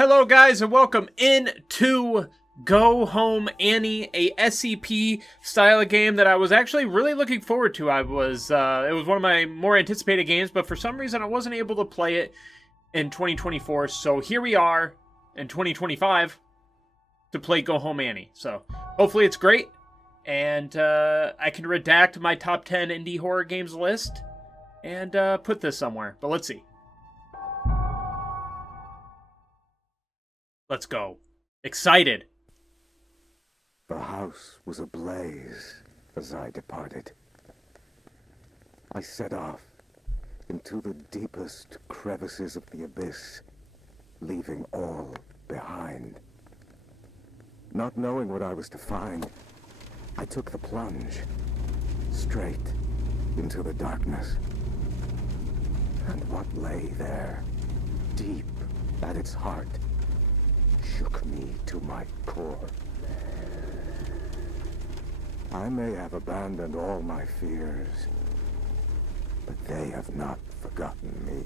Hello guys and welcome into Go Home Annie, a SCP style of game that I was actually really looking forward to. It was one of my more anticipated games, but for some reason I wasn't able to play it in 2024. So here we are in 2025 to play Go Home Annie. So hopefully it's great, and I can redact my top 10 indie horror games list and put this somewhere. But let's see. Let's go. Excited. The house was ablaze as I departed. I set off into the deepest crevices of the abyss, leaving all behind. Not knowing what I was to find, I took the plunge, straight into the darkness. And what lay there, deep at its heart, shook me to my core. I may have abandoned all my fears, but they have not forgotten me.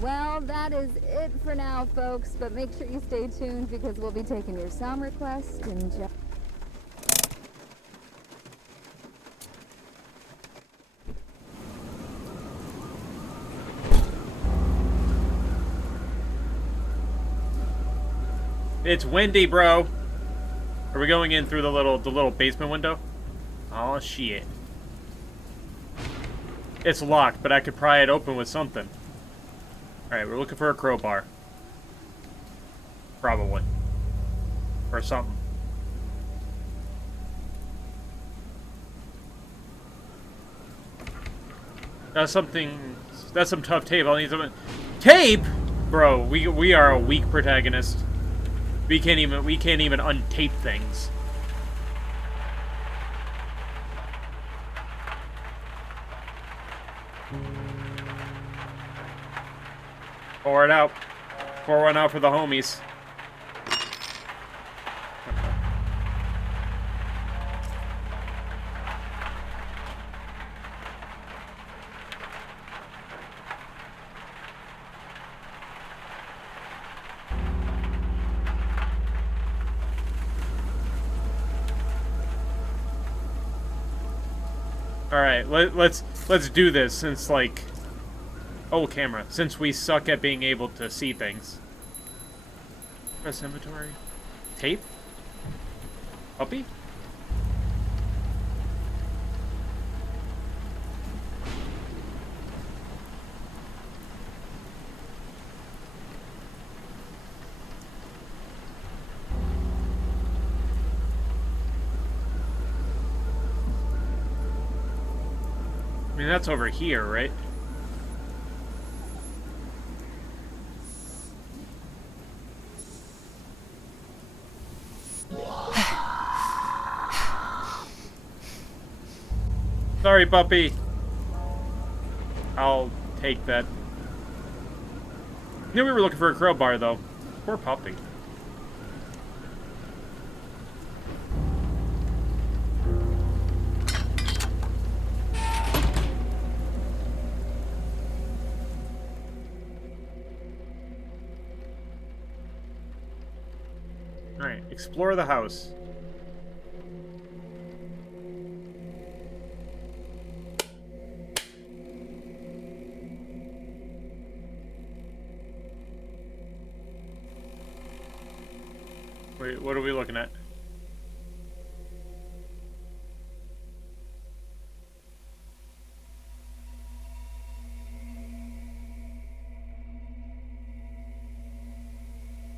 Well, that is it for now, folks, but make sure you stay tuned because we'll be taking your sound request in just... It's windy, bro. Are we going in through the little basement window? Oh shit. It's locked, but I could pry it open with something. Alright, we're looking for a crowbar. Probably. Or something. That's some tough tape. I'll need some tape? Bro, we are a weak protagonist. We can't even untape things. Pour it out. Pour one out for the homies. Alright, let's do this since, like... Oh, camera. Since we suck at being able to see things. Press inventory. Tape? Puppy? I mean, that's over here, right? Sorry, puppy. I'll take that. Knew we were looking for a crowbar, though. Poor puppy. Alright, explore the house. Wait, what are we looking at?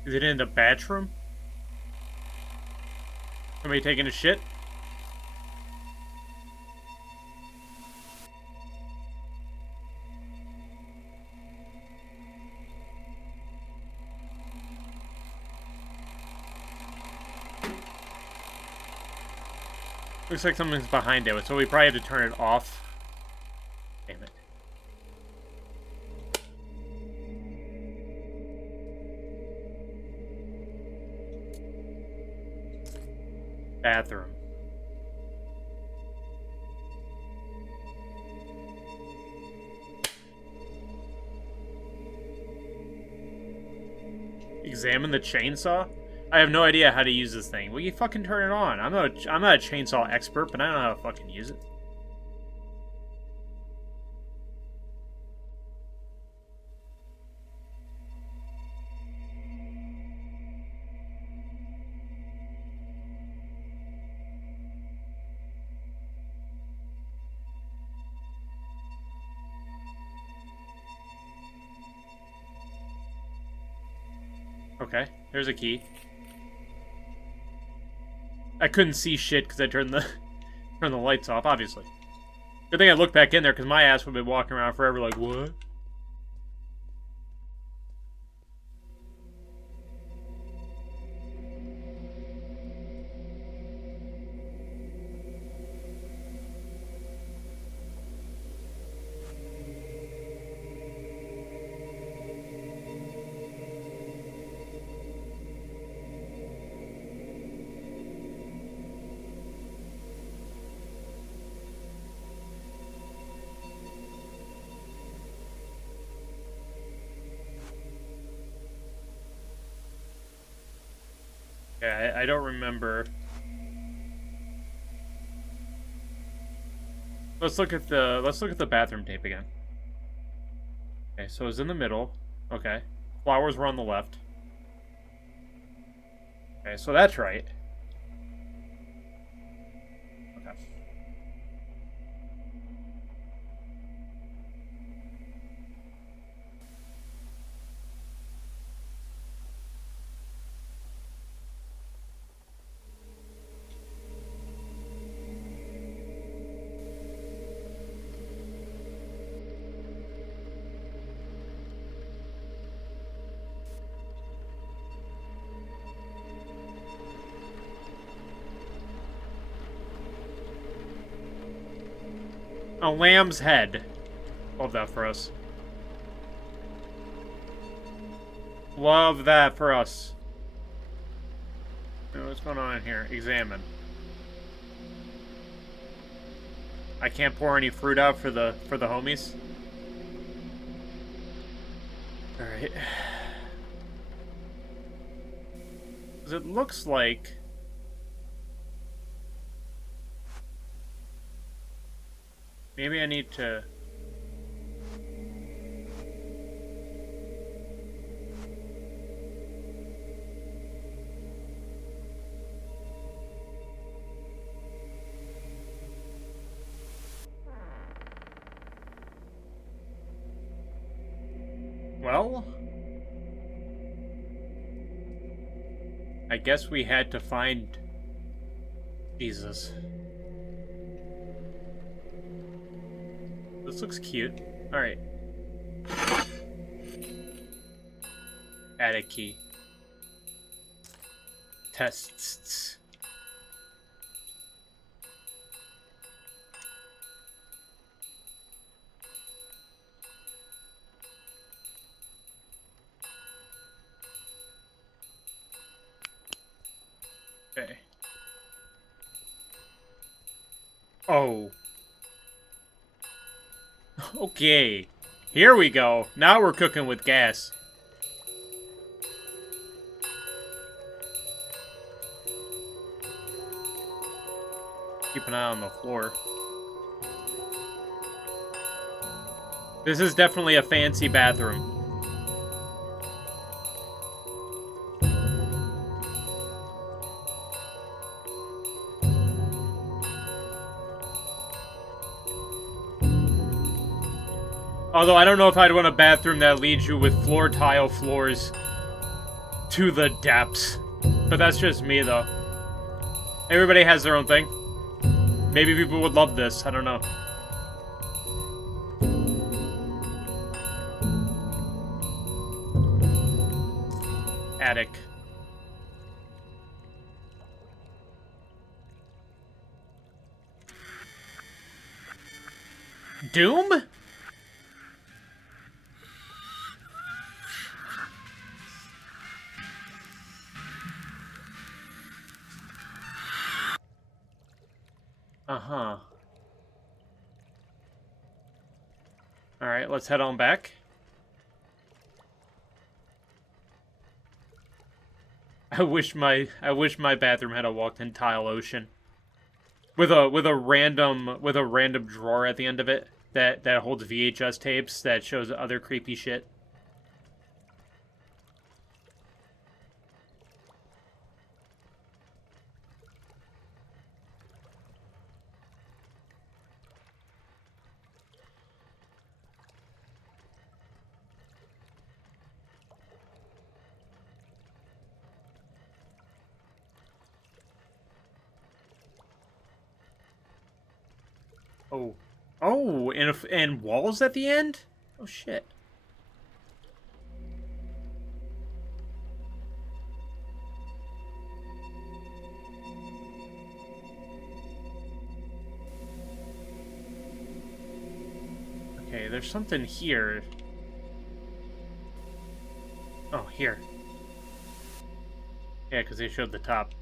Is it in the bathroom? Somebody taking a shit? Looks like something's behind it, so we probably had to turn it off. Damn it. Bathroom. Examine the chainsaw? I have no idea how to use this thing. Will you fucking turn it on? I'm not a chainsaw expert, but I don't know how to fucking use it. Okay, there's a key. I couldn't see shit because I turned the lights off, obviously. Good thing I looked back in there because my ass would have been walking around forever like, what? Yeah, I don't remember. Let's look at the bathroom tape again. Okay, so it's in the middle. Okay. Flowers were on the left. Okay, so that's right. Okay. A lamb's head. Love that for us. Love that for us. What's going on in here? Examine. I can't pour any fruit out for the homies. All right. 'Cause it looks like maybe I need to. Well, I guess we had to find Jesus. This looks cute. Alright. Attic key. Tests. Okay. Oh. Okay. Here we go. Now we're cooking with gas. Keep an eye on the floor. This is definitely a fancy bathroom. Although I don't know if I'd want a bathroom that leads you with floor tile floors to the depths. But that's just me, though. Everybody has their own thing. Maybe people would love this. I don't know. Attic. Doom? Uh-huh. Alright, let's head on back. I wish my bathroom had a walk-in tile ocean with a random drawer at the end of it that holds VHS tapes that shows other creepy shit. Oh. Oh, and walls at the end? Oh, shit. Okay, there's something here. Oh, here. Yeah, because they showed the top.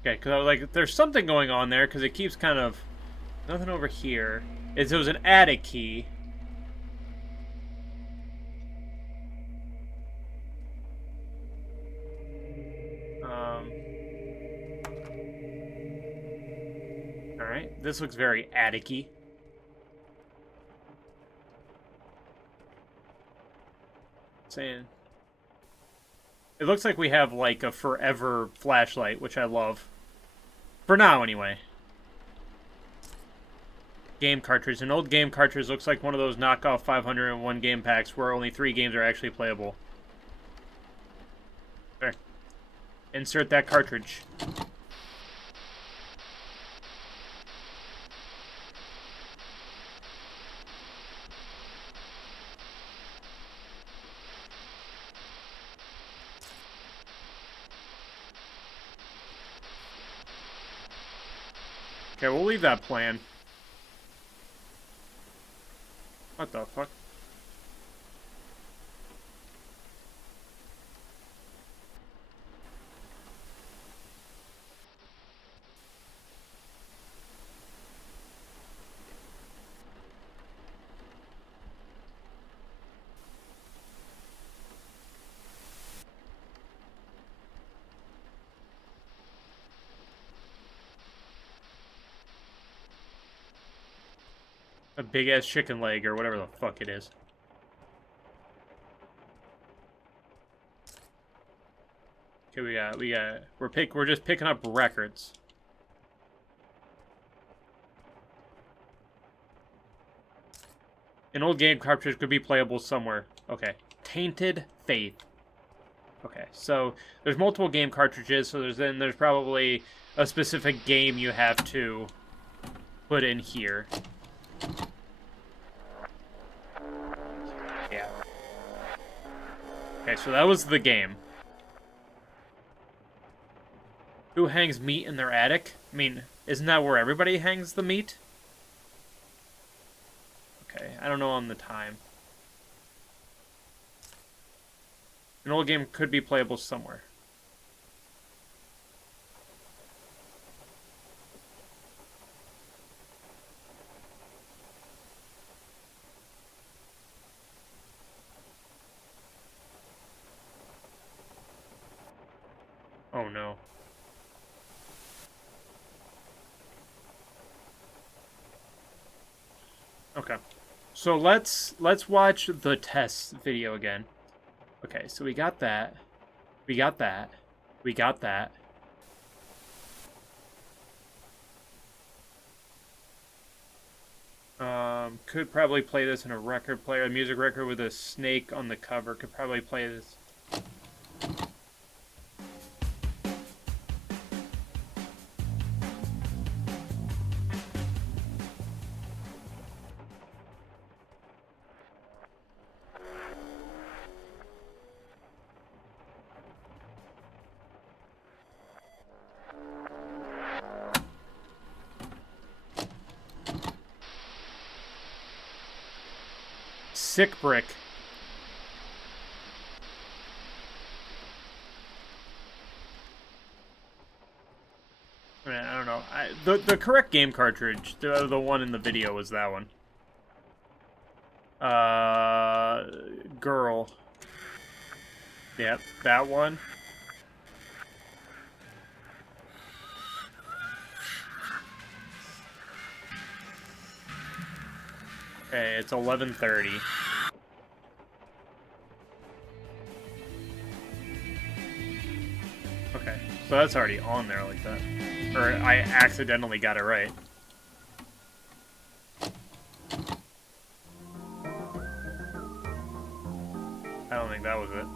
Okay, because I was like, there's something going on there, because it keeps kind of... Nothing over here. It was an attic key. Alright, this looks very attic-y. Saying... It looks like we have, like, a forever flashlight, which I love. For now, anyway. Game cartridge. An old game cartridge looks like one of those knockoff 501 game packs where only 3 games are actually playable. There. Insert that cartridge. Okay, we'll leave that plan. What the fuck? A big-ass chicken leg, or whatever the fuck it is. Okay, we're just picking up records. An old game cartridge could be playable somewhere. Okay. Tainted Faith. Okay, so there's multiple game cartridges, so there's probably a specific game you have to put in here. Yeah. Okay, so that was the game. Who hangs meat in their attic? I mean, isn't that where everybody hangs the meat? Okay, I don't know on the time. An old game could be playable somewhere. Oh no. Okay. So let's watch the test video again. Okay, so we got that. We got that. We got that. Could probably play this in a record player, a music record with a snake on the cover. Could probably play this. Sick brick. I mean, I don't know. The correct game cartridge, the one in the video, was that one. Girl. Yep, that one. Okay, it's 11:30. Okay, so that's already on there like that. Or I accidentally got it right. I don't think that was it.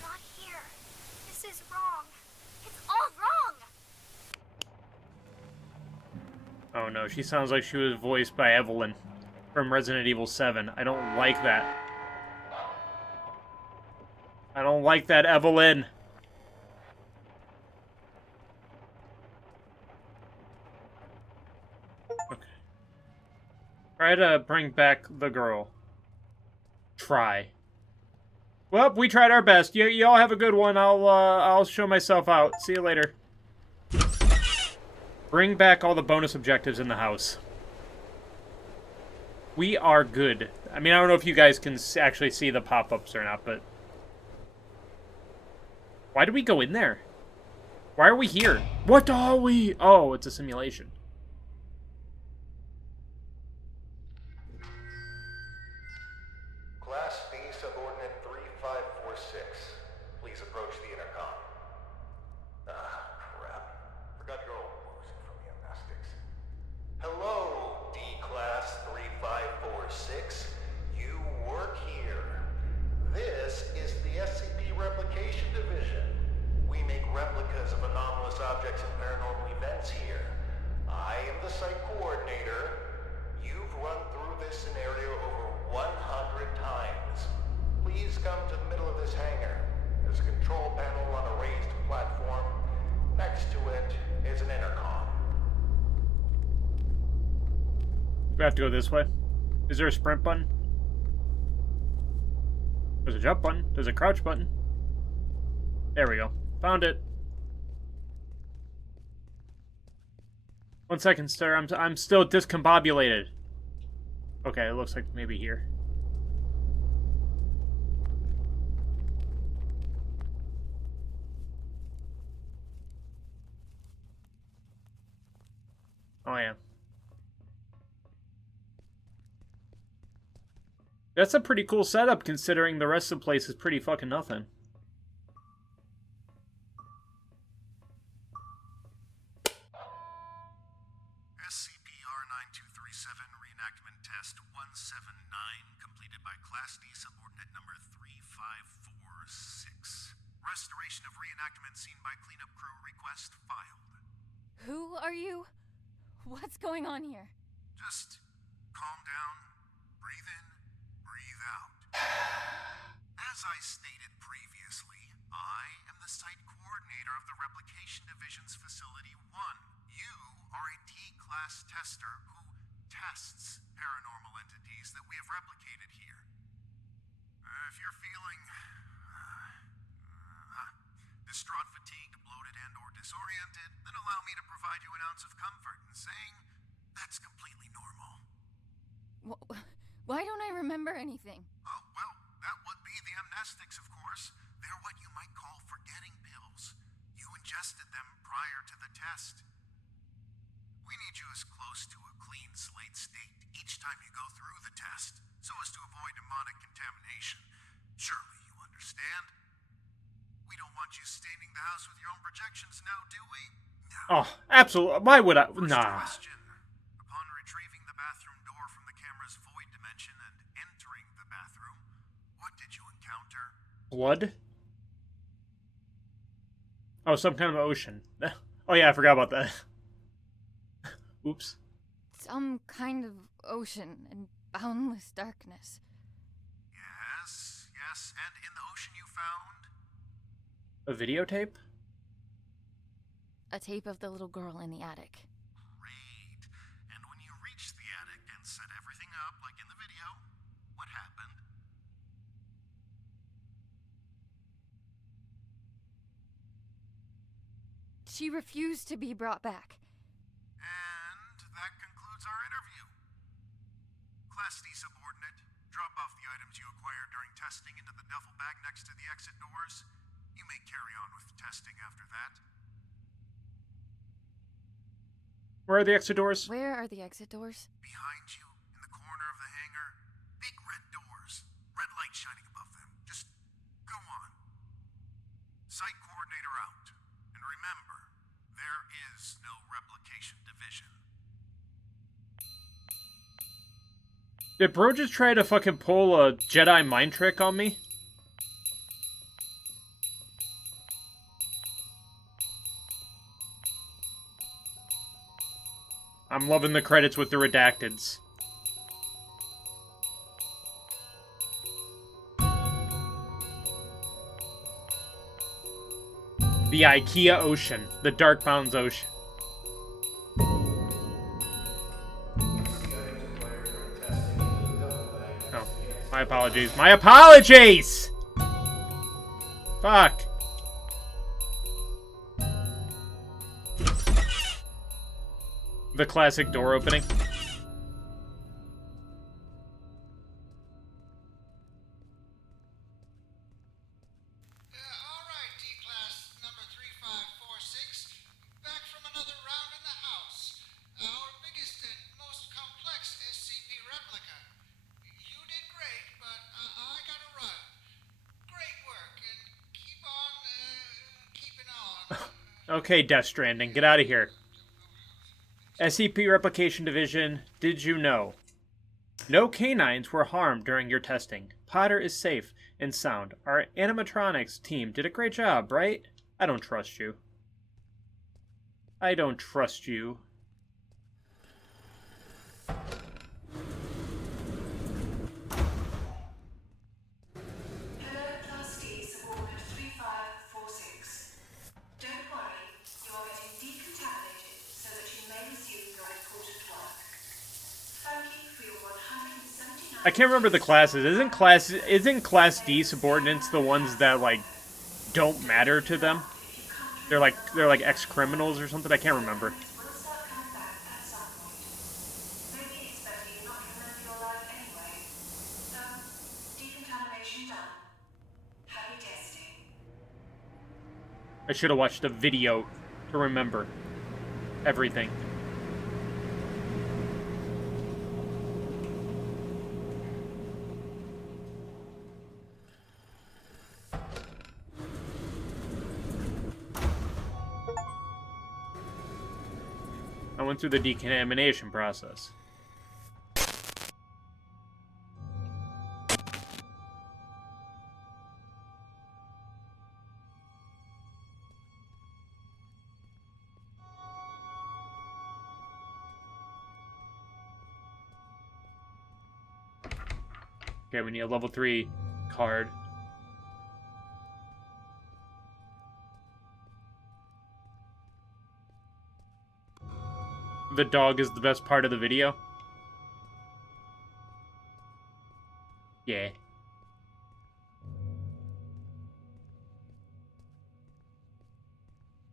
Not here. This is wrong. It's all wrong. Oh no, she sounds like she was voiced by Evelyn from Resident Evil 7. I don't like that. I don't like that, Evelyn. Okay. Try to bring back the girl. Try. Well, we tried our best. You all have a good one. I'll show myself out. See you later. Bring back all the bonus objectives in the house. We are good. I mean, I don't know if you guys can actually see the pop-ups or not, but... Why did we go in there? Why are we here? What are we? Oh, it's a simulation. Class B, subordinate 3546. Please approach the intercom. Ah, crap. Forgot your old losing from the amnestics. Hello, D-Class 3546. You work here. This is the SCP Replication Division. We make replicas of anomalous objects and paranormal events here. I am the site coordinator. You've run through this scenario over 100 times. Please come to the middle of this hangar. There's a control panel on a raised platform. Next to it is an intercom. We have to go this way. Is there a sprint button? There's a jump button. There's a crouch button. There we go. Found it. 1 second, sir. I'm still discombobulated. Okay, it looks like maybe here. Oh, yeah. That's a pretty cool setup, considering the rest of the place is pretty fucking nothing. SCP-R9237 reenactment test 179 completed by Class D subordinate number 3546. Restoration of reenactment scene by cleanup crew request filed. Who are you? What's going on here? Just calm down, breathe in, breathe out. As I stated previously, I am the site coordinator of the Replication Division's Facility 1. You are a D-Class tester who tests paranormal entities that we have replicated here. If you're feeling distraught, fatigued, bloated, and or disoriented, then allow me to provide you an ounce of comfort in saying that's completely normal. Why don't I remember anything? Oh, well, that would be the amnestics, of course. They're what you might call forgetting pills. You ingested them prior to the test. We need you as close to a clean slate state each time you go through the test, so as to avoid mnemonic contamination. Surely you understand? We don't want you staining the house with your own projections now, do we? No. Oh, absolutely. Why would I? First Nah. question. Upon retrieving the bathroom door from the camera's void dimension and entering the bathroom, what did you encounter? Blood? Oh, some kind of ocean. Oh yeah, I forgot about that. Oops. Some kind of ocean and boundless darkness. Yes, yes, and in the ocean you found? A videotape? A tape of the little girl in the attic. Great. And when you reached the attic and set everything up like in the video, what happened? She refused to be brought back. And that concludes our interview. Class D subordinate, drop off the items you acquired during testing into the duffel bag next to the exit doors. You may carry on with testing after that. Where are the exit doors? Where are the exit doors? Behind you, in the corner of the hangar, big red doors, red light shining above them. Just go on. Site coordinator out. And remember, there is no replication division. Did bro just try to fucking pull a Jedi mind trick on me? I'm loving the credits with the redacteds. The IKEA Ocean. The Dark Mountains Ocean. Oh, my apologies. My apologies! Fuck. The classic door opening. All right, D-Class number 3546. Back from another round in the house. Our biggest and most complex SCP replica. You did great, but I gotta run. Great work, and keep on, keeping on. Okay, Death Stranding, get out of here. SCP Replication Division, did you know? No canines were harmed during your testing. Potter is safe and sound. Our animatronics team did a great job, right? I don't trust you. I don't trust you. Hello, Class D, subordinate 3546. Don't worry, you are getting decontaminated so that you may resume your important work. Thank you for your 179... I can't remember the classes. Isn't Class D subordinates the ones that like don't matter to them? They're like ex-criminals or something. I can't remember. Will start coming back at some point. Maybe it's better you not to remember your life anyway. So, decontamination done. Happy testing. I should have watched a video to remember everything. I went through the decontamination process. Okay, we need a level 3 card. The dog is the best part of the video. Yeah.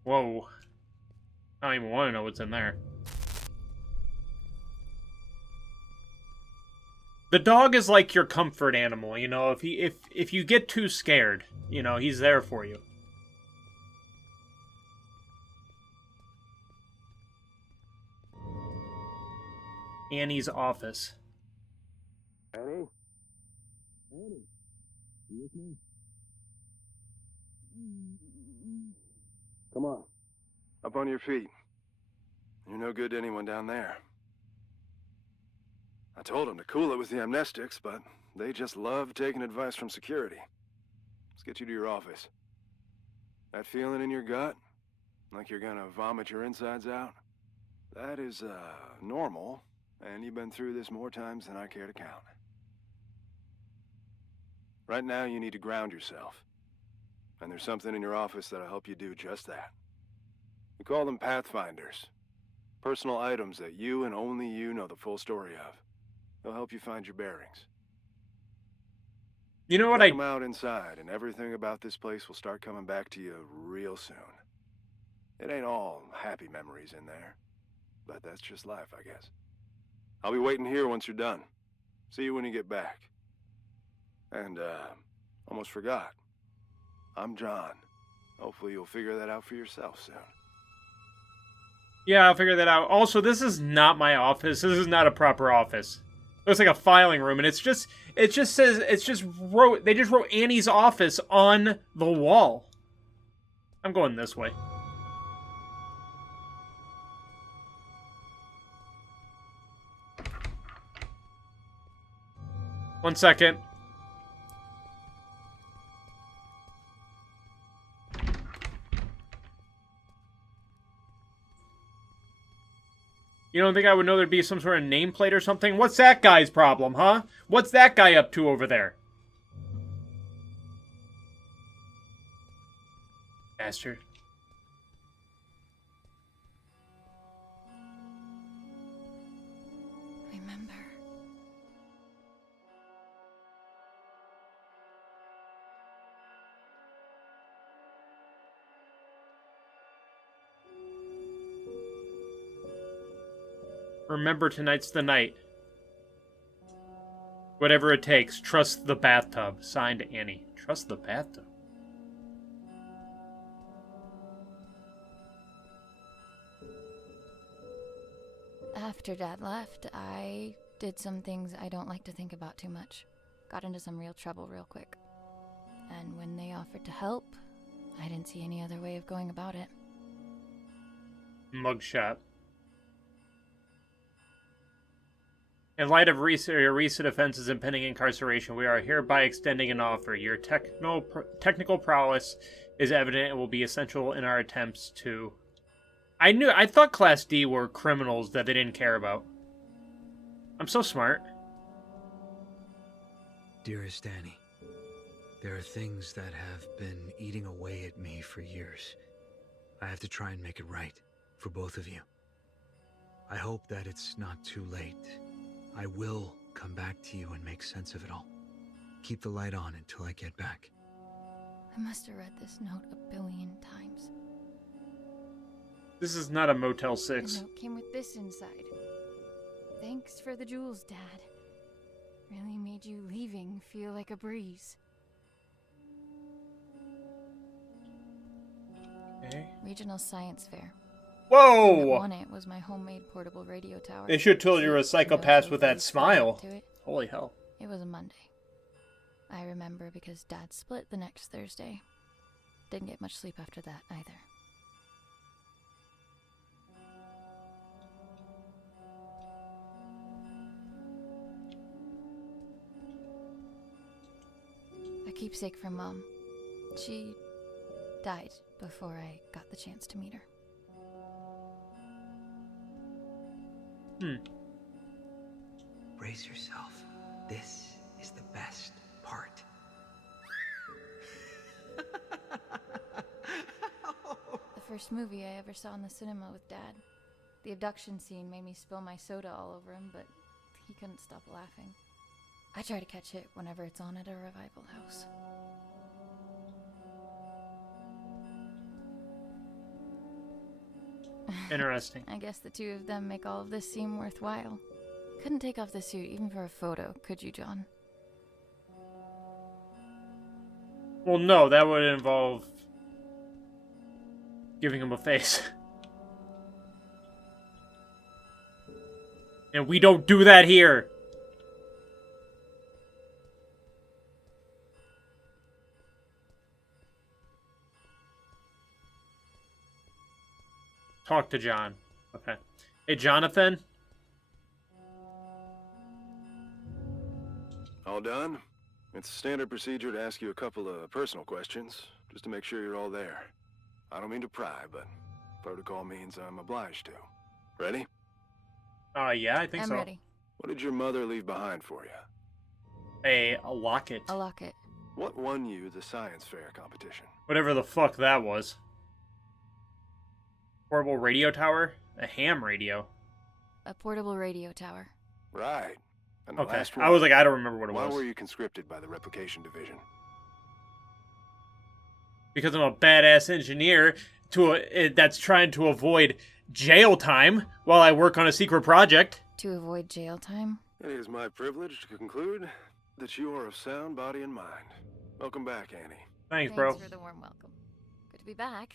Whoa. I don't even want to know what's in there. The dog is like your comfort animal, you know, if you get too scared, you know, he's there for you. Annie's office. Annie? Annie? You with me? Come on. Up on your feet. You're no good to anyone down there. I told them to cool it with the amnestics, but they just love taking advice from security. Let's get you to your office. That feeling in your gut? Like you're gonna vomit your insides out? That is, normal, and you've been through this more times than I care to count. Right now, you need to ground yourself. And there's something in your office that'll help you do just that. We call them Pathfinders. Personal items that you and only you know the full story of. They'll help you find your bearings. You know what Check them out inside, and everything about this place will start coming back to you real soon. It ain't all happy memories in there. But that's just life, I guess. I'll be waiting here once you're done. See you when you get back. And, almost forgot. I'm John. Hopefully you'll figure that out for yourself soon. Yeah, I'll figure that out. Also, this is not my office. This is not a proper office. It looks like a filing room, and they just wrote Annie's office on the wall. I'm going this way. One second. You don't think I would know there'd be some sort of nameplate or something? What's that guy's problem, huh? What's that guy up to over there? Bastard. Remember. Remember, tonight's the night. Whatever it takes, trust the bathtub. Signed, Annie. Trust the bathtub. After Dad left, I did some things I don't like to think about too much. Got into some real trouble real quick. And when they offered to help, I didn't see any other way of going about it. Mugshot. In light of your recent offenses and pending incarceration, we are hereby extending an offer. Your technical prowess is evident and will be essential in our attempts to... I thought Class D were criminals that they didn't care about. I'm so smart. Dearest Annie, there are things that have been eating away at me for years. I have to try and make it right for both of you. I hope that it's not too late. I will come back to you and make sense of it all. Keep the light on until I get back. I must have read this note a billion times. This is not a Motel 6. The note came with this inside. Thanks for the jewels, Dad. Really made you leaving feel like a breeze. Okay. Regional Science Fair. Whoa! What won it was my homemade portable radio tower. They should have told you were a psychopath with that smile. To it. Holy hell. It was a Monday. I remember because Dad split the next Thursday. Didn't get much sleep after that either. A keepsake from Mom. She died before I got the chance to meet her. Brace yourself. This is the best part. The first movie I ever saw in the cinema with Dad. The abduction scene made me spill my soda all over him, but he couldn't stop laughing. I try to catch it whenever it's on at a revival house. Interesting. I guess the two of them make all of this seem worthwhile. Couldn't take off the suit even for a photo, could you, John? Well, no, that would involve giving him a face. And we don't do that here. Talk to John. Okay. Hey, Jonathan? All done? It's standard procedure to ask you a couple of personal questions, just to make sure you're all there. I don't mean to pry, but protocol means I'm obliged to. Ready? Yeah, I think I'm so. ready. What did your mother leave behind for you? A locket. A locket. What won you the science fair competition? Whatever the fuck that was. Portable radio tower? A ham radio. A portable radio tower. Right. And the Okay. last one, I was like, I don't remember what it why was. were you conscripted by the replication division? Because I'm a badass engineer, that's trying to avoid jail time while I work on a secret project. To avoid jail time? It is my privilege to conclude that you are of sound body and mind. Welcome back, Annie. Thanks, bro. Thanks for the warm welcome. Good to be back,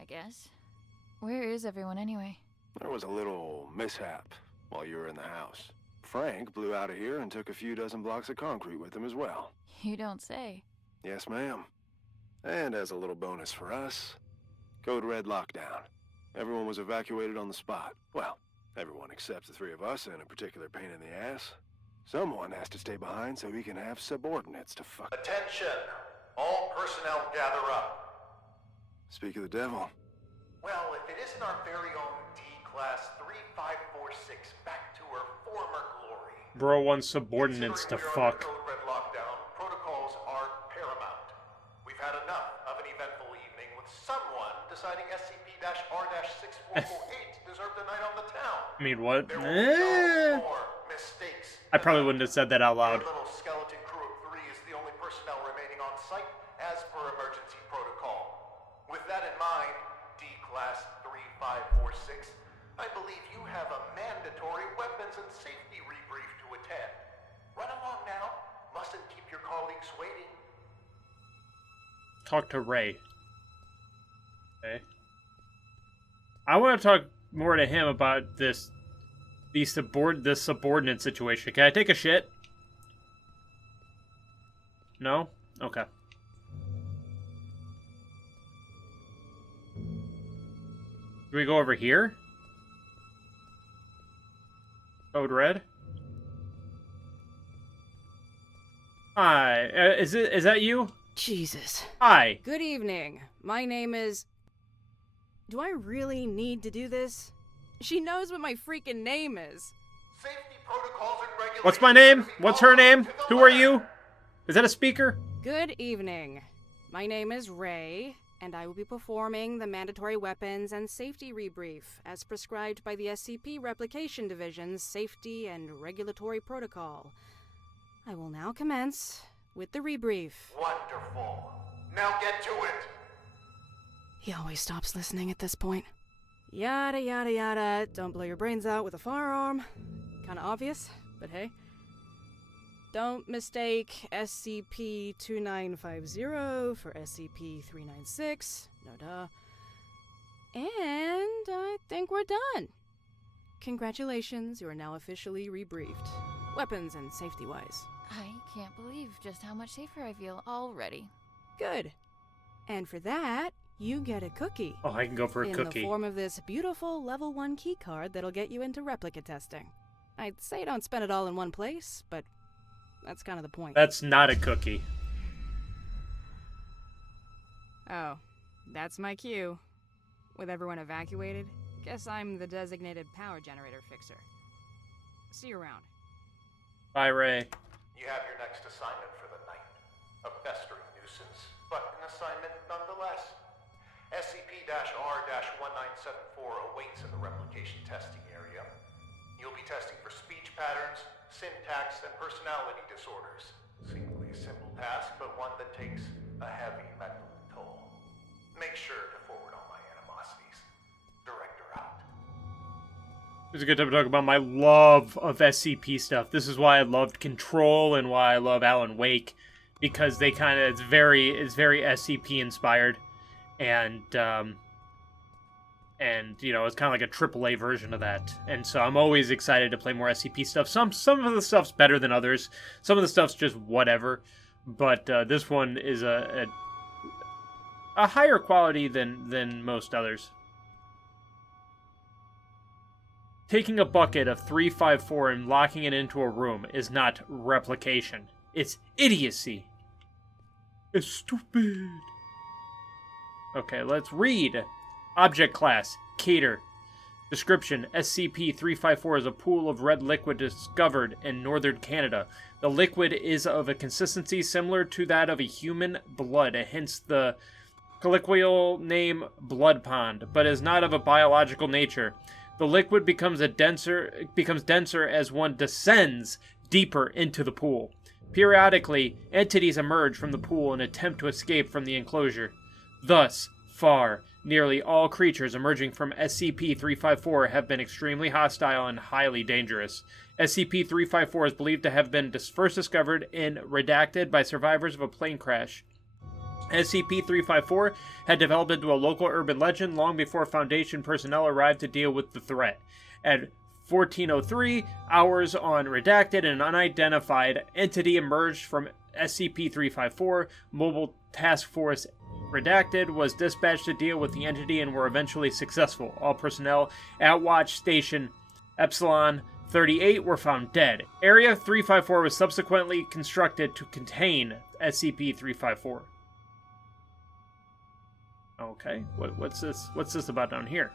I guess. Where is everyone anyway? There was a little mishap while you were in the house. Frank blew out of here and took a few dozen blocks of concrete with him as well. You don't say. Yes, ma'am. And as a little bonus for us, Code Red lockdown. Everyone was evacuated on the spot. Well, everyone except the three of us and a particular pain in the ass. Someone has to stay behind so we can have subordinates to fuck. Attention! All personnel gather up. Speak of the devil. Well, if it isn't our very own D-Class 3546 back to her former glory. Bro wants subordinates to fuck. Code Red lockdown, protocols are paramount. We've had enough of an eventful evening with someone deciding SCP-R-6448 deserved a night on the town. I mean, what? There will be no more mistakes. I probably wouldn't have said that out loud. Our little skeleton crew of 3 is the only personnel remaining on site as per emergency protocol. With that in mind, D-Class 3546, I believe you have a mandatory weapons and safety rebrief to attend. Run along now. Mustn't keep your colleagues waiting. Talk to Ray. Okay. I want to talk more to him about this subordinate situation. Can I take a shit? No? Okay. Do we go over here? Code Red? Hi. Is that you? Jesus. Hi. Good evening. My name is... Do I really need to do this? She knows what my freaking name is. Safety protocols and regulations. What's my name? What's her name? Who are you? Is that a speaker? Good evening. My name is Ray, and I will be performing the mandatory weapons and safety rebrief as prescribed by the SCP Replication Division's Safety and Regulatory Protocol. I will now commence with the rebrief. Wonderful. Now get to it. He always stops listening at this point. Yada yada yada, don't blow your brains out with a firearm. Kinda obvious, but hey. Don't mistake SCP-2950 for SCP-396. No duh. And I think we're done. Congratulations, you are now officially rebriefed. Weapons and safety-wise. I can't believe just how much safer I feel already. Good. And for that, you get a cookie. Oh, I can go for a cookie. In the form of this beautiful level 1 keycard that'll get you into replica testing. I'd say don't spend it all in one place, but that's kind of the point. That's not a cookie. Oh, that's my cue. With everyone evacuated, guess I'm the designated power generator fixer. See you around. Bye, Ray. You have your next assignment for the night. A festering nuisance, but an assignment nonetheless. SCP-R-1974 awaits in the replication testing area. You'll be testing for speech patterns, syntax, and personality disorders. Seemingly a simple task, but one that takes a heavy mental toll. Make sure to forward all my animosities. Director out. It's a good time to talk about my love of SCP stuff. This is why I loved Control and why I love Alan Wake, because they kind of it's very SCP inspired, and you know, it's kind of like a AAA version of that. And so I'm always excited to play more SCP stuff. Some of the stuff's better than others. Some of the stuff's just whatever. But this one is a higher quality than most others. Taking a bucket of 354 and locking it into a room is not replication. It's idiocy. It's stupid. Okay, let's read. Object class, Cater. Description, SCP-354 is a pool of red liquid discovered in northern Canada. The liquid is of a consistency similar to that of a human blood, hence the colloquial name blood pond, but is not of a biological nature. The liquid becomes denser as one descends deeper into the pool. Periodically, entities emerge from the pool and attempt to escape from the enclosure. Thus, far, nearly all creatures emerging from SCP-354 have been extremely hostile and highly dangerous. SCP-354 is believed to have been first discovered in Redacted by survivors of a plane crash. SCP-354 had developed into a local urban legend long before Foundation personnel arrived to deal with the threat. At 1403 hours on Redacted, an unidentified entity emerged from SCP-354. Mobile Task Force Redacted was dispatched to deal with the entity and were eventually successful. All personnel at Watch Station Epsilon 38 were found dead. Area 354 was subsequently constructed to contain SCP-354. Okay, what's this? What's this about down here?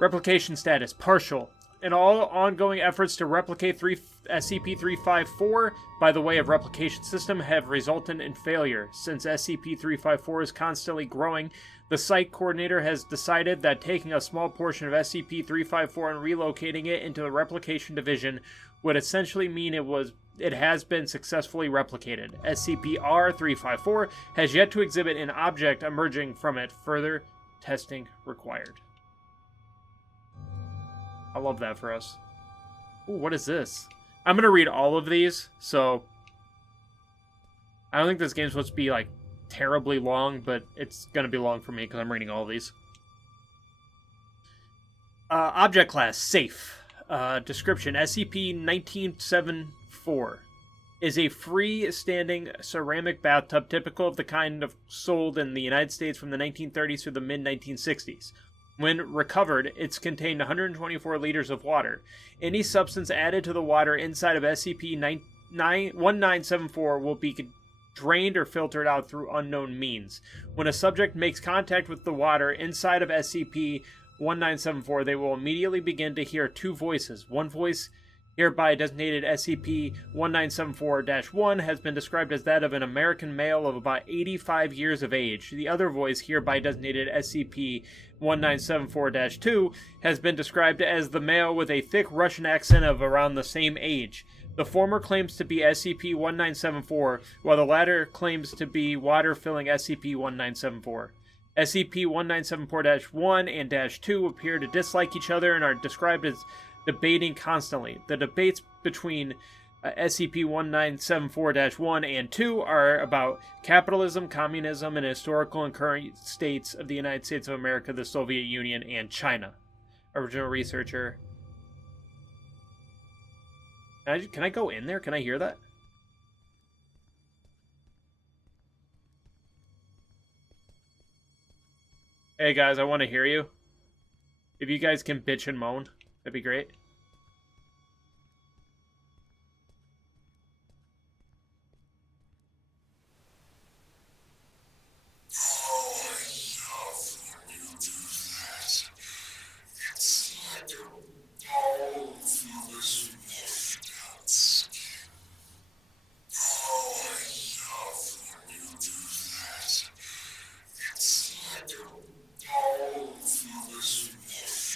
Replication status, partial. In all ongoing efforts to replicate SCP-354 by the way of replication system have resulted in failure. Since SCP-354 is constantly growing, the site coordinator has decided that taking a small portion of SCP-354 and relocating it into the replication division would essentially mean it has been successfully replicated. SCP-R-354 has yet to exhibit an object emerging from it. Further testing required. I love that for us. Ooh, what is this? I'm going to read all of these, so I don't think this game's supposed to be, like, terribly long, but it's going to be long for me because I'm reading all of these. Object class, safe. Description, SCP-1974 is a freestanding ceramic bathtub typical of the kind of sold in the United States from the 1930s through the mid-1960s. When recovered, it's contained 124 liters of water. Any substance added to the water inside of SCP-1974 will be drained or filtered out through unknown means. When a subject makes contact with the water inside of SCP-1974, they will immediately begin to hear two voices. One voice, hereby designated SCP-1974-1, has been described as that of an American male of about 85 years of age. The other voice, hereby designated SCP-1974-2, has been described as the male with a thick Russian accent of around the same age. The former claims to be SCP-1974, while the latter claims to be water-filling SCP-1974. SCP-1974-1 and -2 appear to dislike each other and are described as debating constantly. The debates between SCP-1974-1 and 2 are about capitalism, communism, and historical and current states of the United States of America, the Soviet Union, and China. Original researcher. Can I go in there? Can I hear that? Hey guys, I want to hear you. If you guys can bitch and moan, that'd be great.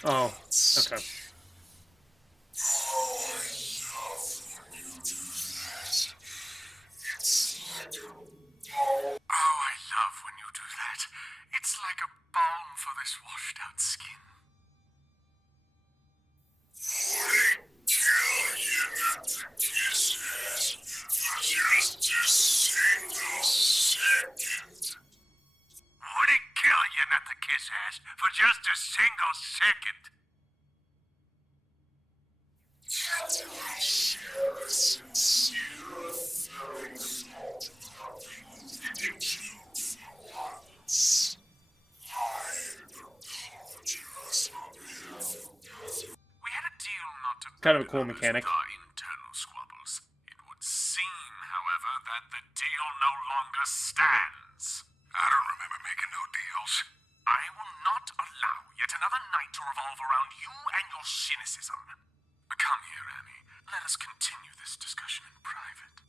Oh, okay. Oh, I love when you do that. It's like a balm for this washed out skin. Would it kill you not to kiss ass for just a single second? Kind of a cool mechanic. Internal squabbles. It would seem, however, that the deal no longer stands. I don't remember making no deals. I will not allow yet another night to revolve around you and your cynicism. Come here, Annie. Let us continue this discussion in private.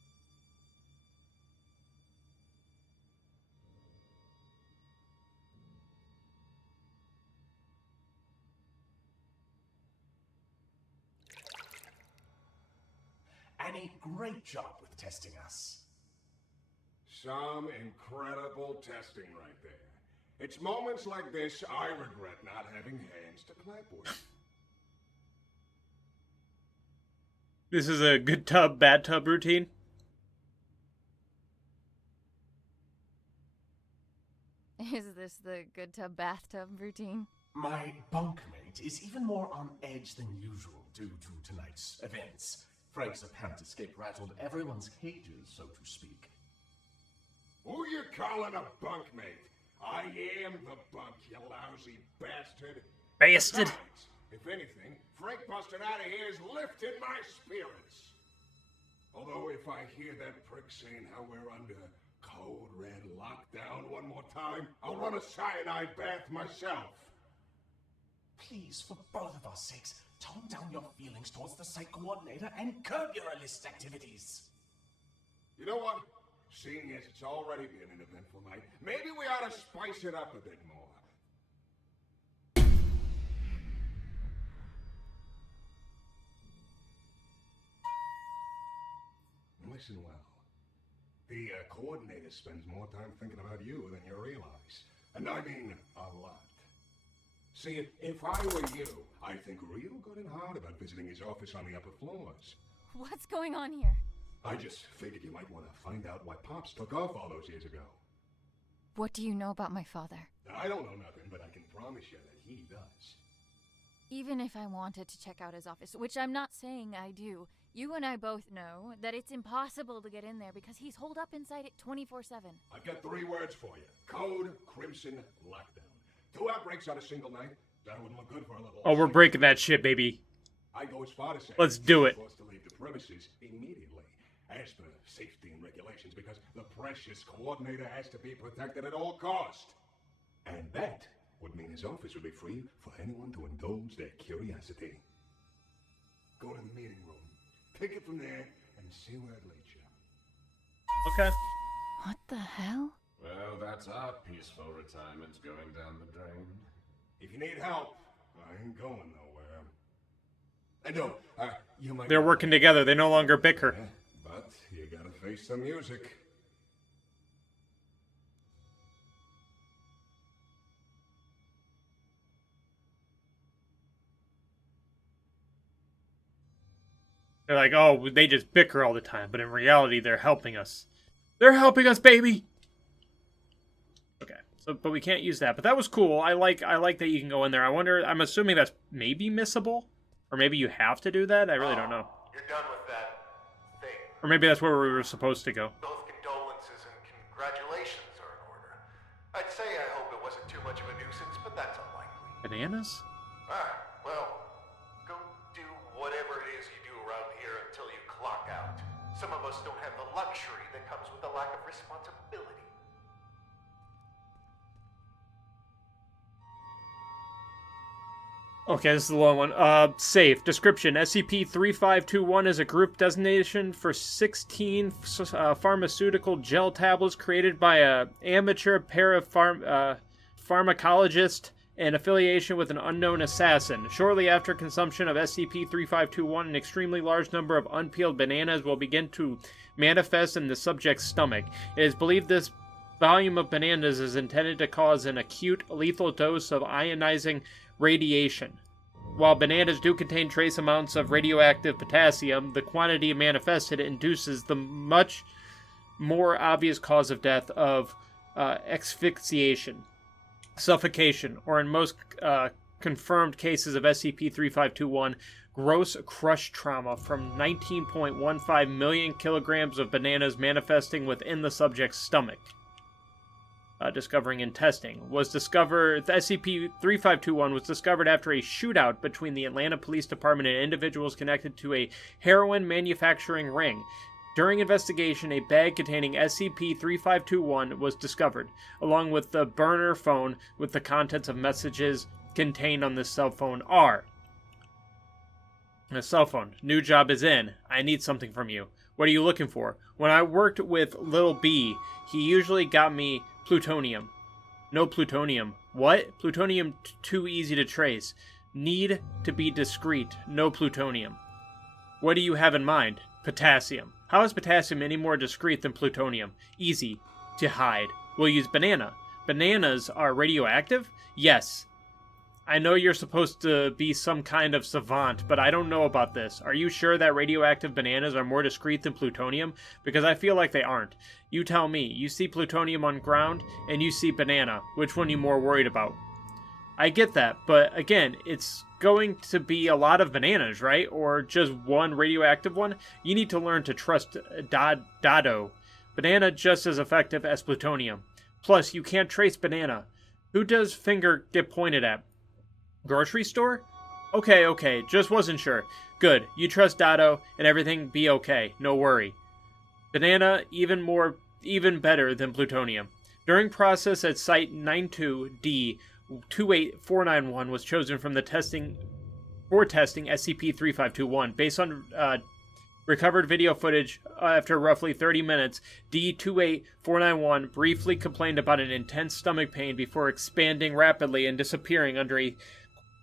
Annie, great job with testing us. Some incredible testing right there. It's moments like this I regret not having hands to clap with. This is a good tub, bad tub routine. Is this the good tub bathtub routine? My bunkmate is even more on edge than usual due to tonight's events. Frank's apparent escape rattled everyone's cages, so to speak. Who you calling a bunkmate? I am the bunk, you lousy bastard. Bastard. Besides, if anything, Frank busted out of here has lifted my spirits. Although if I hear that prick saying how we're under code red lockdown one more time, I'll run a cyanide bath myself. Please, for both of our sakes, tone down your feelings towards the site coordinator and curb your illicit activities. You know what? Seeing as it's already been an eventful night, maybe we ought to spice it up a bit more. Listen well. The coordinator spends more time thinking about you than you realize. And I mean a lot. See, if I were you, I'd think real good and hard about visiting his office on the upper floors. What's going on here? I just figured you might want to find out why Pops took off all those years ago. What do you know about my father? I don't know nothing, but I can promise you that he does. Even if I wanted to check out his office, which I'm not saying I do, you and I both know that it's impossible to get in there because he's holed up inside it 24/7. I've got 3 words for you. Code Crimson Lockdown. 2 outbreaks on a single night. That wouldn't look good for a little... Oh, we're breaking that shit, baby. I go as far to say... Let's do it. ...forced to leave the premises immediately. As for safety and regulations, because the precious coordinator has to be protected at all costs. And that would mean his office would be free for anyone to indulge their curiosity. Go to the meeting room. Pick it from there and see where it leads you. Okay. What the hell? Well, that's our peaceful retirement going down the drain. If you need help, I ain't going nowhere. And no, you might... They're working together. They no longer bicker. Yeah, but you gotta face the music. They're like, oh, they just bicker all the time, but in reality, they're helping us. They're helping us, baby! Okay, so but we can't use that. But that was cool. I like that you can go in there. I wonder, I'm assuming that's maybe missable? Or maybe you have to do that? I really don't know. You're done with that thing. Or maybe that's where we were supposed to go. Both condolences and congratulations are in order. I'd say I hope it wasn't too much of a nuisance, but that's unlikely. Bananas? Alright, well, go do whatever it is you do around here until you clock out. Some of us don't have the luxury that comes with a lack of responsibility. Okay, this is the long one. Safe. Description. SCP-3521 is a group designation for 16 pharmaceutical gel tablets created by a amateur pharmacologist in affiliation with an unknown assassin. Shortly after consumption of SCP-3521, an extremely large number of unpeeled bananas will begin to manifest in the subject's stomach. It is believed this volume of bananas is intended to cause an acute, lethal dose of ionizing radiation. While bananas do contain trace amounts of radioactive potassium, the quantity manifested induces the much more obvious cause of death of asphyxiation, suffocation, or in most confirmed cases of SCP-3521, gross crush trauma from 19.15 million kilograms of bananas manifesting within the subject's stomach. Discovering in testing. SCP-3521 was discovered after a shootout between the Atlanta Police Department and individuals connected to a heroin manufacturing ring. During investigation, a bag containing SCP-3521 was discovered, along with the burner phone with the contents of messages contained on this cell phone are: a cell phone. New job is in. I need something from you. What are you looking for? When I worked with Lil B, he usually got me plutonium. No plutonium. What? Plutonium too easy to trace. Need to be discreet. No plutonium. What do you have in mind? Potassium. How is potassium any more discreet than plutonium? Easy to hide. We'll use banana. bananas are radioactive? Yes. I know you're supposed to be some kind of savant, but I don't know about this. Are you sure that radioactive bananas are more discreet than plutonium? Because I feel like they aren't. You tell me. You see plutonium on ground, and you see banana. Which one are you more worried about? I get that, but again, it's going to be a lot of bananas, right? Or just one radioactive one? You need to learn to trust Dado. Banana just as effective as plutonium. Plus, you can't trace banana. Who does finger get pointed at? Grocery store? Okay, just wasn't sure. Good, you trust Dado, and everything be okay, no worry. Banana, even better than plutonium. During process at Site 92D-28491 was chosen from the testing SCP-3521. Based on recovered video footage, after roughly 30 minutes, D-28491 briefly complained about an intense stomach pain before expanding rapidly and disappearing under a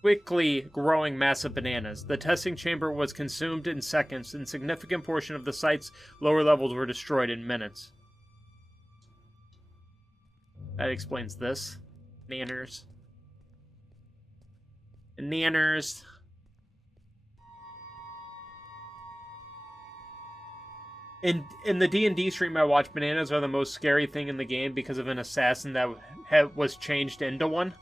quickly growing mass of bananas. The testing chamber was consumed in seconds, and a significant portion of the site's lower levels were destroyed in minutes. That explains this. Nanners. Nanners. In the D&D stream I watched, bananas are the most scary thing in the game because of an assassin that was changed into one.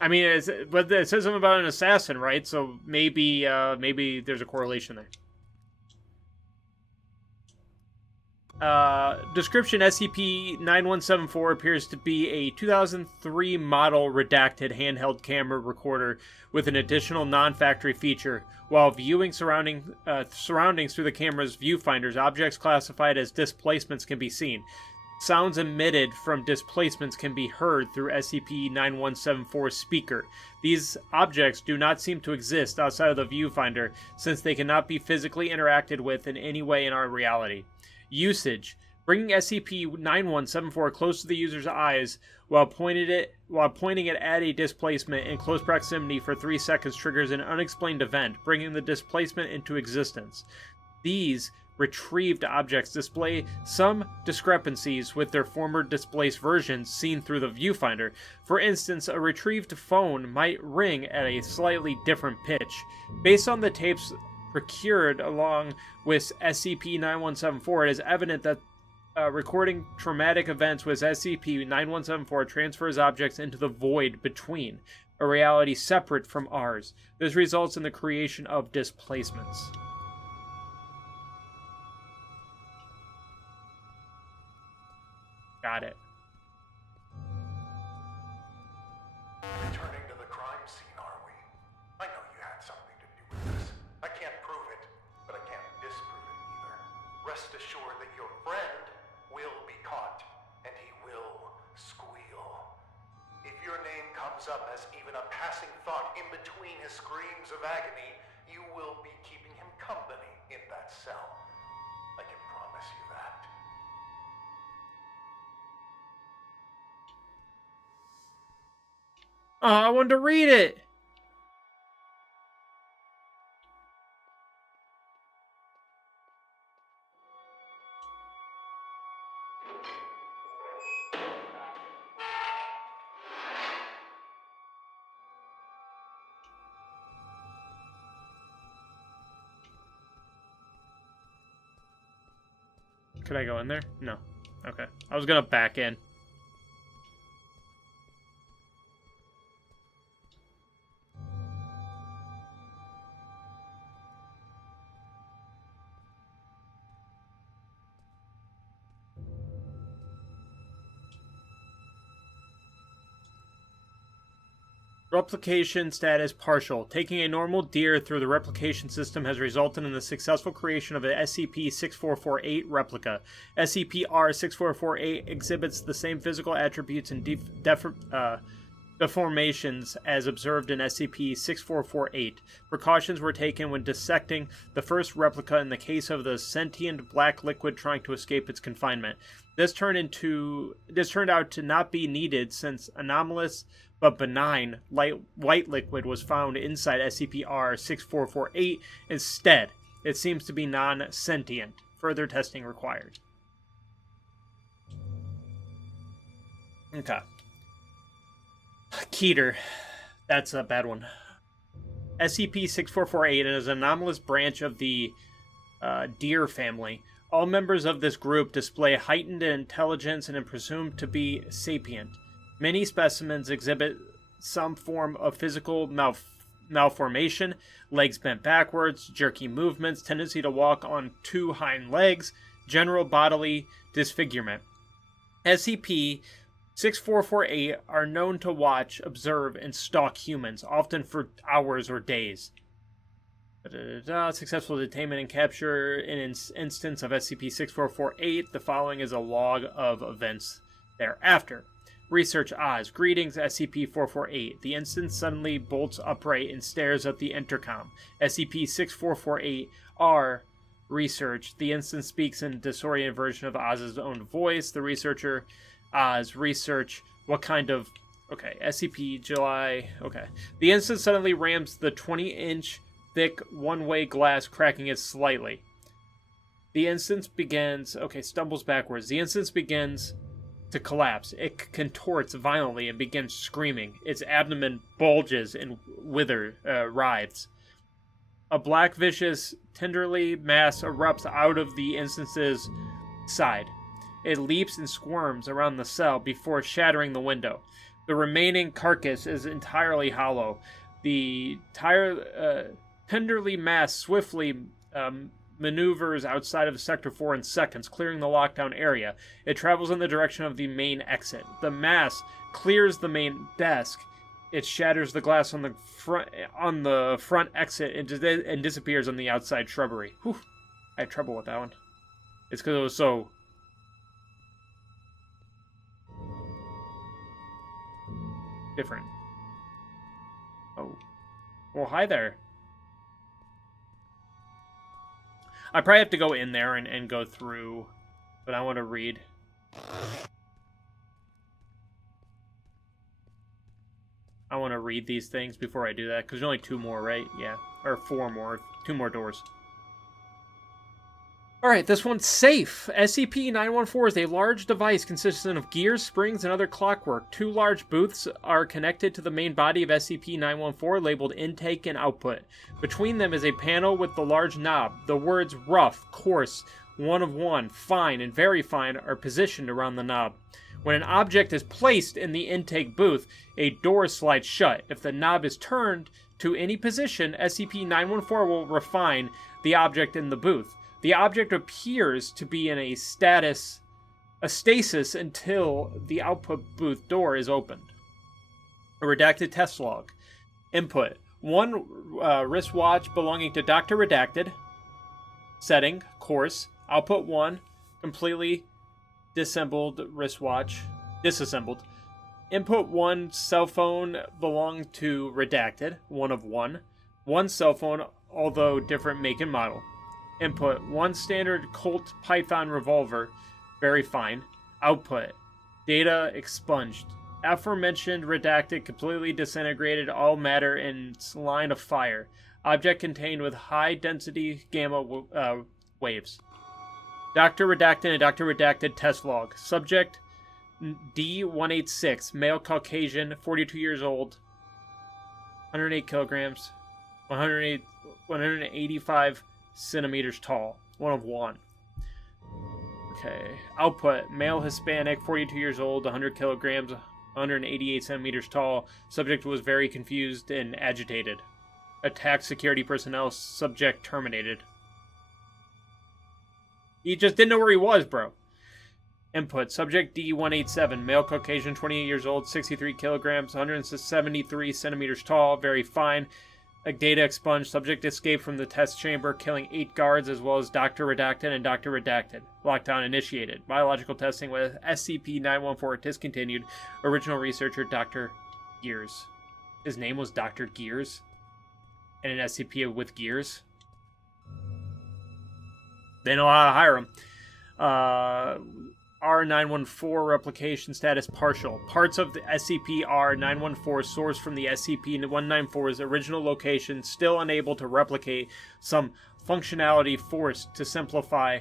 I mean, but it says something about an assassin, right? So maybe there's a correlation there. Description: SCP-9174 appears to be a 2003 model redacted handheld camera recorder with an additional non-factory feature. While viewing surroundings through the camera's viewfinders, objects classified as displacements can be seen. Sounds emitted from displacements can be heard through SCP-9174's speaker. These objects do not seem to exist outside of the viewfinder, since they cannot be physically interacted with in any way in our reality. Usage: bringing SCP-9174 close to the user's eyes while pointing it at a displacement in close proximity for 3 seconds triggers an unexplained event, bringing the displacement into existence. These retrieved objects display some discrepancies with their former displaced versions seen through the viewfinder. For instance, a retrieved phone might ring at a slightly different pitch. Based on the tapes procured along with SCP-9174, it is evident that recording traumatic events with SCP-9174 transfers objects into the void between, a reality separate from ours. This results in the creation of displacements. Got it. Returning to the crime scene, are we? I know you had something to do with this. I can't prove it, but I can't disprove it either. Rest assured that your friend will be caught, and he will squeal. If your name comes up as even a passing thought in between his screams of agony, you will be keeping him company in that cell. I can promise you that. Oh, I wanted to read it. Could I go in there? No. Okay. I was gonna back in. Replication status partial. Taking a normal deer through the replication system has resulted in the successful creation of an SCP-6448 replica. SCP-R-6448 exhibits the same physical attributes and deformations as observed in SCP-6448. Precautions were taken when dissecting the first replica in the case of the sentient black liquid trying to escape its confinement. This turned out to not be needed since anomalous but benign white liquid was found inside SCP-R-6448. Instead, it seems to be non-sentient. Further testing required. Okay. Keter. That's a bad one. SCP-6448 is an anomalous branch of the deer family. All members of this group display heightened intelligence and are presumed to be sapient. Many specimens exhibit some form of physical malformation, legs bent backwards, jerky movements, tendency to walk on two hind legs, general bodily disfigurement. SCP-6448 are known to watch, observe, and stalk humans, often for hours or days. Successful detainment and capture in an instance of SCP-6448. The following is a log of events thereafter. Research Oz. Greetings, SCP-448. The instance suddenly bolts upright and stares at the intercom. SCP-6448-R. Research. The instance speaks in a disoriented version of Oz's own voice. The researcher, Oz. Research. What kind of... Okay, SCP, July... Okay. The instance suddenly rams the 20-inch thick one-way glass, cracking it slightly. The instance begins... Okay, stumbles backwards. The instance begins to collapse. It contorts violently and begins screaming. Its abdomen bulges and writhes. A black, vicious, tenderly mass erupts out of the instance's side. It leaps and squirms around the cell before shattering the window. The remaining carcass is entirely hollow. The tenderly mass swiftly maneuvers outside of Sector 4 in seconds, clearing the lockdown area. It travels in the direction of the main exit. The mass clears the main desk. It shatters the glass on the front exit and disappears on the outside shrubbery. Whew. I had trouble with that one. It's because it was so... different. Oh. Well, hi there. I probably have to go in there and go through, but I want to read. I want to read these things before I do that, because there's only 2 more, right? Yeah. Or 4 more. 2 more doors. Alright, this one's safe. SCP-914 is a large device consisting of gears, springs, and other clockwork. 2 large booths are connected to the main body of SCP-914, labeled Intake and Output. Between them is a panel with the large knob. The words rough, coarse, 1 of 1, fine, and very fine are positioned around the knob. When an object is placed in the intake booth, a door slides shut. If the knob is turned to any position, SCP-914 will refine the object in the booth. The object appears to be in a stasis until the output booth door is opened. A redacted test log. Input: 1 wristwatch belonging to Dr. Redacted. Setting: course. Output 1 completely disassembled wristwatch. Disassembled. Input 1 cell phone belonging to Redacted. 1 of 1. 1 cell phone, although different make and model. Input: 1 standard Colt Python revolver, very fine. Output: data expunged. Aforementioned redacted completely disintegrated all matter in line of fire. Object contained with high density gamma waves. Dr. Redacted and Dr. Redacted test log. Subject D186, male Caucasian, 42 years old, 108 kilograms, 185 centimeters tall. 1 of 1. Okay. Output: male Hispanic, 42 years old, 100 kilograms, 188 centimeters tall. Subject was very confused and agitated. Attacked security personnel. Subject terminated. He just didn't know where he was, bro. Input: subject D187, male Caucasian, 28 years old, 63 kilograms, 173 centimeters tall, very fine. Data expunged. Subject escaped from the test chamber, killing 8 guards as well as Dr. Redacted and Dr. Redacted. Lockdown initiated. Biological testing with SCP-914 discontinued. Original researcher Dr. Gears. His name was Dr. Gears? And an SCP with gears? They know how to hire him. R914 replication status partial. Parts of the SCP-R914 sourced from the SCP-194's original location, still unable to replicate. Some functionality forced to simplify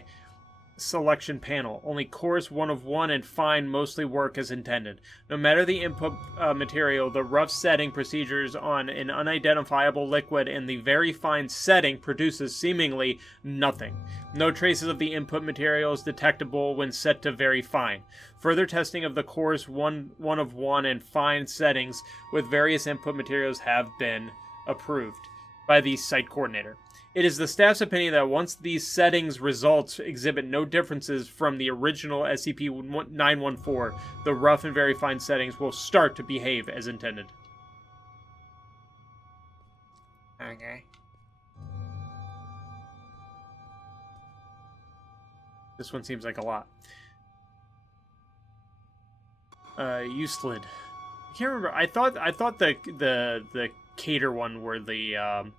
selection panel. Only coarse, 1 of 1, and fine mostly work as intended. No matter the input material, the rough setting procedures on an unidentifiable liquid and the very fine setting produces seemingly nothing. No traces of the input material is detectable when set to very fine. Further testing of the coarse, 1 of 1, and fine settings with various input materials have been approved by the site coordinator. It is the staff's opinion that once these settings results exhibit no differences from the original SCP-914, the rough and very fine settings will start to behave as intended. Okay. This one seems like a lot. Euclid. I can't remember. I thought the Cater one were the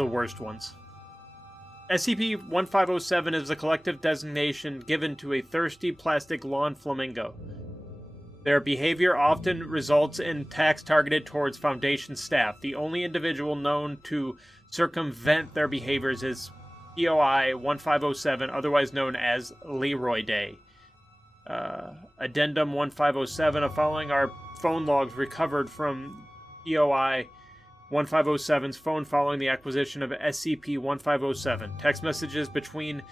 worst ones. SCP-1507 is a collective designation given to a thirsty plastic lawn flamingo. Their behavior often results in attacks targeted towards Foundation staff. The only individual known to circumvent their behaviors is POI-1507, otherwise known as Leroy Day. Addendum 1507, following our phone logs recovered from POI-1507's phone following the acquisition of SCP-1507. Text messages between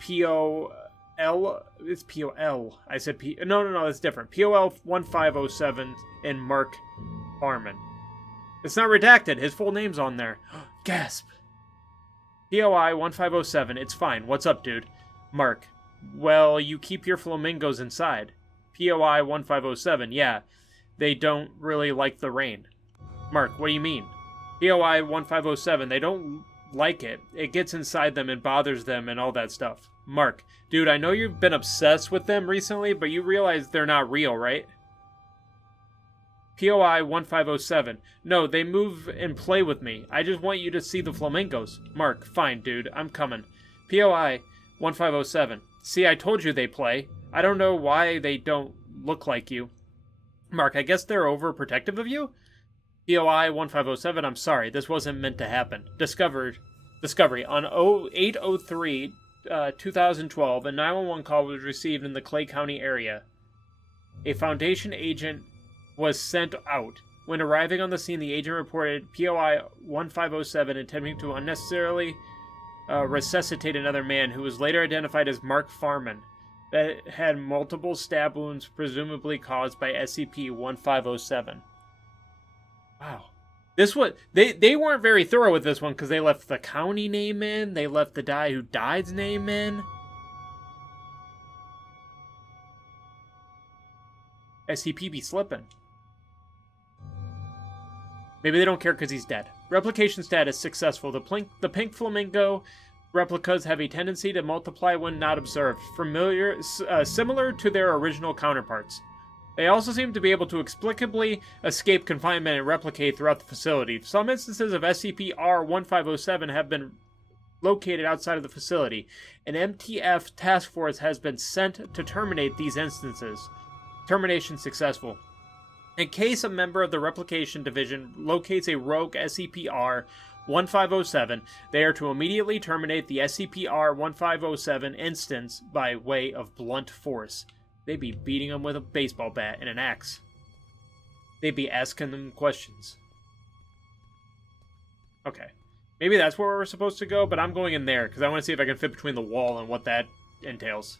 it's POL. I said P. No, that's different. POL-1507 and Mark Harmon. It's not redacted. His full name's on there. Gasp. POI-1507. It's fine. What's up, dude? Mark. Well, you keep your flamingos inside. POI-1507. Yeah, they don't really like the rain. Mark, what do you mean? POI-1507. They don't like it. It gets inside them and bothers them and all that stuff. Mark, dude, I know you've been obsessed with them recently, but you realize they're not real, right? POI-1507. No, they move and play with me. I just want you to see the flamingos. Mark, fine, dude. I'm coming. POI-1507. See, I told you they play. I don't know why they don't look like you. Mark, I guess they're overprotective of you? POI-1507. I'm sorry. This wasn't meant to happen. Discovery. On 0803 2012, a 911 call was received in the Clay County area. A Foundation agent was sent out. When arriving on the scene, the agent reported POI-1507 attempting to unnecessarily resuscitate another man who was later identified as Mark Farman, that had multiple stab wounds presumably caused by SCP-1507. Wow. This one, they weren't very thorough with this one because they left the county name in, they left the guy who died's name in. SCP be slipping. Maybe they don't care because he's dead. Replication status successful. The pink flamingo replicas have a tendency to multiply when not observed, similar to their original counterparts. They also seem to be able to explicably escape confinement and replicate throughout the facility. Some instances of SCP-R-1507 have been located outside of the facility. An MTF task force has been sent to terminate these instances. Termination successful. In case a member of the Replication Division locates a rogue SCP-R-1507, they are to immediately terminate the SCP-R-1507 instance by way of blunt force. They'd be beating them with a baseball bat and an axe. They'd be asking them questions. Okay. Maybe that's where we're supposed to go, but I'm going in there, because I want to see if I can fit between the wall and what that entails.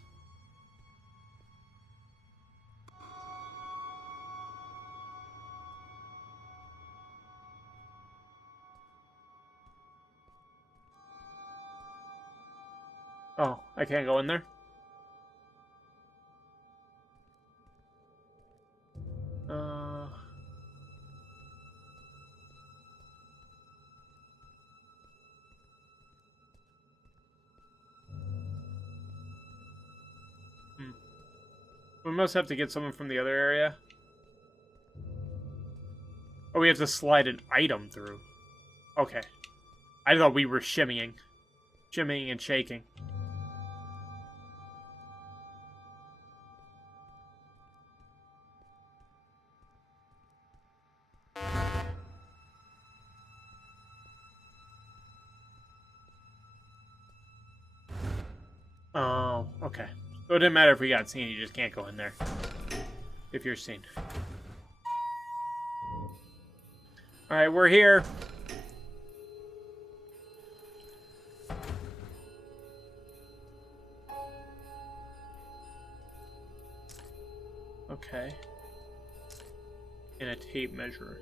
Oh, I can't go in there? We must have to get someone from the other area. Oh, we have to slide an item through. Okay. I thought we were shimmying. Shimmying and shaking. Oh, okay. So it didn't matter if we got seen, you just can't go in there. If you're seen. Alright, we're here. Okay. And a tape measure.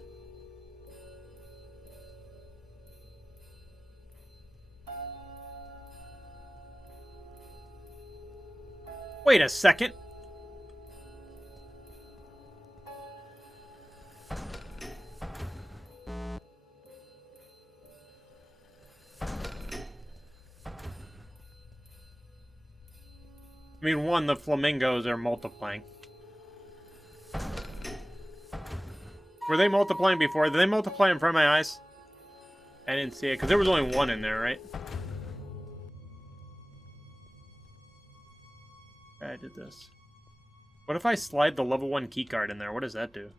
Wait a second. I mean, one, the flamingos are multiplying. Were they multiplying before? Did they multiply in front of my eyes? I didn't see it, because there was only one in there, right? I did this. What if I slide the level 1 keycard in there? What does that do?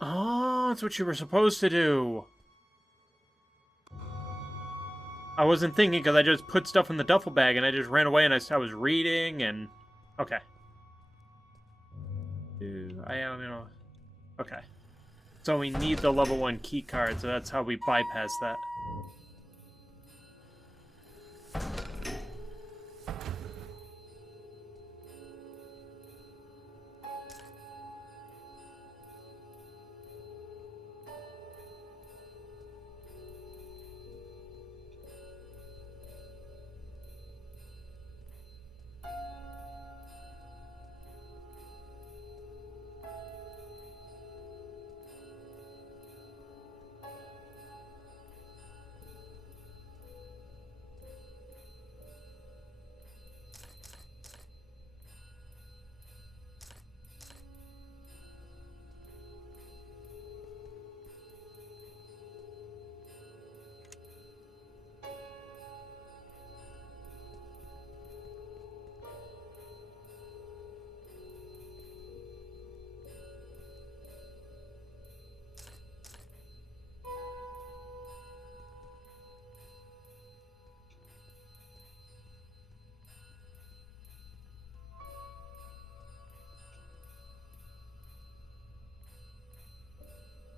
Oh, that's what you were supposed to do. I wasn't thinking because I just put stuff in the duffel bag and I just ran away and I was reading and... Okay. Okay. So we need the level 1 key card, so that's how we bypass that.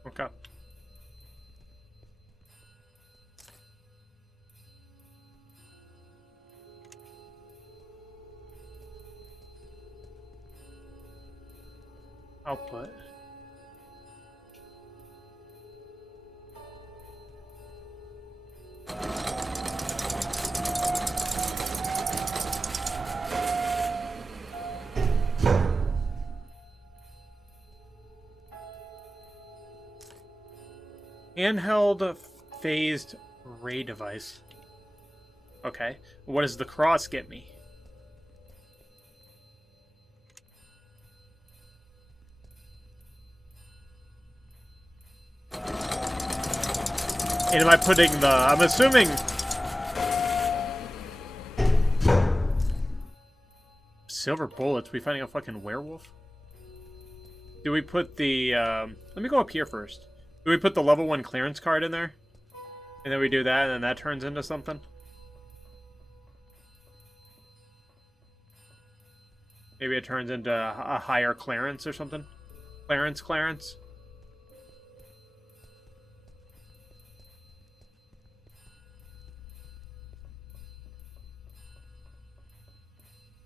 Okay. Output. Handheld phased ray device. Okay. What does the cross get me? And am I putting the... I'm assuming... Silver bullets? We finding a fucking werewolf? Do we put the... Let me go up here first. Do we put the level 1 clearance card in there? And then we do that, and then that turns into something? Maybe it turns into a higher clearance or something? Clearance?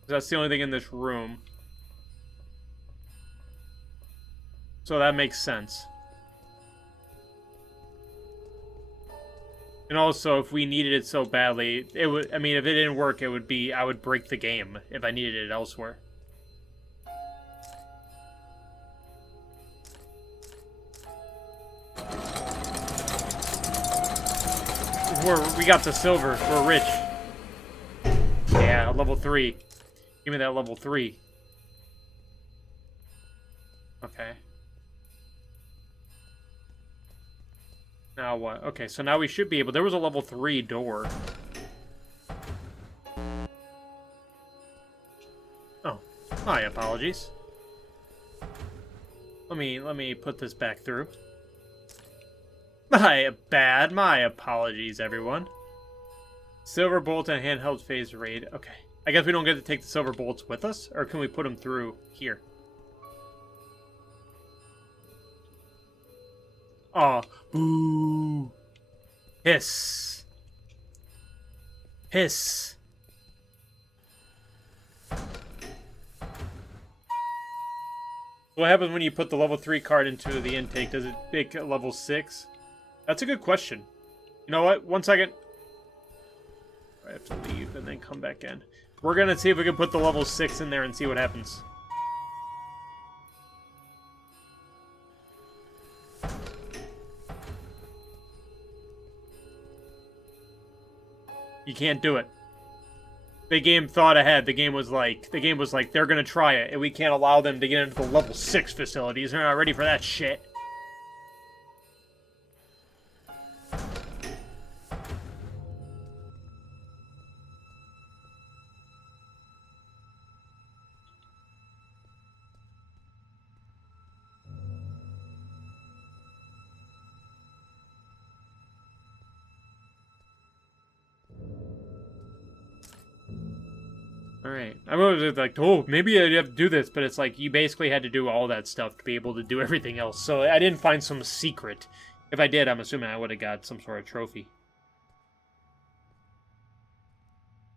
That's the only thing in this room. So that makes sense. And also, if we needed it so badly, it would... I mean, if it didn't work, it would be... I would break the game if I needed it elsewhere. We got the silver. We're rich. Yeah, level 3. Give me that level 3. Okay. Now what? Okay, so now we should be able... There was a level 3 door. Oh, my apologies. Let me put this back through. My apologies, everyone. Silver bolt and handheld phase raid. Okay. I guess we don't get to take the silver bolts with us, or can we put them through here? Aw. Boo. Hiss. Hiss. What happens when you put the level 3 card into the intake? Does it make it level 6? That's a good question. You know what? 1 second. I have to leave and then come back in. We're going to see if we can put the level 6 in there and see what happens. You can't do it. The game thought ahead. The game was like, they're gonna try it, and we can't allow them to get into the level 6 facilities. They're not ready for that shit. Alright. I was like, oh, maybe I'd have to do this, but it's like, you basically had to do all that stuff to be able to do everything else. So I didn't find some secret. If I did, I'm assuming I would have got some sort of trophy.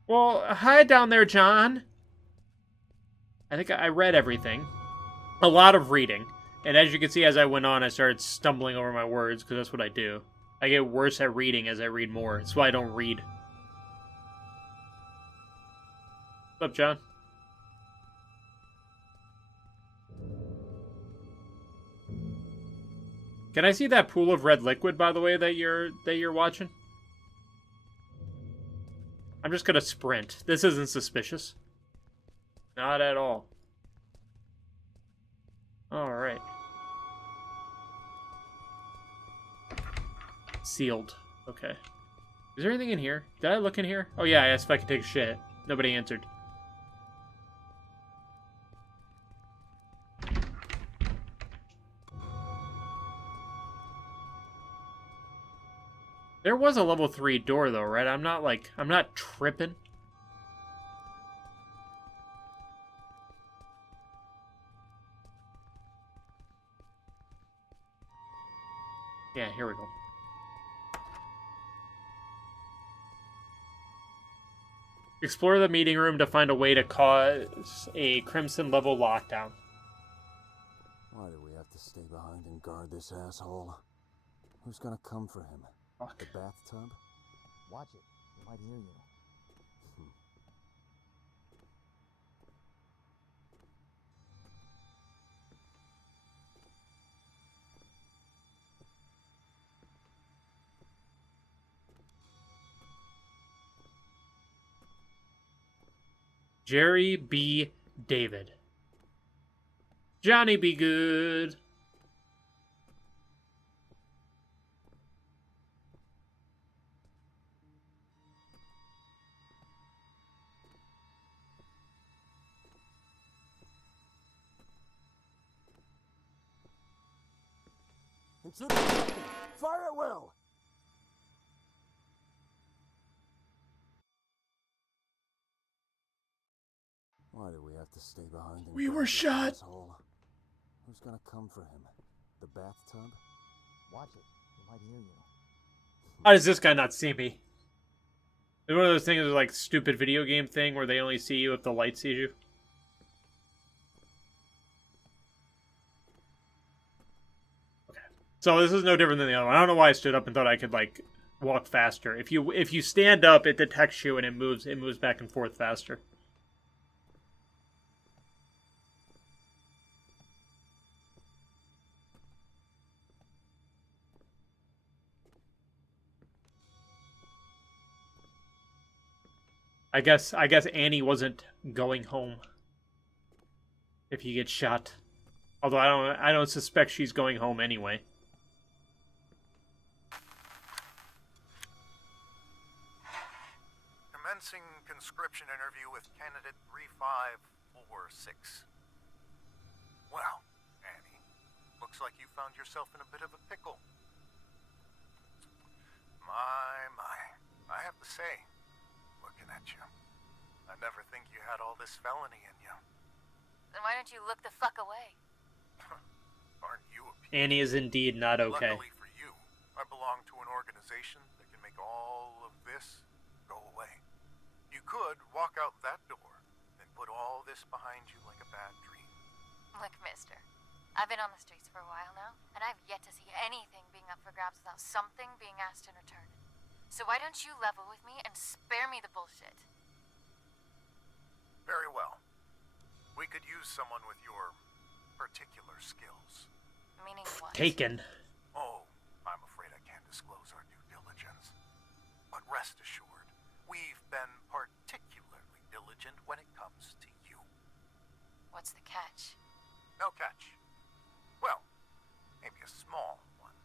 Well, hi down there, John. I think I read everything. A lot of reading. And as you can see, as I went on, I started stumbling over my words, because that's what I do. I get worse at reading as I read more. That's why I don't read. What's up, John? Can I see that pool of red liquid, by the way, that you're watching? I'm just gonna sprint. This isn't suspicious. Not at all. Alright. Sealed. Okay. Is there anything in here? Did I look in here? Oh yeah, I asked if I could take a shit. Nobody answered. There was a level 3 door, though, right? I'm not tripping. Yeah, here we go. Explore the meeting room to find a way to cause a Crimson level lockdown. Why do we have to stay behind and guard this asshole? Who's gonna come for him? Fuck. The bathtub? Watch it. He might hear you. Jerry B. David. Johnny be good. Intruder! Fire at will! Why do we have to stay behind and We guard were this shot. asshole? Who's gonna come for him? The bathtub? Watch it. He might hear you. How does this guy not see me? It's one of those things, like, stupid video game thing where they only see you if the light sees you. Okay. So this is no different than the other one. I don't know why I stood up and thought I could, like, walk faster. If you stand up, it detects you and it moves back and forth faster. I guess Annie wasn't going home. If he gets shot. Although I don't suspect she's going home anyway. Commencing conscription interview with candidate 3546. Well, Annie, looks like you found yourself in a bit of a pickle. My. I have to say, looking at you, I never think you had all this felony in you. Then why don't you look the fuck away? Aren't you a piece? Annie is indeed not okay. Luckily for you, I belong to an organization that can make all of this go away. You could walk out that door and put all this behind you like a bad dream. Look, mister, I've been on the streets for a while now, and I've yet to see anything being up for grabs without something being asked in return. So why don't you level with me and spare me the bullshit? Very well. We could use someone with your particular skills. Meaning what? Taken. Oh, I'm afraid I can't disclose our due diligence. But rest assured, we've been particularly diligent when it comes to you. What's the catch? No catch. Well, maybe a small one.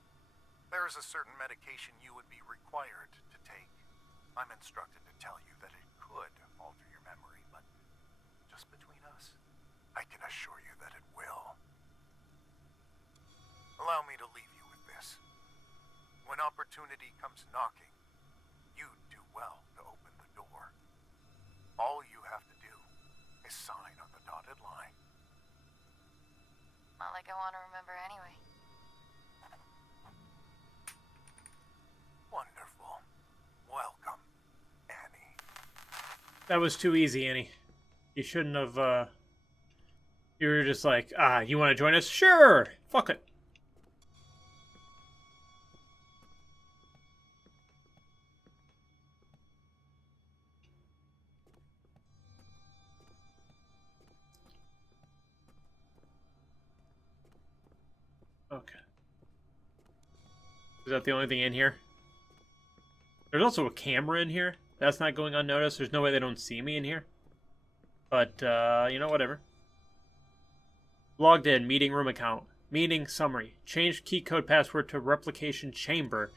There is a certain medication you would be required to take. I'm instructed to tell you that it could alter your memory, but just between us, I can assure you that it will. Allow me to leave you with this. When opportunity comes knocking, you do well to open the door. All you have to do is sign on the dotted line. Not like I want to remember anyway. Wonderful. Welcome, Annie. That was too easy, Annie. You shouldn't have, You were just like, you want to join us? Sure! Fuck it. Okay. Is that the only thing in here? There's also a camera in here. That's not going unnoticed. There's no way they don't see me in here. But, you know, whatever. Logged in. Meeting room account. Meeting summary. Changed key code password to replication chamber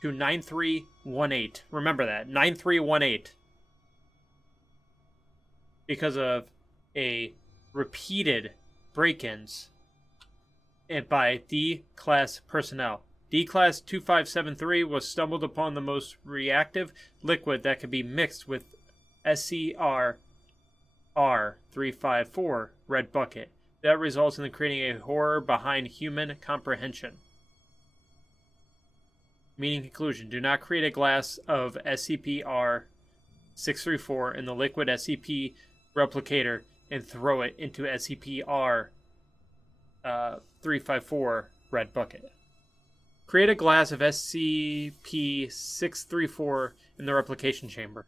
to 9318. Remember that. 9318. Because of a repeated break-ins by D-Class personnel. D-Class 2573 was stumbled upon the most reactive liquid that could be mixed with SCR R354 red bucket. That results in creating a horror behind human comprehension. Meaning conclusion. Do not create a glass of SCP-R634 in the liquid SCP replicator and throw it into SCP-R354 red bucket. Create a glass of SCP-634 in the replication chamber.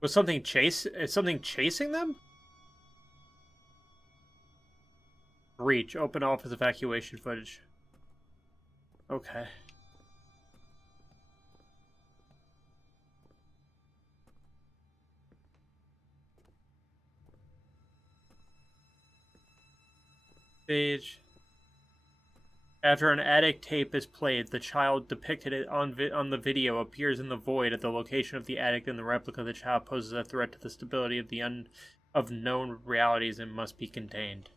Was something chasing them? Reach. Open office evacuation footage. Okay. Page. After an attic tape is played, the child depicted on the video appears in the void at the location of the attic, and the replica of the child poses a threat to the stability of the known realities and must be contained.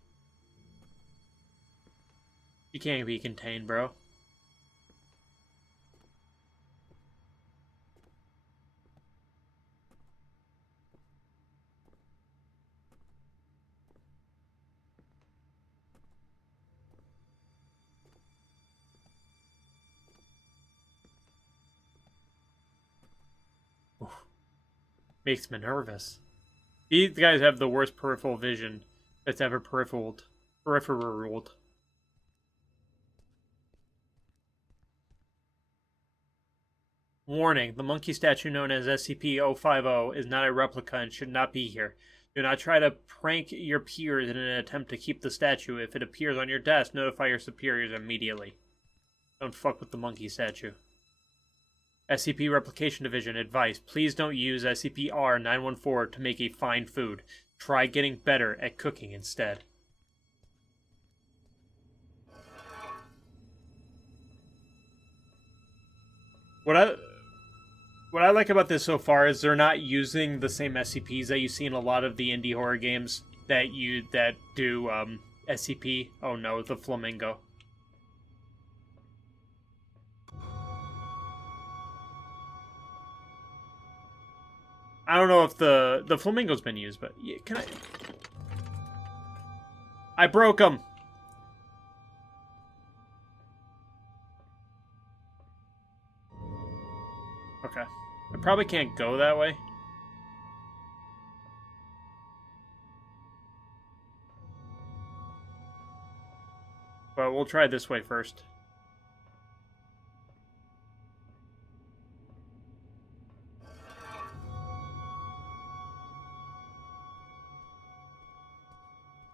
You can't be contained, bro. Makes me nervous. These guys have the worst peripheral vision that's ever peripheraled. Warning, the monkey statue known as SCP-050 is not a replica and should not be here. Do not try to prank your peers in an attempt to keep the statue. If it appears on your desk, notify your superiors immediately. Don't fuck with the monkey statue. SCP Replication Division advice. Please don't use SCP-R-914 to make a fine food. Try getting better at cooking instead. What I like about this so far is they're not using the same SCPs that you see in a lot of the indie horror games that do SCP. Oh no, the flamingo. I don't know if the flamingo's been used, but yeah, can I broke him. Okay. I probably can't go that way. But we'll try this way first.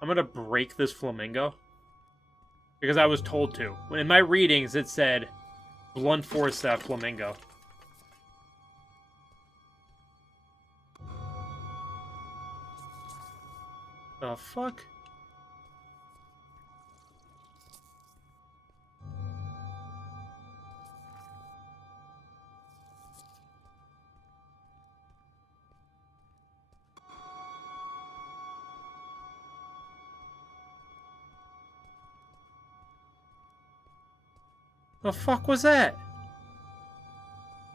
I'm gonna break this flamingo. Because I was told to. In my readings, it said, blunt force that flamingo. The fuck? The fuck was that?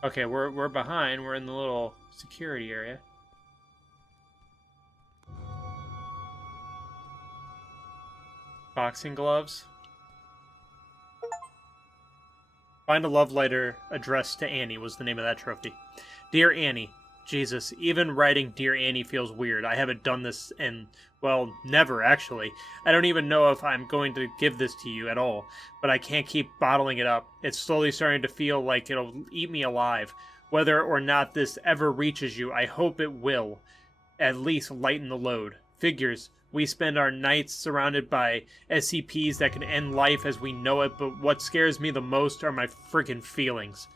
Okay, we're behind. We're in the little security area. Boxing gloves. Find a love letter addressed to Annie was the name of that trophy. Dear Annie. Jesus, even writing Dear Annie feels weird. I haven't done this in, well, never, actually. I don't even know if I'm going to give this to you at all, but I can't keep bottling it up. It's slowly starting to feel like it'll eat me alive. Whether or not this ever reaches you, I hope it will. At least lighten the load. Figures, we spend our nights surrounded by SCPs that can end life as we know it, but what scares me the most are my freaking feelings.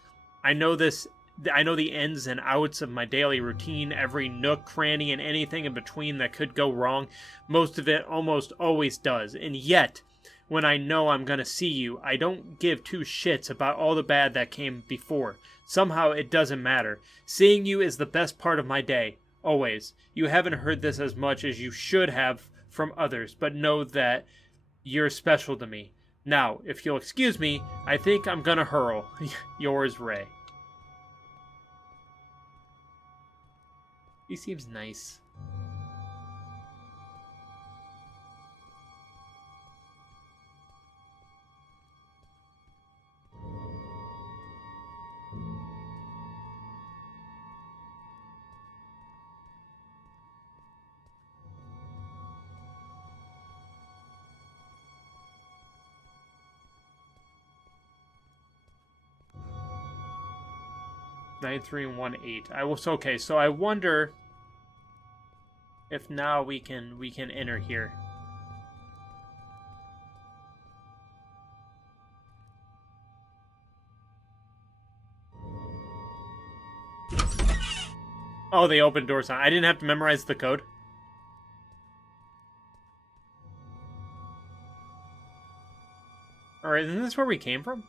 I know the ins and outs of my daily routine, every nook, cranny, and anything in between that could go wrong. Most of it almost always does. And yet, when I know I'm gonna see you, I don't give two shits about all the bad that came before. Somehow it doesn't matter. Seeing you is the best part of my day. Always. You haven't heard this as much as you should have from others, but know that you're special to me. Now, if you'll excuse me, I think I'm gonna hurl. Yours, Ray. He seems nice. Nine 318. I was okay. So I wonder if now we can enter here. Oh, they opened doors. I didn't have to memorize the code. Alright, isn't this where we came from?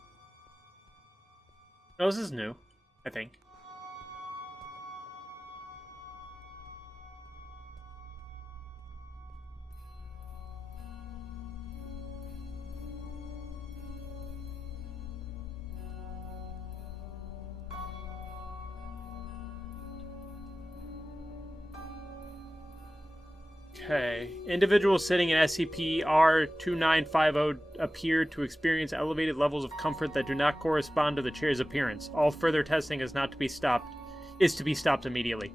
No, this is new, I think. Okay. Individuals sitting in SCP-R2950 appear to experience elevated levels of comfort that do not correspond to the chair's appearance. All further testing is to be stopped immediately.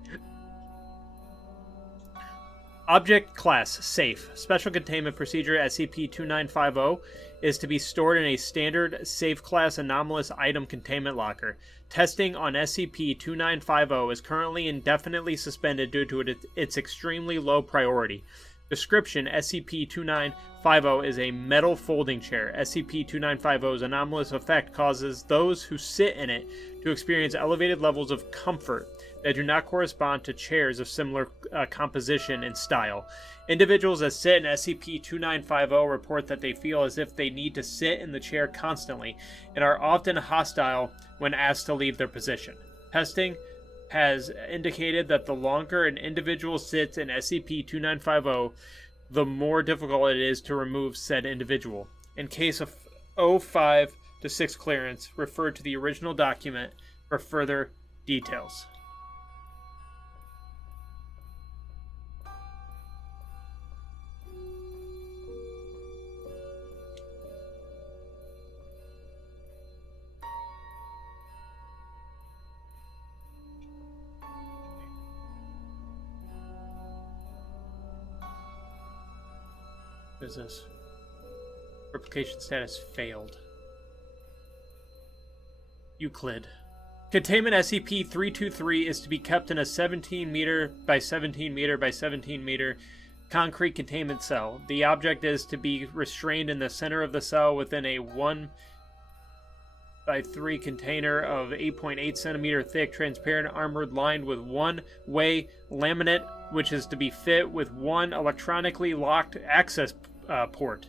Object Class Safe. Special Containment Procedure SCP-2950 is to be stored in a standard Safe Class Anomalous Item Containment Locker. Testing on SCP-2950 is currently indefinitely suspended due to its extremely low priority. Description: SCP-2950 is a metal folding chair. SCP-2950's anomalous effect causes those who sit in it to experience elevated levels of comfort that do not correspond to chairs of similar composition and style. Individuals that sit in SCP-2950 report that they feel as if they need to sit in the chair constantly and are often hostile when asked to leave their position. Testing has indicated that the longer an individual sits in SCP-2950, the more difficult it is to remove said individual. In case of 05 to 6 clearance, refer to the original document for further details. What is this? Replication status failed. Euclid. Containment SCP-323 is to be kept in a 17 meter by 17 meter by 17 meter concrete containment cell. The object is to be restrained in the center of the cell within a 1 by 3 container of 8.8 centimeter thick, transparent, armored, lined with one-way laminate, which is to be fit with one electronically locked access port.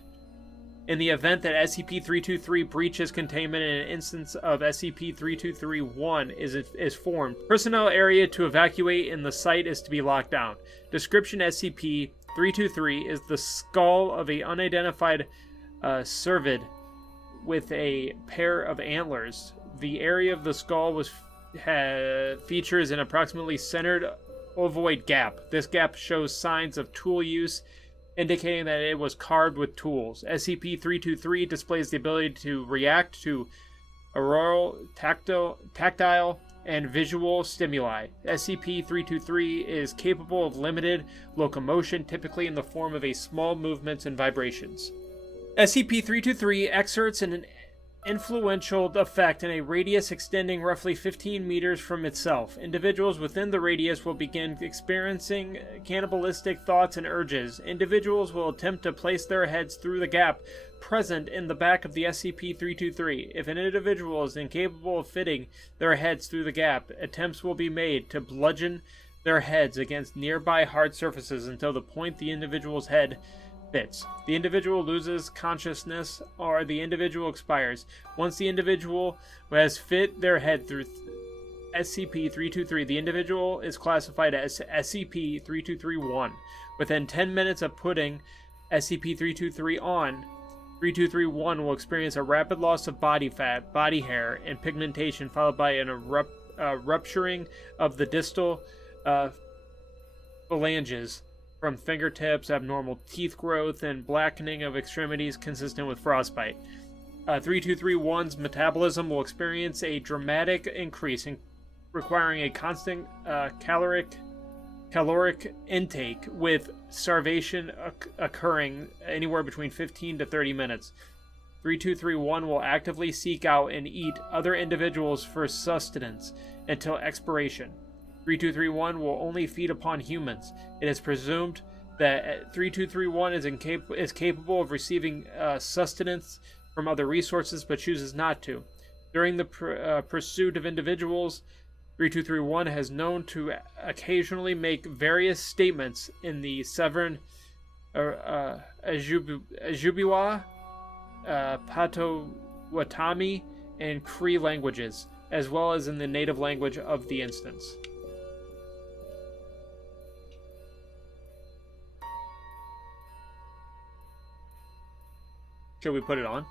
In the event that SCP-323 breaches containment and an instance of SCP-323-1 is formed, personnel area to evacuate in the site is to be locked down. Description: SCP-323 is the skull of an unidentified cervid with a pair of antlers. The area of the skull features an approximately centered ovoid gap. This gap shows signs of tool use, indicating that it was carved with tools. SCP-323 displays the ability to react to auroral, tactile, and visual stimuli. SCP-323 is capable of limited locomotion, typically in the form of small movements and vibrations. SCP-323 exerts an influential effect in a radius extending roughly 15 meters from itself. Individuals within the radius will begin experiencing cannibalistic thoughts and urges. Individuals will attempt to place their heads through the gap present in the back of the SCP-323. If an individual is incapable of fitting their heads through the gap, attempts will be made to bludgeon their heads against nearby hard surfaces until the point the individual's head fits. The individual loses consciousness or the individual expires. Once the individual has fit their head through SCP-323, the individual is classified as SCP-3231. Within 10 minutes of putting SCP-323 on, 3231 will experience a rapid loss of body fat, body hair, and pigmentation, followed by a rupturing of the distal phalanges from fingertips, abnormal teeth growth, and blackening of extremities consistent with frostbite. 3231's metabolism will experience a dramatic increase, requiring a constant caloric intake, with starvation occurring anywhere between 15 to 30 minutes. 3231 will actively seek out and eat other individuals for sustenance until expiration. 3231 will only feed upon humans. It is presumed that 3231 is capable of receiving sustenance from other resources, but chooses not to. During the pursuit of individuals, 3231 has known to occasionally make various statements in the Severn Ajubiwa, Potawatomi, and Cree languages, as well as in the native language of the instance. Should we put it on?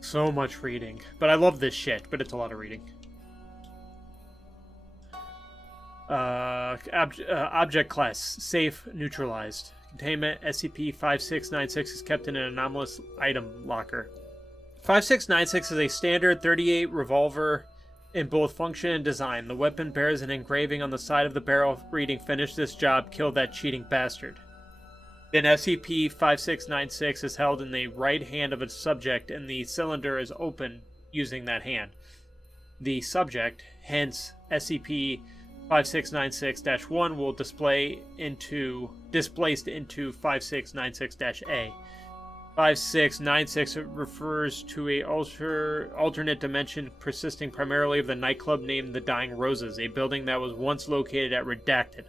So much reading. But I love this shit, but it's a lot of reading. Object class. Safe. Neutralized. Containment SCP-5696 is kept in an anomalous item locker. 5696 is a standard .38 revolver in both function and design. The weapon bears an engraving on the side of the barrel reading, "Finish this job, kill that cheating bastard." Then SCP-5696 is held in the right hand of a subject and the cylinder is open using that hand. The subject, hence SCP-5696-1, will displaced into 5696-A. 5696 refers to a alternate dimension consisting primarily of the nightclub named the Dying Roses, a building that was once located at Redacted,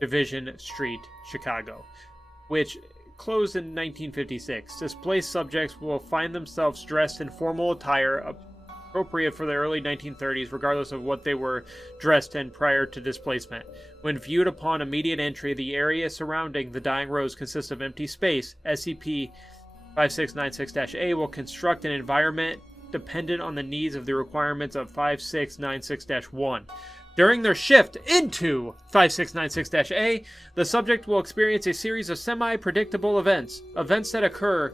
Division Street, Chicago, which closed in 1956. Displaced subjects will find themselves dressed in formal attire appropriate for the early 1930s, regardless of what they were dressed in prior to displacement. When viewed upon immediate entry, the area surrounding the Dying Rose consists of empty space. SCP-5696-A will construct an environment dependent on the needs of the requirements of 5696-1. During their shift into 5696-A, the subject will experience a series of semi-predictable events. Events that occur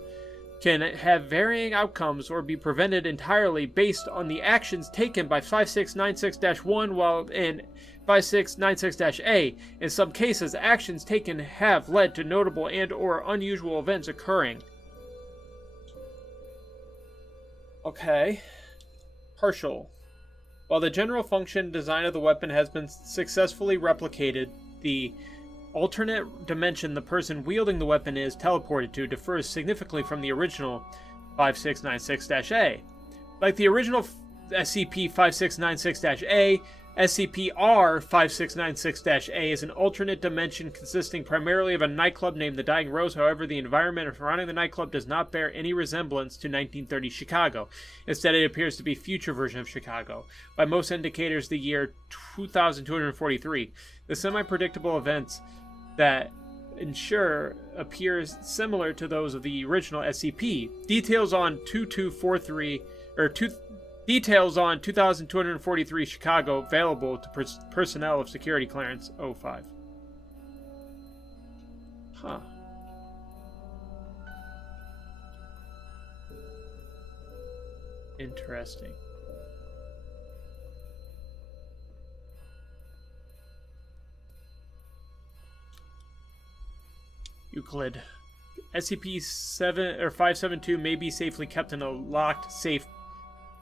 can have varying outcomes or be prevented entirely based on the actions taken by 5696-1 while in 5696-A. In some cases, actions taken have led to notable and/or unusual events occurring. Okay. Partial. While the general function design of the weapon has been successfully replicated, the alternate dimension the person wielding the weapon is teleported to differs significantly from the original 5696-A. Like the original SCP-5696-A, SCP-R-5696-A is an alternate dimension consisting primarily of a nightclub named the Dying Rose. However, the environment surrounding the nightclub does not bear any resemblance to 1930s Chicago. Instead, it appears to be a future version of Chicago. By most indicators, the year 2243. The semi-predictable events that ensure appears similar to those of the original SCP. Details on 2243 Chicago available to personnel of security clearance 05. Huh. Interesting. Euclid. SCP-572 may be safely kept in a locked safe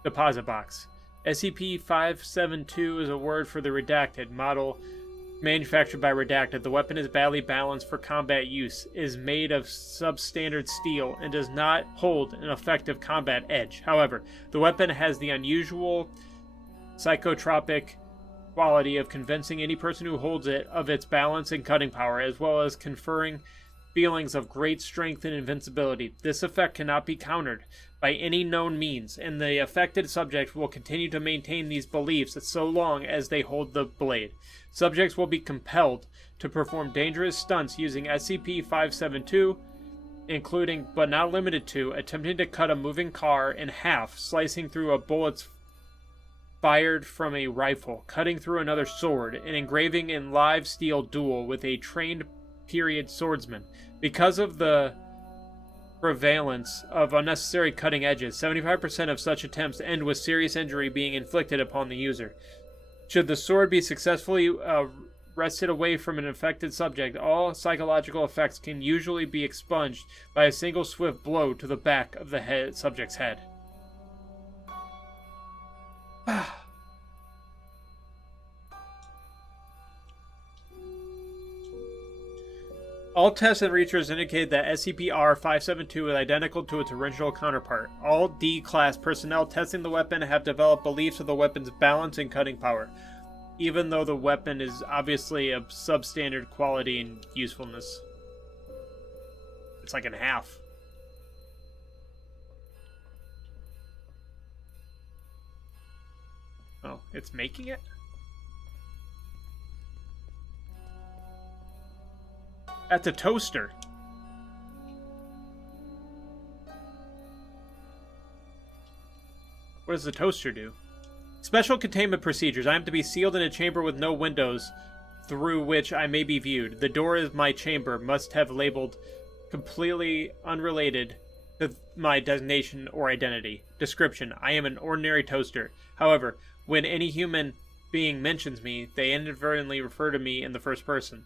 deposit box. SCP-572 is a word for the Redacted model manufactured by Redacted. The weapon is badly balanced for combat use, is made of substandard steel, and does not hold an effective combat edge. However, the weapon has the unusual psychotropic quality of convincing any person who holds it of its balance and cutting power, as well as conferring feelings of great strength and invincibility. This effect cannot be countered by any known means, and the affected subject will continue to maintain these beliefs so long as they hold the blade. Subjects will be compelled to perform dangerous stunts using SCP-572, including, but not limited to, attempting to cut a moving car in half, slicing through a bullet fired from a rifle, cutting through another sword, and engraving in live steel duel with a trained period swordsman. Because of the prevalence of unnecessary cutting edges, 75% of such attempts end with serious injury being inflicted upon the user. Should the sword be successfully wrested away from an affected subject, all psychological effects can usually be expunged by a single swift blow to the back of the subject's head. All tests and research indicate that SCP-R-572 is identical to its original counterpart. All D-Class personnel testing the weapon have developed beliefs of the weapon's balance and cutting power, even though the weapon is obviously of substandard quality and usefulness. It's like in half. Oh, it's making it? That's a toaster. What does the toaster do? Special containment procedures. I am to be sealed in a chamber with no windows through which I may be viewed. The door of my chamber must have labeled completely unrelated to my designation or identity. Description. I am an ordinary toaster. However, when any human being mentions me, they inadvertently refer to me in the first person.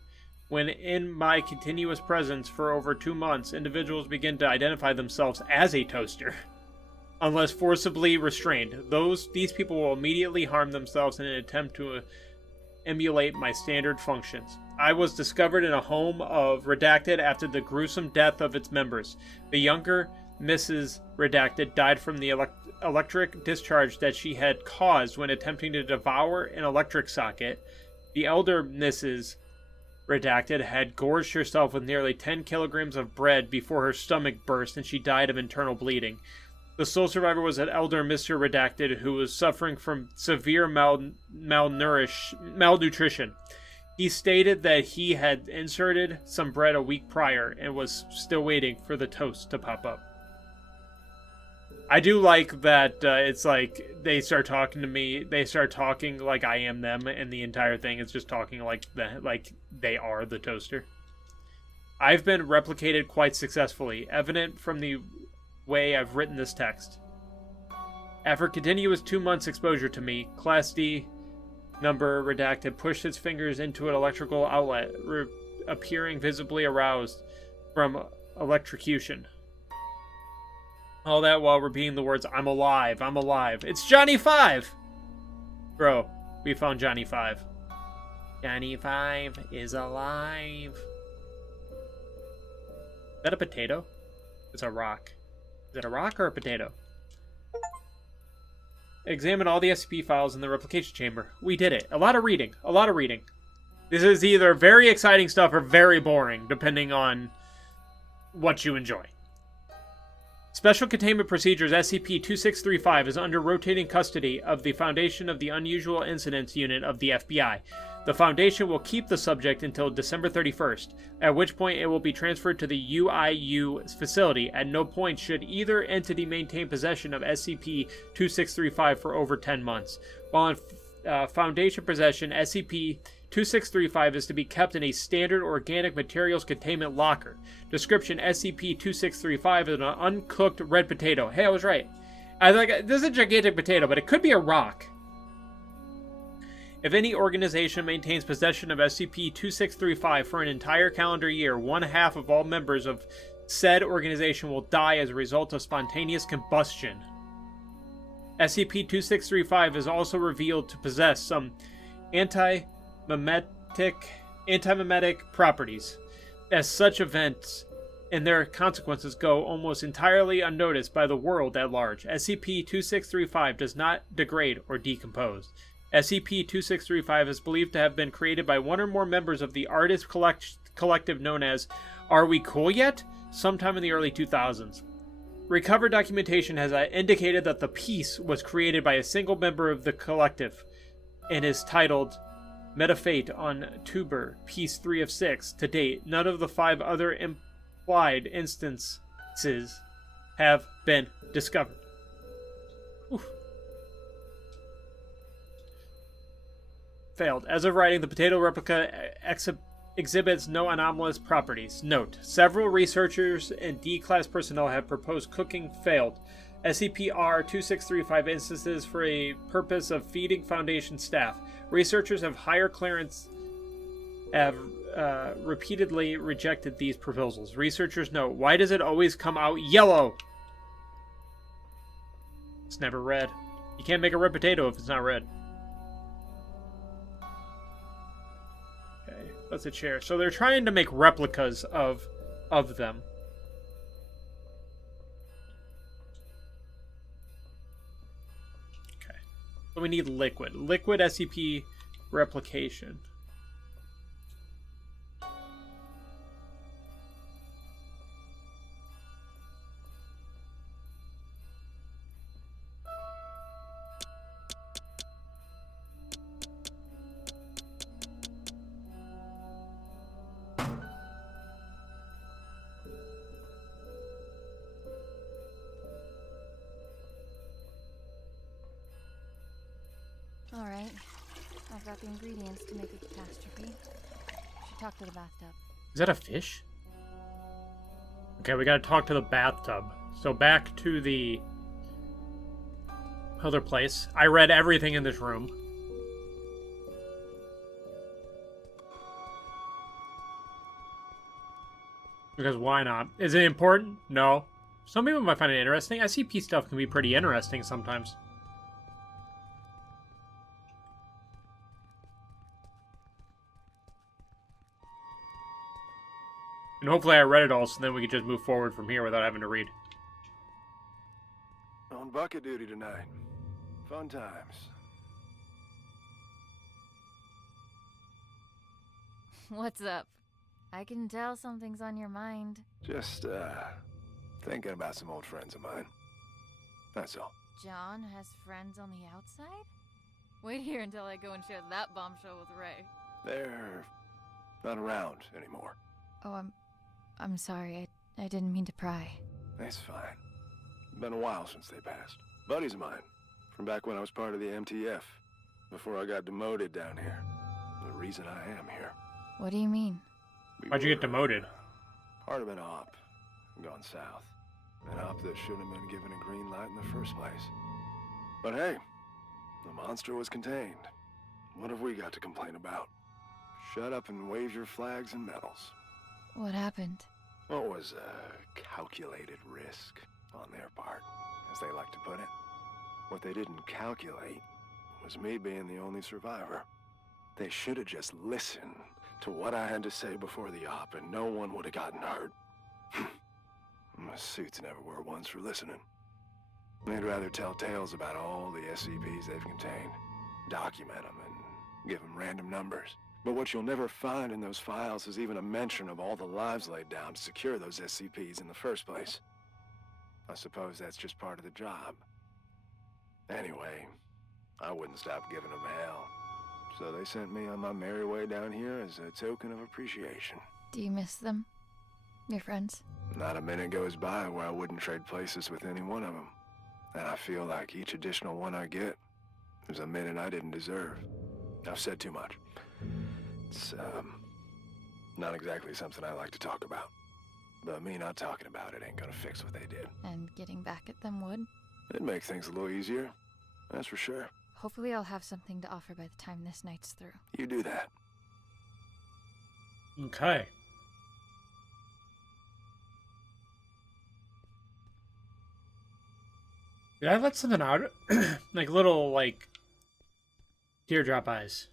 When in my continuous presence for over 2 months, individuals begin to identify themselves as a toaster. Unless forcibly restrained, these people will immediately harm themselves in an attempt to emulate my standard functions. I was discovered in a home of Redacted after the gruesome death of its members. The younger Mrs. Redacted died from the electric discharge that she had caused when attempting to devour an electric socket. The elder Mrs. Redacted had gorged herself with nearly 10 kilograms of bread before her stomach burst and she died of internal bleeding. The sole survivor was an elder Mr. Redacted who was suffering from severe malnutrition. He stated that he had inserted some bread a week prior and was still waiting for the toast to pop up. I do like that it's like they start talking to me, they start talking like I am them, and the entire thing is just talking like they are the toaster. I've been replicated quite successfully, evident from the way I've written this text. After continuous 2 months exposure to me, Class D number Redacted pushed its fingers into an electrical outlet, appearing visibly aroused from electrocution. All that while repeating the words, "I'm alive, I'm alive. It's Johnny 5! Bro, we found Johnny 5. Johnny 5 is alive. Is that a potato? It's a rock. Is it a rock or a potato? Examine all the SCP files in the replication chamber. We did it. A lot of reading. A lot of reading. This is either very exciting stuff or very boring, depending on what you enjoy. Special Containment Procedures SCP-2635 is under rotating custody of the Foundation of the Unusual Incidents Unit of the FBI. The Foundation will keep the subject until December 31st, at which point it will be transferred to the UIU facility. At no point should either entity maintain possession of SCP-2635 for over 10 months. While in Foundation possession, SCP-2635 is to be kept in a standard organic materials containment locker. Description: SCP-2635 is an uncooked red potato. Hey, I was right. This is a gigantic potato, but it could be a rock. If any organization maintains possession of SCP-2635 for an entire calendar year, 1/2 of all members of said organization will die as a result of spontaneous combustion. SCP-2635 is also revealed to possess some anti-memetic properties. As such, events and their consequences go almost entirely unnoticed by the world at large. SCP-2635 does not degrade or decompose. SCP-2635 is believed to have been created by one or more members of the artist collective known as Are We Cool Yet? Sometime in the early 2000s. Recovered documentation has indicated that the piece was created by a single member of the collective and is titled Metafate on Tuber, Piece 3 of 6. To date, none of the 5 other implied instances have been discovered. Oof. Failed. As of writing, the potato replica exhibits no anomalous properties. Note: several researchers and D-Class personnel have proposed cooking failed SCP-R-2635 instances for a purpose of feeding Foundation staff. Researchers of higher clearance have repeatedly rejected these proposals. Researchers note: why does it always come out yellow? It's never red. You can't make a red potato if it's not red. That's a chair. So they're trying to make replicas of them. Okay. So we need liquid. Liquid SCP replication. Alright, I've got the ingredients to make a catastrophe. Should talk to the bathtub. Is that a fish? Okay, we gotta talk to the bathtub. So back to the other place. I read everything in this room. Because why not? Is it important? No. Some people might find it interesting. SCP stuff can be pretty interesting sometimes. And hopefully I read it all, so then we can just move forward from here without having to read. On bucket duty tonight. Fun times. What's up? I can tell something's on your mind. Just, thinking about some old friends of mine. That's all. John has friends on the outside? Wait here until I go and share that bombshell with Ray. They're not around anymore. Oh, I'm sorry. I didn't mean to pry. It's fine. Been a while since they passed. Buddies of mine, from back when I was part of the MTF, before I got demoted down here. The reason I am here. What do you mean? Why'd you get demoted? Part of an op. Gone south. An op that shouldn't have been given a green light in the first place. But hey, the monster was contained. What have we got to complain about? Shut up and wave your flags and medals. What happened? What was a calculated risk on their part, as they like to put it. What they didn't calculate was me being the only survivor. They should have just listened to what I had to say before the op, and no one would have gotten hurt. My suits never were ones for listening. They'd rather tell tales about all the SCPs they've contained, document them, and give them random numbers. But what you'll never find in those files is even a mention of all the lives laid down to secure those SCPs in the first place. I suppose that's just part of the job. Anyway, I wouldn't stop giving them hell. So they sent me on my merry way down here as a token of appreciation. Do you miss them? Your friends? Not a minute goes by where I wouldn't trade places with any one of them. And I feel like each additional one I get is a minute I didn't deserve. I've said too much. It's, not exactly something I like to talk about. But me not talking about it ain't gonna fix what they did. And getting back at them would? It'd make things a little easier, that's for sure. Hopefully I'll have something to offer by the time this night's through. You do that. Okay. Did I let something out? Like little, like, teardrop eyes.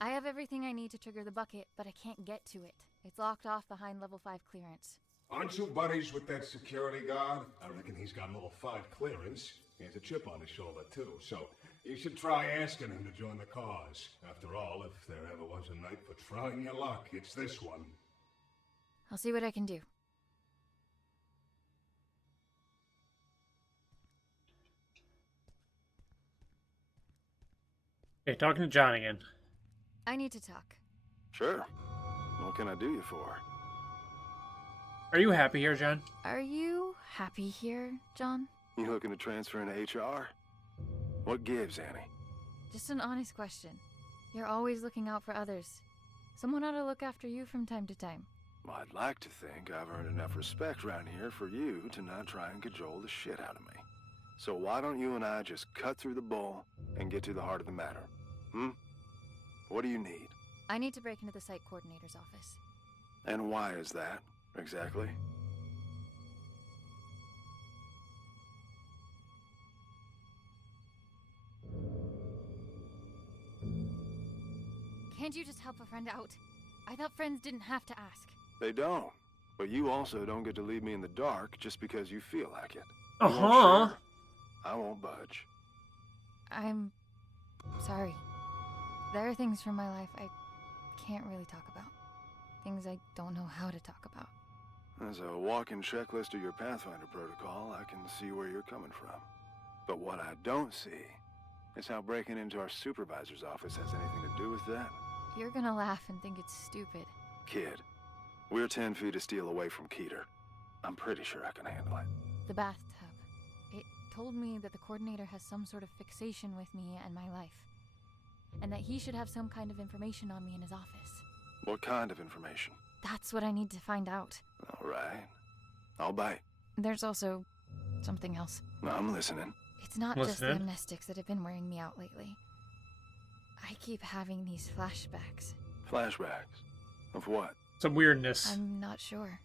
I have everything I need to trigger the bucket, but I can't get to it. It's locked off behind level 5 clearance. Aren't you buddies with that security guard? I reckon he's got level 5 clearance. He has a chip on his shoulder, too, so you should try asking him to join the cause. After all, if there ever was a night for trying your luck, it's this one. I'll see what I can do. Okay, talking to John again. I need to talk. Sure. What can I do you for? Are you happy here, John? Are you happy here, John? You looking to transfer into HR? What gives, Annie? Just an honest question. You're always looking out for others. Someone ought to look after you from time to time. Well, I'd like to think I've earned enough respect around here for you to not try and cajole the shit out of me. So why don't you and I just cut through the bull and get to the heart of the matter? What do you need? I need to break into the site coordinator's office. And why is that, exactly? Can't you just help a friend out? I thought friends didn't have to ask. They don't. But you also don't get to leave me in the dark just because you feel like it. Uh-huh. I won't budge. I'm sorry. There are things from my life I can't really talk about. Things I don't know how to talk about. As a walking checklist of your Pathfinder protocol, I can see where you're coming from. But what I don't see is how breaking into our supervisor's office has anything to do with that. You're gonna laugh and think it's stupid. Kid, we're 10 feet of steel away from Keter. I'm pretty sure I can handle it. The bathtub. It told me that the coordinator has some sort of fixation with me and my life. And that he should have some kind of information on me in his office. What kind of information? That's what I need to find out. All right. I'll bite. There's also something else. I'm listening. It's not just the amnestics that have been wearing me out lately. I keep having these flashbacks. Flashbacks? Of what? Some weirdness. I'm not sure.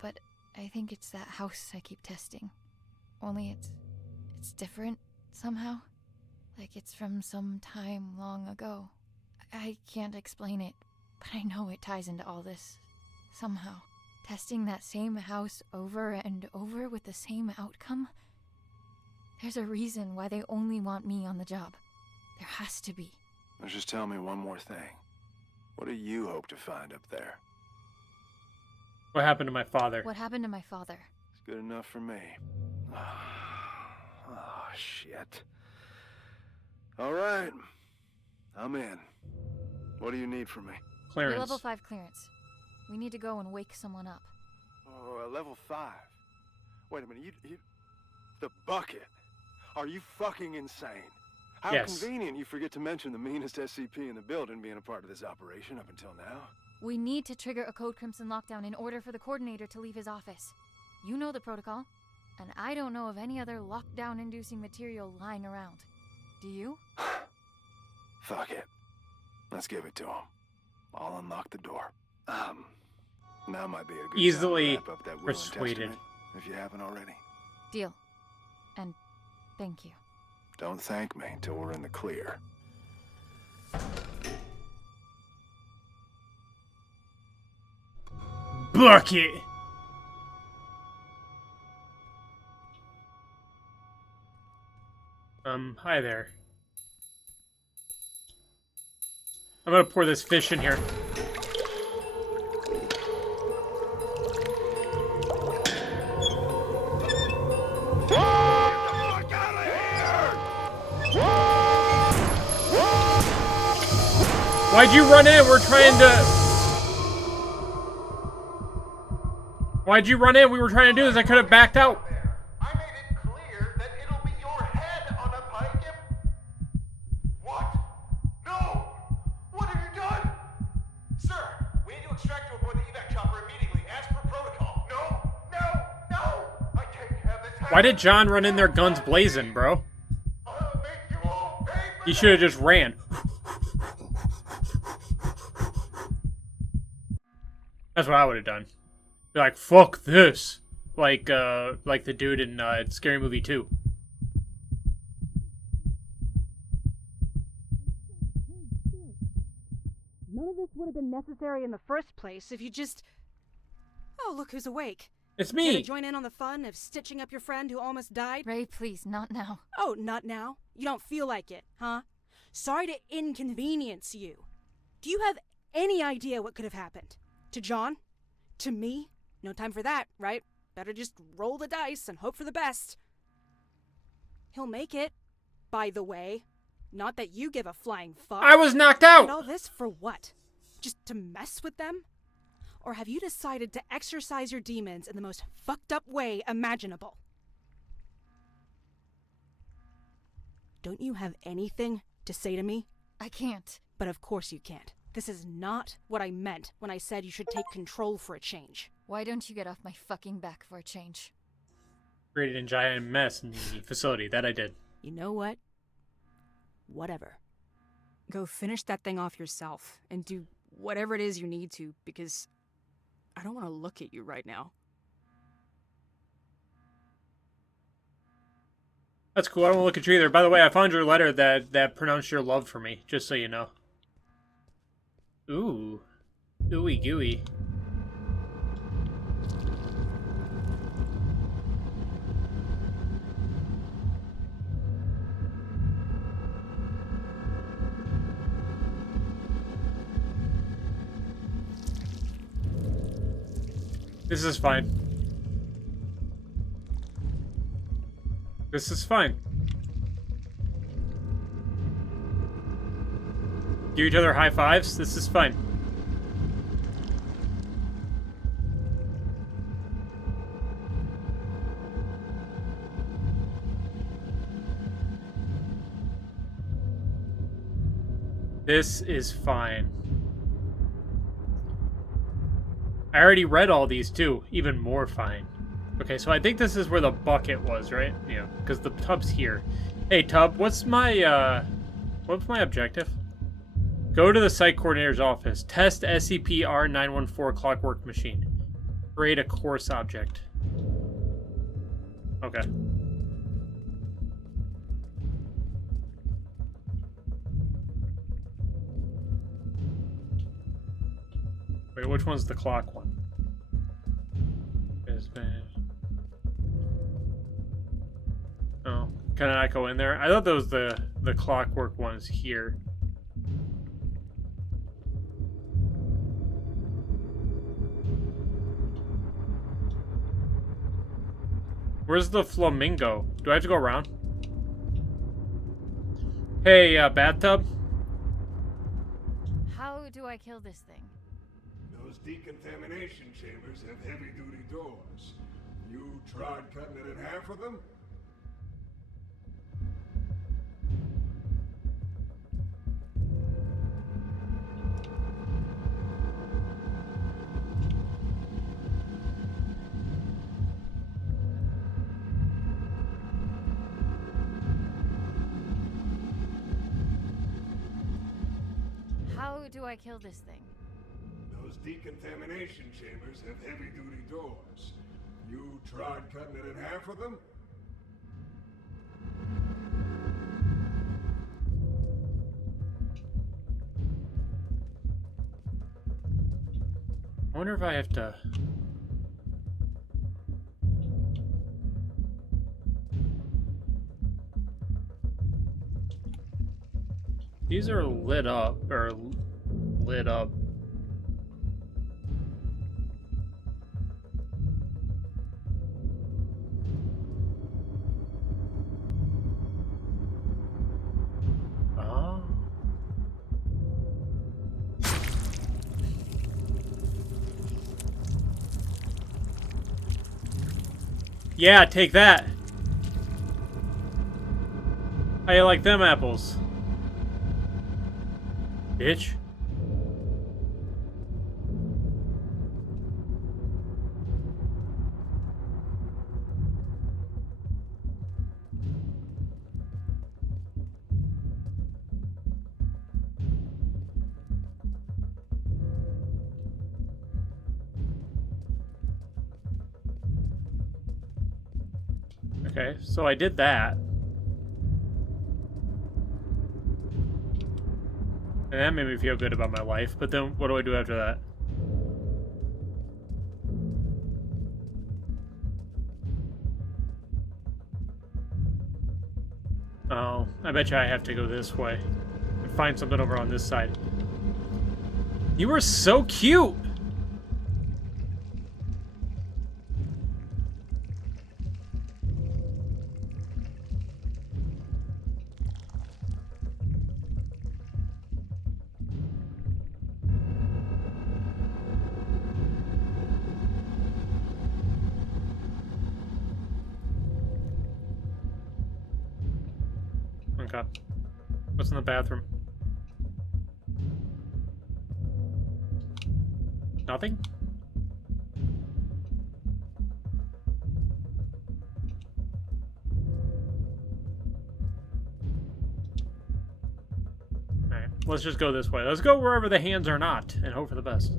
But I think it's that house I keep testing. Only it's different somehow. Like it's from some time long ago. I can't explain it, but I know it ties into all this. Somehow. Testing that same house over and over with the same outcome? There's a reason why they only want me on the job. There has to be. Now just tell me one more thing. What do you hope to find up there? What happened to my father? What happened to my father? It's good enough for me. Oh, shit. All right. I'm in. What do you need from me? Clearance. You're level 5 clearance. We need to go and wake someone up. Oh, level 5. Wait a minute, you... The bucket? Are you fucking insane? How Yes. convenient you forget to mention the meanest SCP in the building being a part of this operation up until now. We need to trigger a Code Crimson lockdown in order for the coordinator to leave his office. You know the protocol, and I don't know of any other lockdown-inducing material lying around. Do you? Fuck it. Let's give it to him. I'll unlock the door. Now might be a good Easily time to wrap up that will and persuaded. testament, if you haven't already. Deal. And thank you. Don't thank me until we're in the clear. Bucket! Hi there. I'm gonna pour this fish in here. Why'd you run in? We're trying to... Why'd you run in? We were trying to do this. I could have backed out. I made it clear that it'll be your head on a pike and... What? No! What have you done? Sir, we need to extract you aboard the evac chopper immediately, as per protocol. No! No! No! I can't have this happen. Why did John run in there guns blazing, bro? I'll make you all pay for He should have just ran. That's what I would have done. Be like, fuck this. Like the dude in Scary Movie 2. None of this would have been necessary in the first place if you just... Oh, look who's awake. It's Care me. to join in on the fun of stitching up your friend who almost died? Ray, please, not now. Oh, not now? You don't feel like it, huh? Sorry to inconvenience you. Do you have any idea what could have happened? To John? To me? No time for that, right? Better just roll the dice and hope for the best. He'll make it, by the way. Not that you give a flying fuck. I was knocked out! And all this for what? Just to mess with them? Or have you decided to exercise your demons in the most fucked up way imaginable? Don't you have anything to say to me? I can't. But of course you can't. This is not what I meant when I said you should take control for a change. Why don't you get off my fucking back for a change? Created a giant mess in the facility. That I did. You know what? Whatever. Go finish that thing off yourself and do whatever it is you need to, because I don't want to look at you right now. That's cool. I don't want to look at you either. By the way, I found your letter that pronounced your love for me, just so you know. Ooh. Ooey gooey. This is fine. This is fine. Give each other high fives. This is fine. This is fine. I already read all these too. Even more fine. Okay, so I think this is where the bucket was, right? Yeah, because the tub's here. Hey, tub, what's my objective? Go to the site coordinator's office. Test SCP-R914 clockwork machine. Create a course object. Okay. Wait, which one's the clock one? Oh, can I not go in there? I thought that was the clockwork ones here. Where's the flamingo? Do I have to go around? Hey, bathtub? How do I kill this thing? Those decontamination chambers have heavy-duty doors. You tried cutting it in half of them? How do I kill this thing? Those decontamination chambers have heavy-duty doors. You tried cutting it in half of them? I wonder if I have to... These are lit up, or lit up. Oh. Yeah, take that. How you like them apples? Bitch. Okay, so I did that. And that made me feel good about my life, but then what do I do after that? Oh, I bet you I have to go this way and find something over on this side. You were so cute! Okay. What's in the bathroom? Nothing? Alright, let's just go this way. Let's go wherever the hands are not, and hope for the best.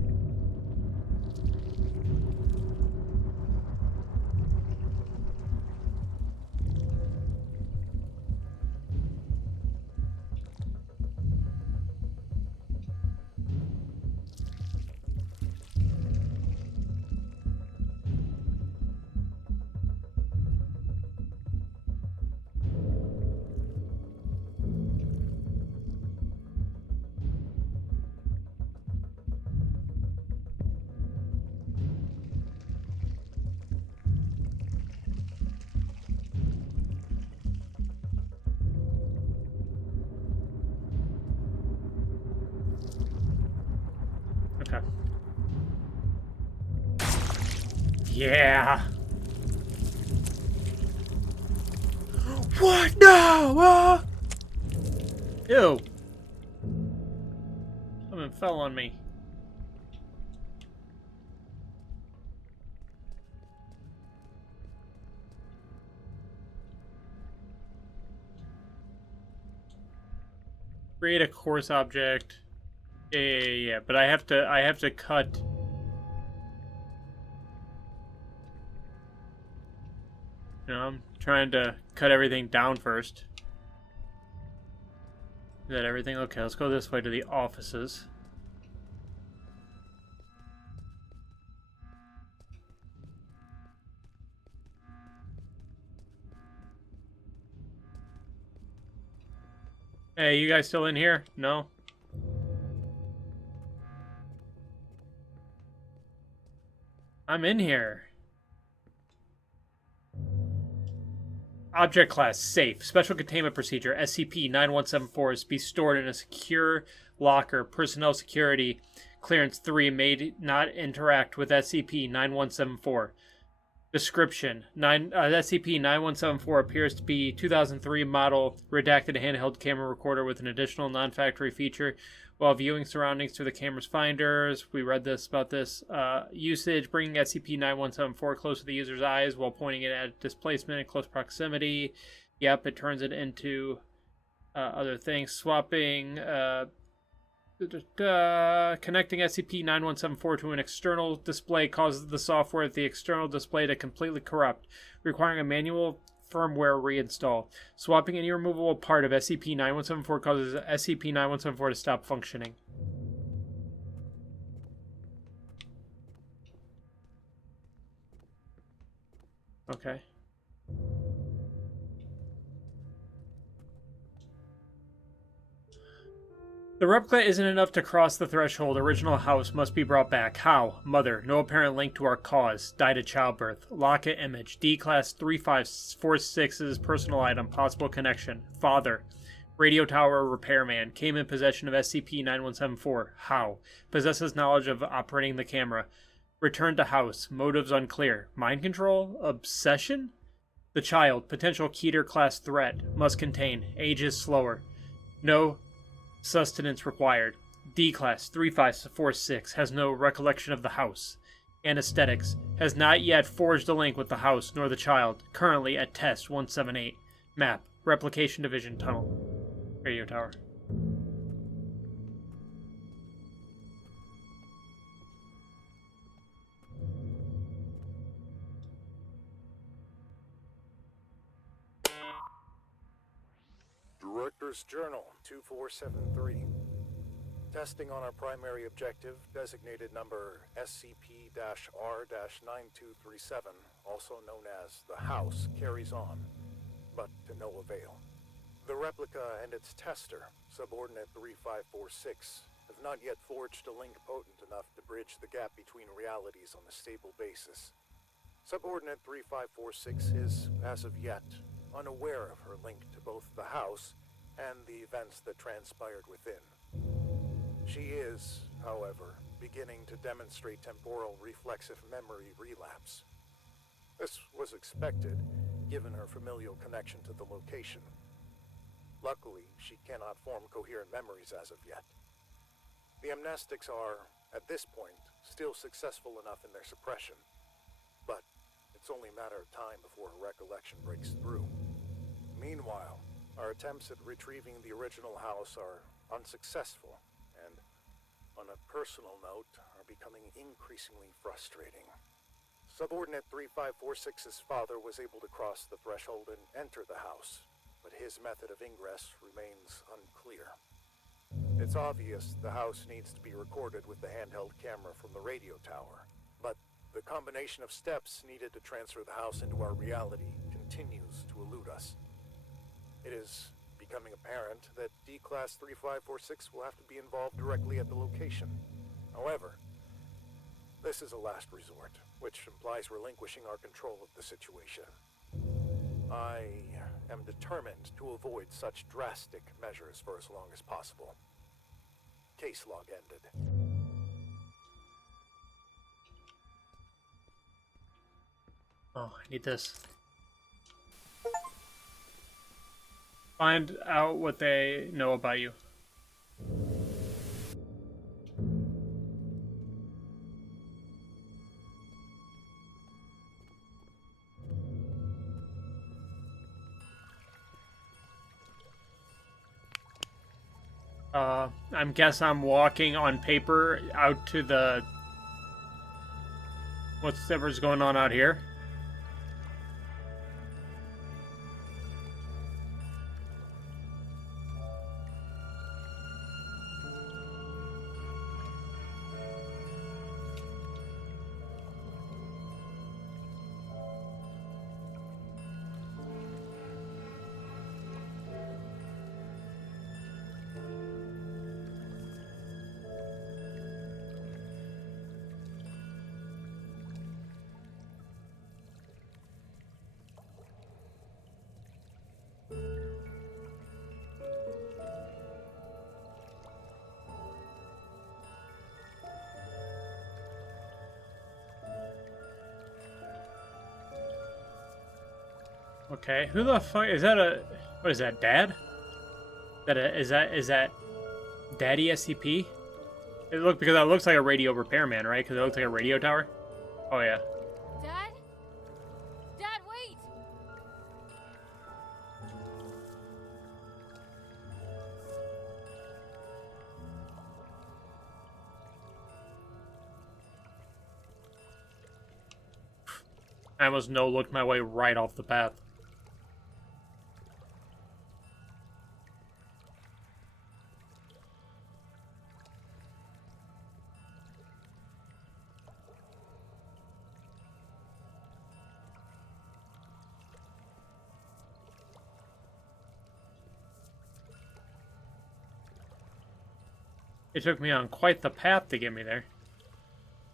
Okay. Yeah. What? No! Ew. Something fell on me. Create a course object. Yeah, but I have to cut. You know, I'm trying to cut everything down first. Is that everything? Okay, let's go this way to the offices. Hey, you guys still in here? No? I'm in here. Object class safe. Special containment procedure SCP-9174 is to be stored in a secure locker. Personnel security clearance 3 may not interact with SCP-9174. Description: SCP-9174 appears to be 2003 model redacted handheld camera recorder with an additional non-factory feature. While viewing surroundings through the camera's finders, we read about this usage, bringing SCP-9174 close to the user's eyes while pointing it at displacement in close proximity. Yep, it turns it into other things. Swapping. Connecting SCP-9174 to an external display causes the software at the external display to completely corrupt, requiring a manual firmware reinstall. Swapping any removable part of SCP-9174 causes SCP-9174 to stop functioning. Okay. The replica isn't enough to cross the threshold. Original house must be brought back. How? Mother. No apparent link to our cause. Died at childbirth. Locket image. D-Class 3546's personal item. Possible connection. Father. Radio tower repairman. Came in possession of SCP-9174. How? Possesses knowledge of operating the camera. Return to house. Motives unclear. Mind control? Obsession? The child. Potential Keter class threat. Must contain. Age is slower. No sustenance required. D-Class 3546 has no recollection of the house. Anesthetics. Has not yet forged a link with the house nor the child. Currently at Test 178. Map. Replication Division Tunnel. Radio tower. Director's Journal 2473. Testing on our primary objective, designated number SCP-R-9237, also known as the House, carries on, but to no avail. The replica and its tester, Subordinate 3546, have not yet forged a link potent enough to bridge the gap between realities on a stable basis. Subordinate 3546 is, as of yet, unaware of her link to both the House and the events that transpired within. She is, however, beginning to demonstrate temporal reflexive memory relapse. This was expected, given her familial connection to the location. Luckily, she cannot form coherent memories as of yet. The amnestics are, at this point, still successful enough in their suppression, but it's only a matter of time before her recollection breaks through. Meanwhile, our attempts at retrieving the original house are unsuccessful, and, on a personal note, are becoming increasingly frustrating. Subordinate 3546's father was able to cross the threshold and enter the house, but his method of ingress remains unclear. It's obvious the house needs to be recorded with the handheld camera from the radio tower, but the combination of steps needed to transfer the house into our reality continues to elude us. It is becoming apparent that D-Class 3546 will have to be involved directly at the location. However, this is a last resort, which implies relinquishing our control of the situation. I am determined to avoid such drastic measures for as long as possible. Case log ended. Oh, I need this. Find out what they know about you. I'm guess I'm walking on paper out to the... Whatever's going on out here. Okay, who the fuck is that? What is that, Dad? Is that Daddy SCP? Because that looks like a radio repairman, right? Because it looks like a radio tower. Oh yeah. Dad? Dad, wait! I almost no-looked my way right off the path. It took me on quite the path to get me there.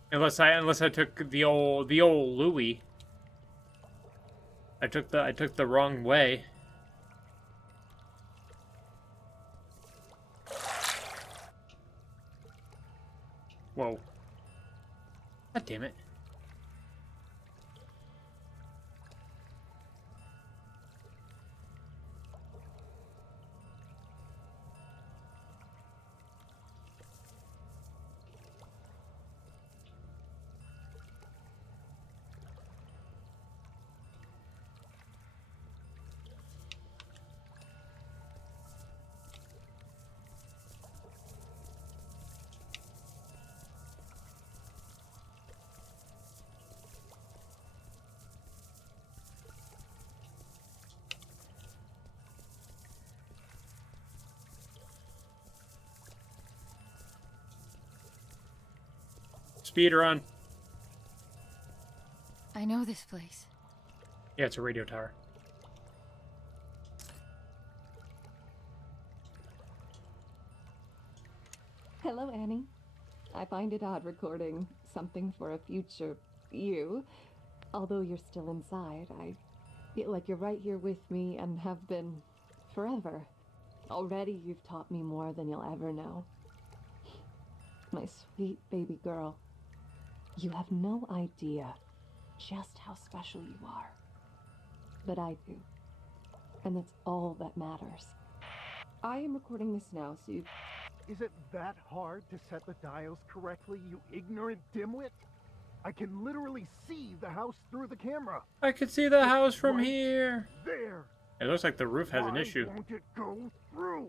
Unless I took the old Louis. I took the wrong way. Whoa. God damn it. Speed run. I know this place. Yeah, it's a radio tower. Hello, Annie. I find it odd recording something for a future you. Although you're still inside, I feel like you're right here with me and have been forever. Already you've taught me more than you'll ever know. My sweet baby girl. You have no idea just how special you are. But I do. And that's all that matters. I am recording this now, so you... Is it that hard to set the dials correctly, you ignorant dimwit? I can literally see the house through the camera. I can see the house from here. There. It looks like the roof has an issue. Why won't it go through?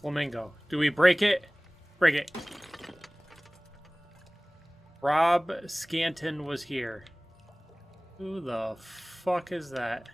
Flamingo. Do we break it? Break it. Rob Scanton was here. Who the fuck is that?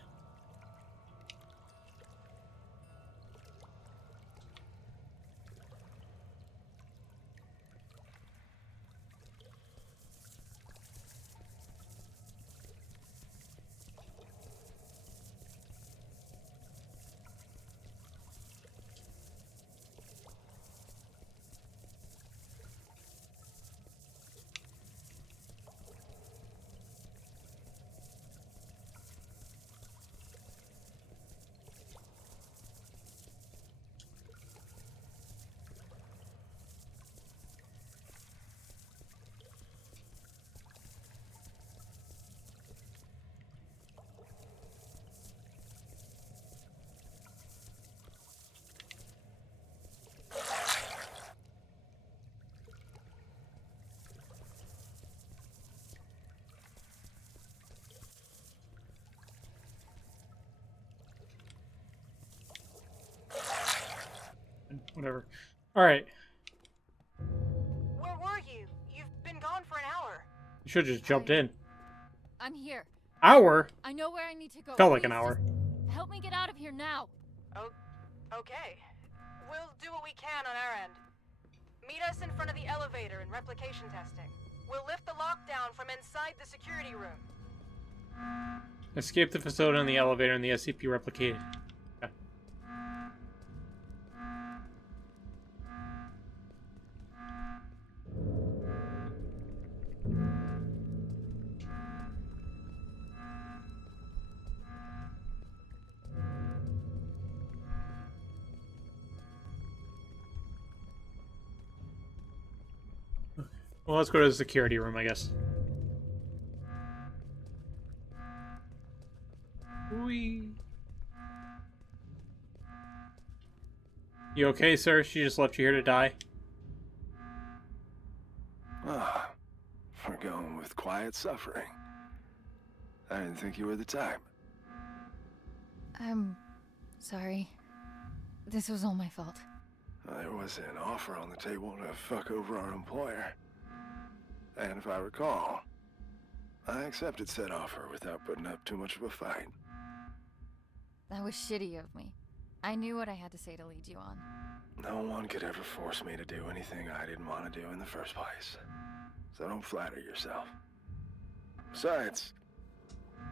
Whatever. Alright. Where were you? You've been gone for an hour. You should have just jumped in. I'm here. Hour? I know where I need to go. Felt like an Please, hour. just help me get out of here now. Oh, okay. We'll do what we can on our end. Meet us in front of the elevator in replication testing. We'll lift the lockdown from inside the security room. Escape the facility on the elevator and the SCP replicated. Okay. Well, let's go to the security room, I guess. Whee. You okay, sir? She just left you here to die? Ah, we're going with quiet suffering. I didn't think you were the type. I'm sorry. This was all my fault. There was an offer on the table to fuck over our employer. And if I recall, I accepted said offer without putting up too much of a fight. That was shitty of me. I knew what I had to say to lead you on. No one could ever force me to do anything I didn't want to do in the first place. So don't flatter yourself. Besides,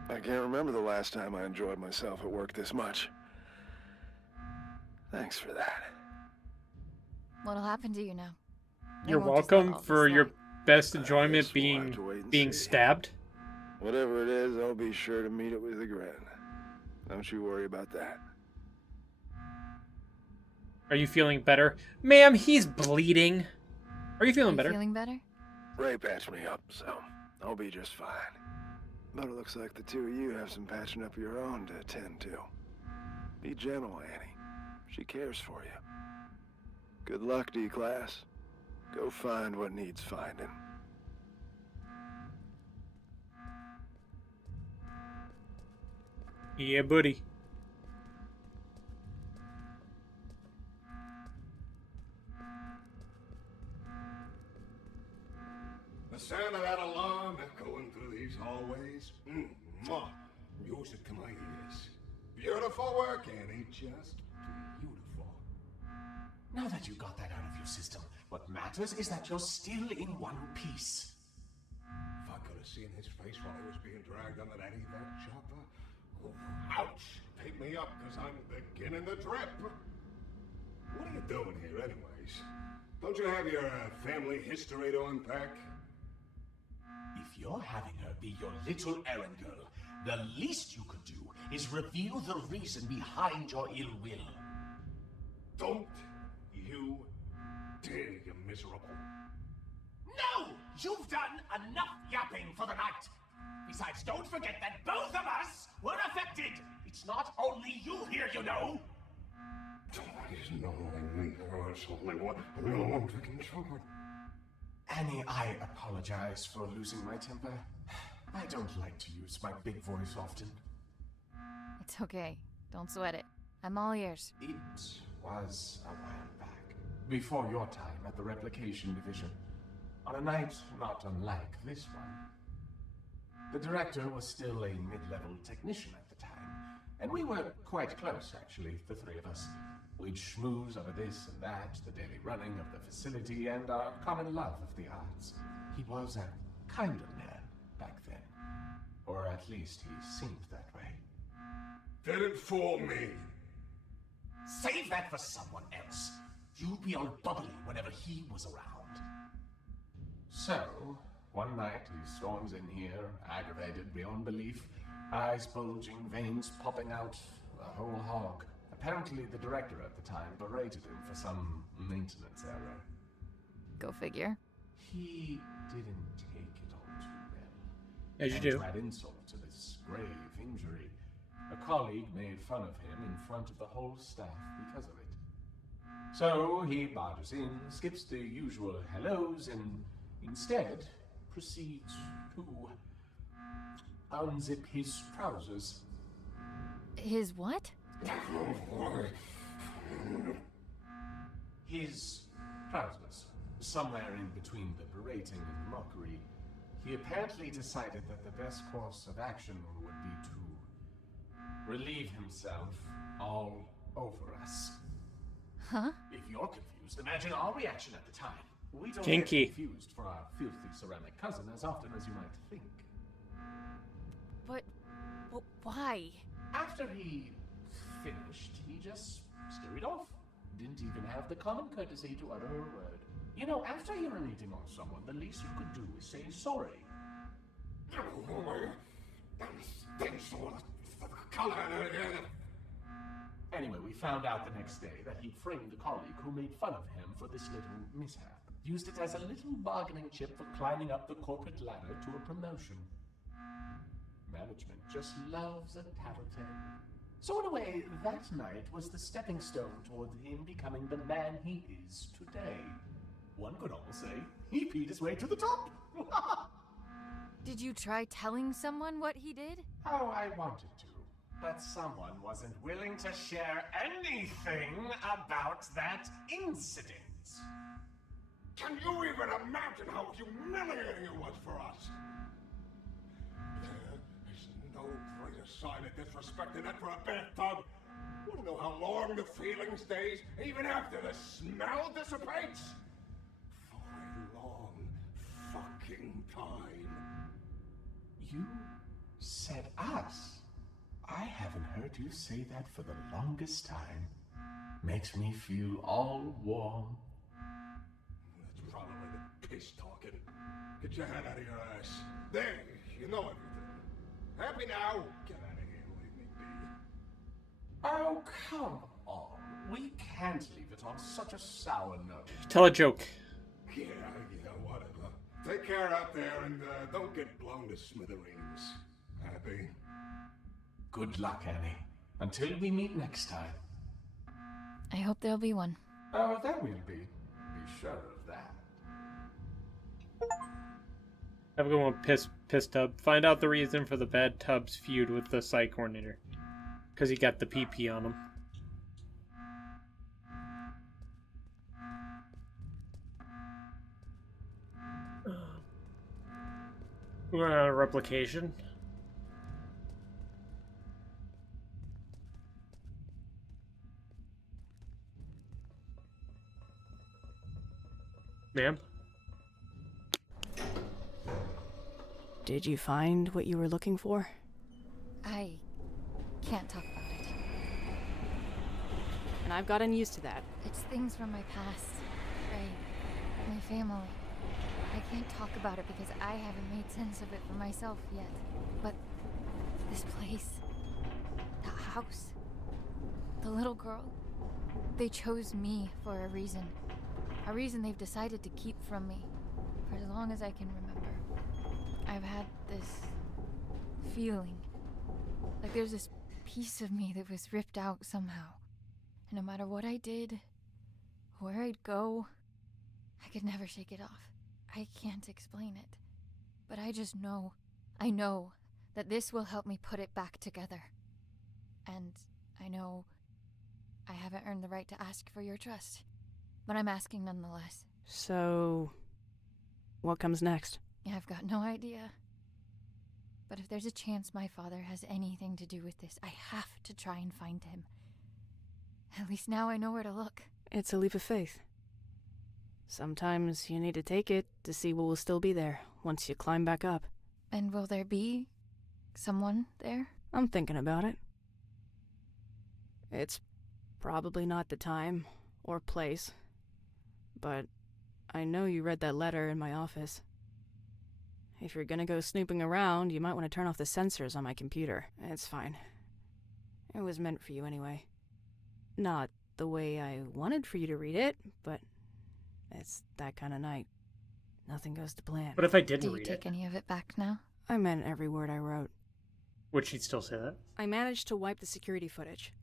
I can't remember the last time I enjoyed myself at work this much. Thanks for that. What'll happen to you now? You're welcome for your best enjoyment being stabbed. Whatever it is, I'll be sure to meet it with a grin. Don't you worry about that. Are you feeling better? Ma'am, he's bleeding. Are you feeling better? Feeling better? Ray patched me up, so I'll be just fine. But it looks like the two of you have some patching up your own to attend to. Be gentle, Annie. She cares for you. Good luck, D-Class. Go find what needs finding. Yeah, buddy. The sound of that alarm echoing through these hallways. Music to my ears. Beautiful work, Annie. Just beautiful. Now that you got that out of your system, what matters is that you're still in one piece. If I could have seen his face while he was being dragged under that evac chopper. Oh, ouch! Pick me up, because I'm beginning to drip. What are you doing here, anyways? Don't you have your family history to unpack? If you're having her be your little errand girl, the least you could do is reveal the reason behind your ill will. Don't you dare, you miserable. No! You've done enough yapping for the night! Besides, don't forget that both of us were affected! It's not only you here, you know! There's no only there's only one freaking sword. Annie, I apologize for losing my temper. I don't like to use my big voice often. It's okay. Don't sweat it. I'm all ears. It was a while back, before your time at the Replication Division, on a night not unlike this one. The director was still a mid-level technician at the time, and we were quite close, actually, the three of us. We'd schmooze over this and that, the daily running of the facility, and our common love of the arts. He was a kinder man back then. Or at least he seemed that way. Didn't fool me. Save that for someone else. You'd be all bubbly whenever he was around. So, one night he storms in here, aggravated beyond belief, eyes bulging, veins popping out, a whole hog. Apparently the director at the time berated him for some maintenance error. Go figure. He didn't take it all too well. As you do. To add insult to this grave injury, a colleague made fun of him in front of the whole staff because of it. So he barges in, skips the usual hellos, and instead proceeds to unzip his trousers. His what? his trousers. Somewhere in between the berating and mockery, he apparently decided that the best course of action would be to relieve himself all over us. Huh? If you're confused, imagine our reaction at the time. We don't Kinky. get confused for our filthy ceramic cousin as often as you might think. But why? After he finished, he just scurried off. Didn't even have the common courtesy to utter a word. You know, after urinating on someone, the least you could do is say sorry. Anyway, we found out the next day that he'd framed a colleague who made fun of him for this little mishap. Used it as a little bargaining chip for climbing up the corporate ladder to a promotion. Management just loves a tattletale. So in a way, that night was the stepping stone toward him becoming the man he is today. One could almost say he peed his way to the top. Did you try telling someone what he did? Oh, I wanted to, but someone wasn't willing to share anything about that incident. Can you even imagine how humiliating it was for us? There's no greater sign of disrespect than that for a bathtub. Wanna know how long the feeling stays, even after the smell dissipates? For a long fucking time. You said us. I haven't heard you say that for the longest time. Makes me feel all warm. That's probably the piss talking. Get your head out of your ass. There, you know everything. Happy now? Get out of here, leave me be. Oh, come on. We can't leave it on such a sour note. Tell a joke. Yeah, whatever. Take care out there and don't get blown to smithereens. Happy? Good luck, Annie. Until we meet next time. I hope there'll be one. Oh, that will be. Be sure of that. Have a good one, Piss Tub. Find out the reason for the bad Tub's feud with the site coordinator. Because he got the PP on him. We're on a replication. Ma'am? Did you find what you were looking for? I can't talk about it. And I've gotten used to that. It's things from my past, Ray, my family. I can't talk about it because I haven't made sense of it for myself yet. But this place, the house, the little girl, they chose me for a reason. A reason they've decided to keep from me for as long as I can remember. I've had this feeling, like there's this piece of me that was ripped out somehow. And no matter what I did, where I'd go, I could never shake it off. I can't explain it. But I just know, I know that this will help me put it back together. And I know I haven't earned the right to ask for your trust. But I'm asking nonetheless. So, what comes next? I've got no idea. But if there's a chance my father has anything to do with this, I have to try and find him. At least now I know where to look. It's a leap of faith. Sometimes you need to take it to see what will still be there once you climb back up. And will there be someone there? I'm thinking about it. It's probably not the time or place, but I know you read that letter in my office. If you're gonna go snooping around, you might want to turn off the sensors on my computer. It's fine. It was meant for you anyway. Not the way I wanted for you to read it, but it's that kind of night. Nothing goes to plan. What if I didn't read it? Do you take any of it back now? I meant every word I wrote. Would she still say that? I managed to wipe the security footage.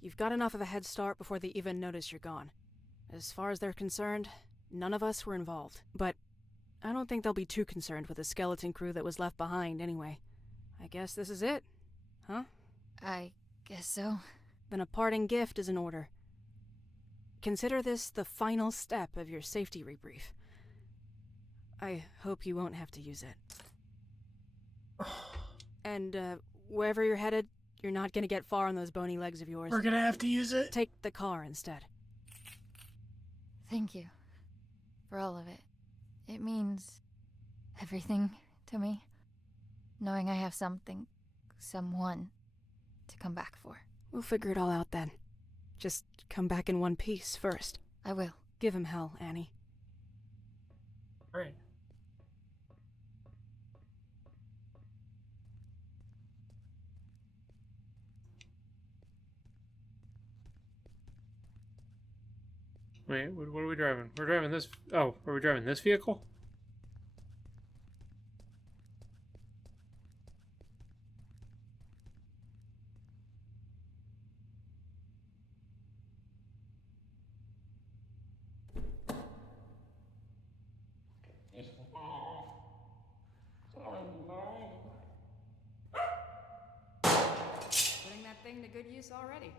You've got enough of a head start before they even notice you're gone. As far as they're concerned, none of us were involved. But I don't think they'll be too concerned with the skeleton crew that was left behind anyway. I guess this is it, huh? I guess so. Then a parting gift is in order. consider this the final step of your safety rebrief. I hope you won't have to use it. And, wherever you're headed, you're not gonna get far on those bony legs of yours. We're gonna have to use it. Take the car instead. Thank you for all of it. It means everything to me, knowing I have someone to come back for. We'll figure it all out then. Just come back in one piece first. I will. Give him hell, Annie. All right. Wait, what are we driving? We're driving this... Oh, are we driving this vehicle? Putting that thing to good use already.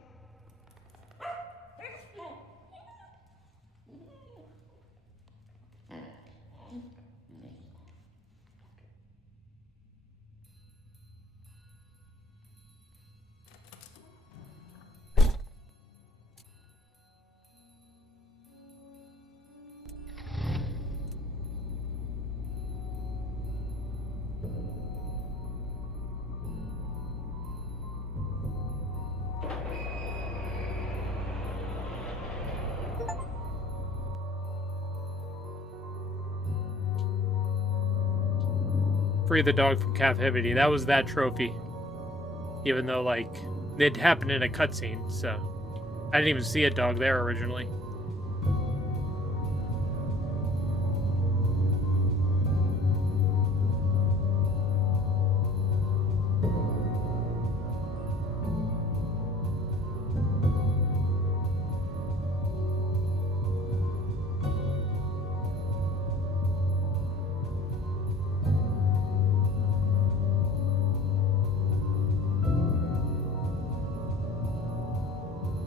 Free the dog from captivity. That was that trophy. Even though, like, it happened in a cutscene, so... I didn't even see a dog there originally.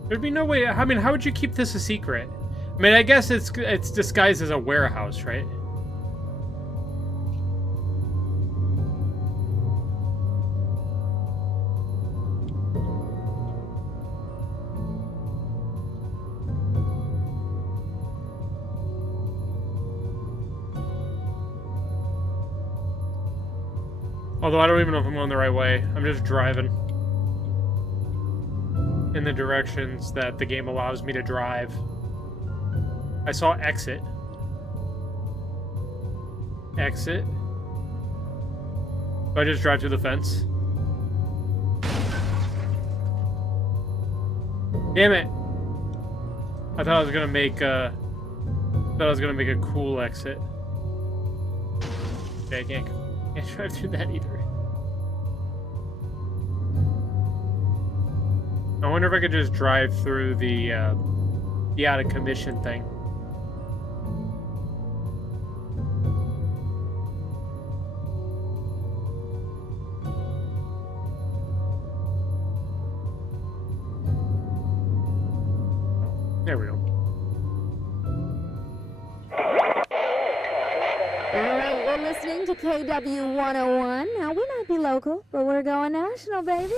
There'd be no way. I mean, how would you keep this a secret? I mean, I guess it's disguised as a warehouse, right? Although I don't even know if I'm going the right way. I'm just driving in the directions that the game allows me to drive. I saw exit. Exit. Do I just drive through the fence? Damn it! I thought I was gonna make a cool exit. Okay, I can't drive through that either. I wonder if I could just drive through the out of commission thing. There we go. Alright, we're listening to KW 101. Now, we might be local, but we're going national, baby.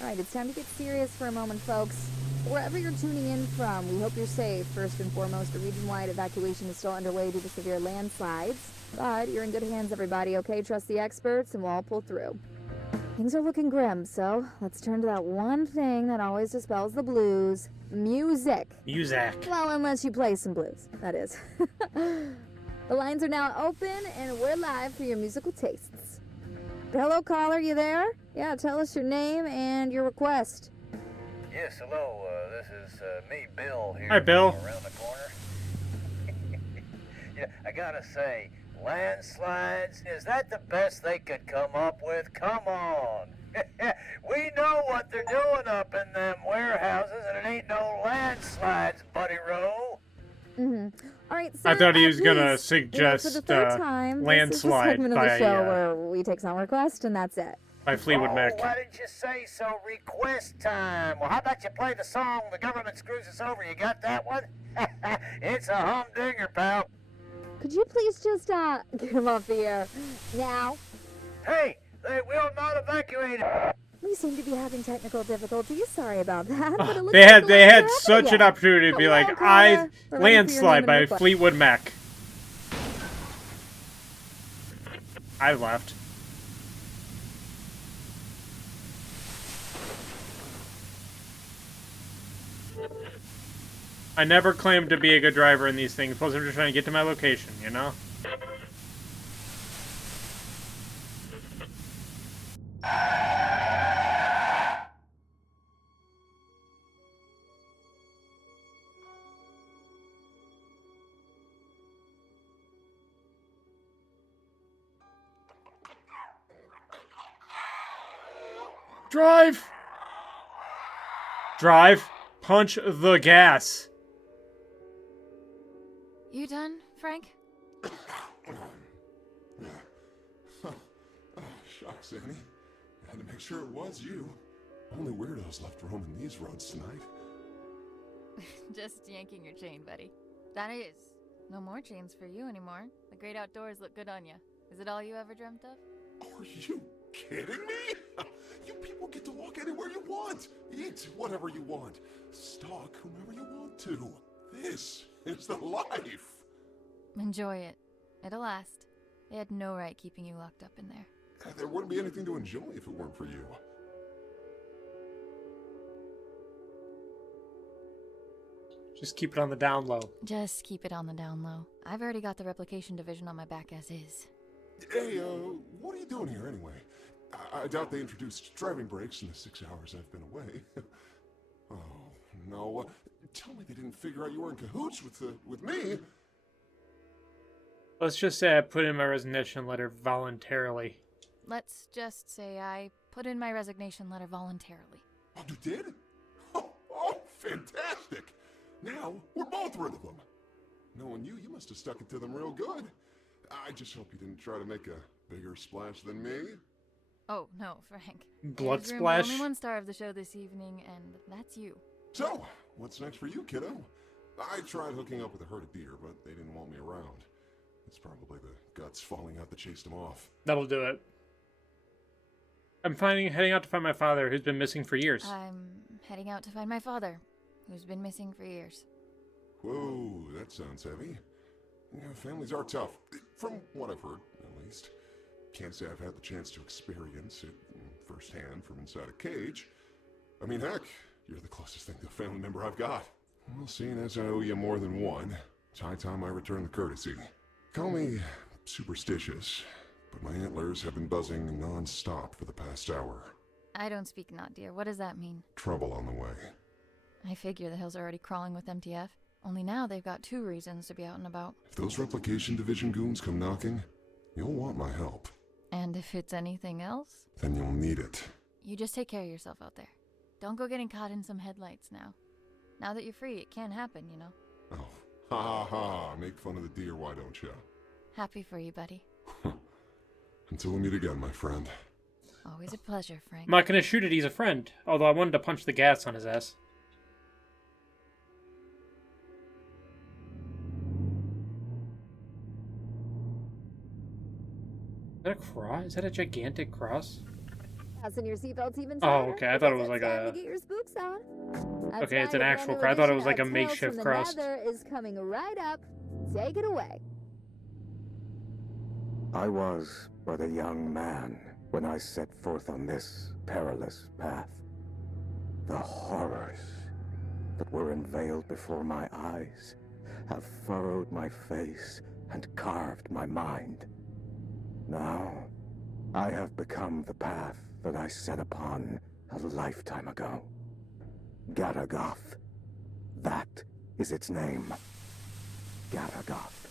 Alright, it's time to get serious for a moment, folks. Wherever you're tuning in from, we hope you're safe. First and foremost, a region-wide evacuation is still underway due to severe landslides. But you're in good hands, everybody, okay? Trust the experts, and we'll all pull through. Things are looking grim, so let's turn to that one thing that always dispels the blues. Music. Music. Well, unless you play some blues, that is. The lines are now open, and we're live for your musical tastes. Hello, caller, you there? Yeah, tell us your name and your request. Yes, hello, this is me, Bill, here. Hi, Bill. Around the corner. Yeah, I gotta say, landslides, is that the best they could come up with? Come on. We know what they're doing up in them warehouses, and it ain't no landslides, Buddy Rowe. All right, sir, I thought he was please, gonna for the suggest third time, this is a Landslide segment of by the show where we take some requests, and that's it. By Fleetwood Mac. Why didn't you say so? Request time. Well, how about you play the song "The Government Screws Us Over"? You got that one? It's a humdinger, pal. Could you please just, get him off the air now? Hey, they will not evacuate. We seem to be having technical difficulties. Sorry about that. But it looks They like had the they lights had are up such again. an opportunity to be like, Hello, caller. We're ready for your Landslide name by and request. Fleetwood Mac. I left. I never claimed to be a good driver in these things. Plus, I'm just trying to get to my location, you know? Drive! Drive. Punch the gas. You done, Frank? Shucks, Annie. I had to make sure it was you. Only weirdos left roaming these roads tonight. Just yanking your chain, buddy. That is. No more chains for you anymore. The great outdoors look good on you. Is it all you ever dreamt of? Are you kidding me? You people get to walk anywhere you want. Eat whatever you want. Stalk whomever you want to. This is the life. Enjoy it. It'll last. They had no right keeping you locked up in there. There wouldn't be anything to enjoy if it weren't for you. Just keep it on the down low. Just keep it on the down low. I've already got the replication division on my back as is. Hey, what are you doing here anyway? I doubt they introduced driving brakes in the 6 hours I've been away. Oh, no. Tell me they didn't figure out you were in cahoots with me. Let's just say I put in my resignation letter voluntarily. Let's just say I put in my resignation letter voluntarily. Oh, you did? Oh, fantastic. Now, we're both rid of them. Knowing you must have stuck it to them real good. I just hope you didn't try to make a bigger splash than me. Oh, no, Frank. Blood There's room splash? for only one star of the show this evening, and that's you. So, what's next for you, kiddo? I tried hooking up with a herd of deer, but they didn't want me around. It's probably the guts falling out that chased them off. That'll do it. I'm heading out to find my father, who's been missing for years. I'm heading out to find my father, who's been missing for years. Whoa, that sounds heavy. Yeah, families are tough, from what I've heard, at least. Can't say I've had the chance to experience it firsthand from inside a cage. I mean, heck, you're the closest thing to a family member I've got. Well, seeing as I owe you more than one, it's high time I return the courtesy. Call me superstitious, but my antlers have been buzzing non-stop for the past hour. I don't speak not, dear. What does that mean? Trouble on the way. I figure the hills are already crawling with MTF. Only now they've got 2 reasons to be out and about. If those replication division goons come knocking, you'll want my help. And if it's anything else? Then you'll need it. You just take care of yourself out there. Don't go getting caught in some headlights now. Now that you're free, it can happen, you know. Oh, ha ha ha. Make fun of the deer, why don't you? Happy for you, buddy. Until we meet again, my friend. Always a pleasure, Frank. I'm not gonna shoot it, he's a friend. Although I wanted to punch the gas on his ass. Is that a cross? Is that a gigantic cross? Fasten your seatbelts even Oh, tighter, okay. I thought it because was like it's time a... to get your spooks on. That's Okay, it's right, an a actual brand new cross. I thought it was edition like a of Tales makeshift from the cross. Nether is coming right up. Take it away. I was but a young man when I set forth on this perilous path. The horrors that were unveiled before my eyes have furrowed my face and carved my mind. Now, I have become the path that I set upon a lifetime ago. Garagoth. That is its name. Garagoth.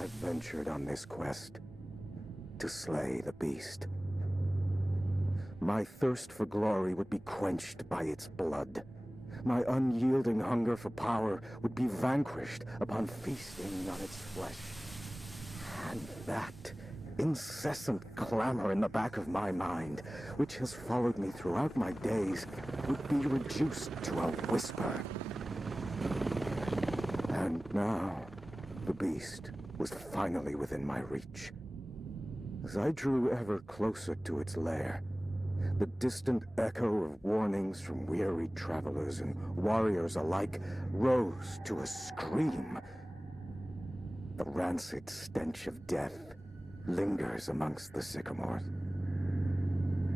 I've ventured on this quest to slay the beast. My thirst for glory would be quenched by its blood. My unyielding hunger for power would be vanquished upon feasting on its flesh. And that incessant clamor in the back of my mind, which has followed me throughout my days, would be reduced to a whisper. And now, the beast was finally within my reach. As I drew ever closer to its lair, the distant echo of warnings from weary travelers and warriors alike rose to a scream. The rancid stench of death lingers amongst the sycamores.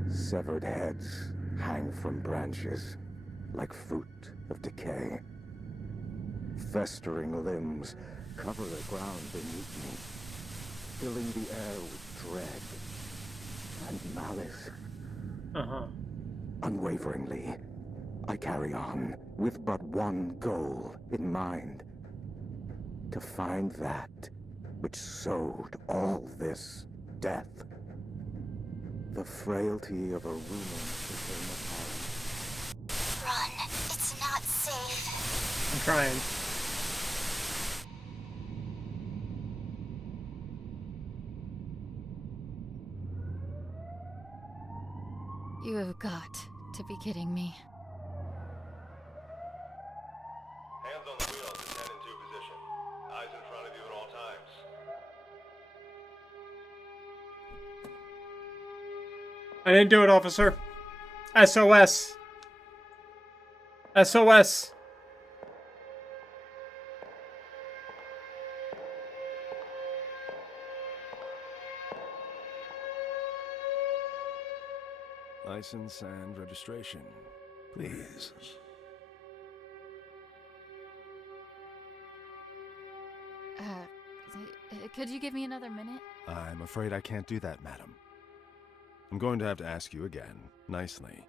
Severed heads hang from branches like fruit of decay. Festering limbs cover the ground beneath me, filling the air with dread and malice. Unwaveringly, I carry on with but one goal in mind: to find that which sowed all this death. The frailty of a rumor became apparent. Run. It's not safe. I'm trying. You have got to be kidding me. Hands on the wheel to 10 and 2 position. Eyes in front of you at all times. I didn't do it, officer. SOS. SOS. License and registration, please. Could you give me another minute? I'm afraid I can't do that, madam. I'm going to have to ask you again, nicely.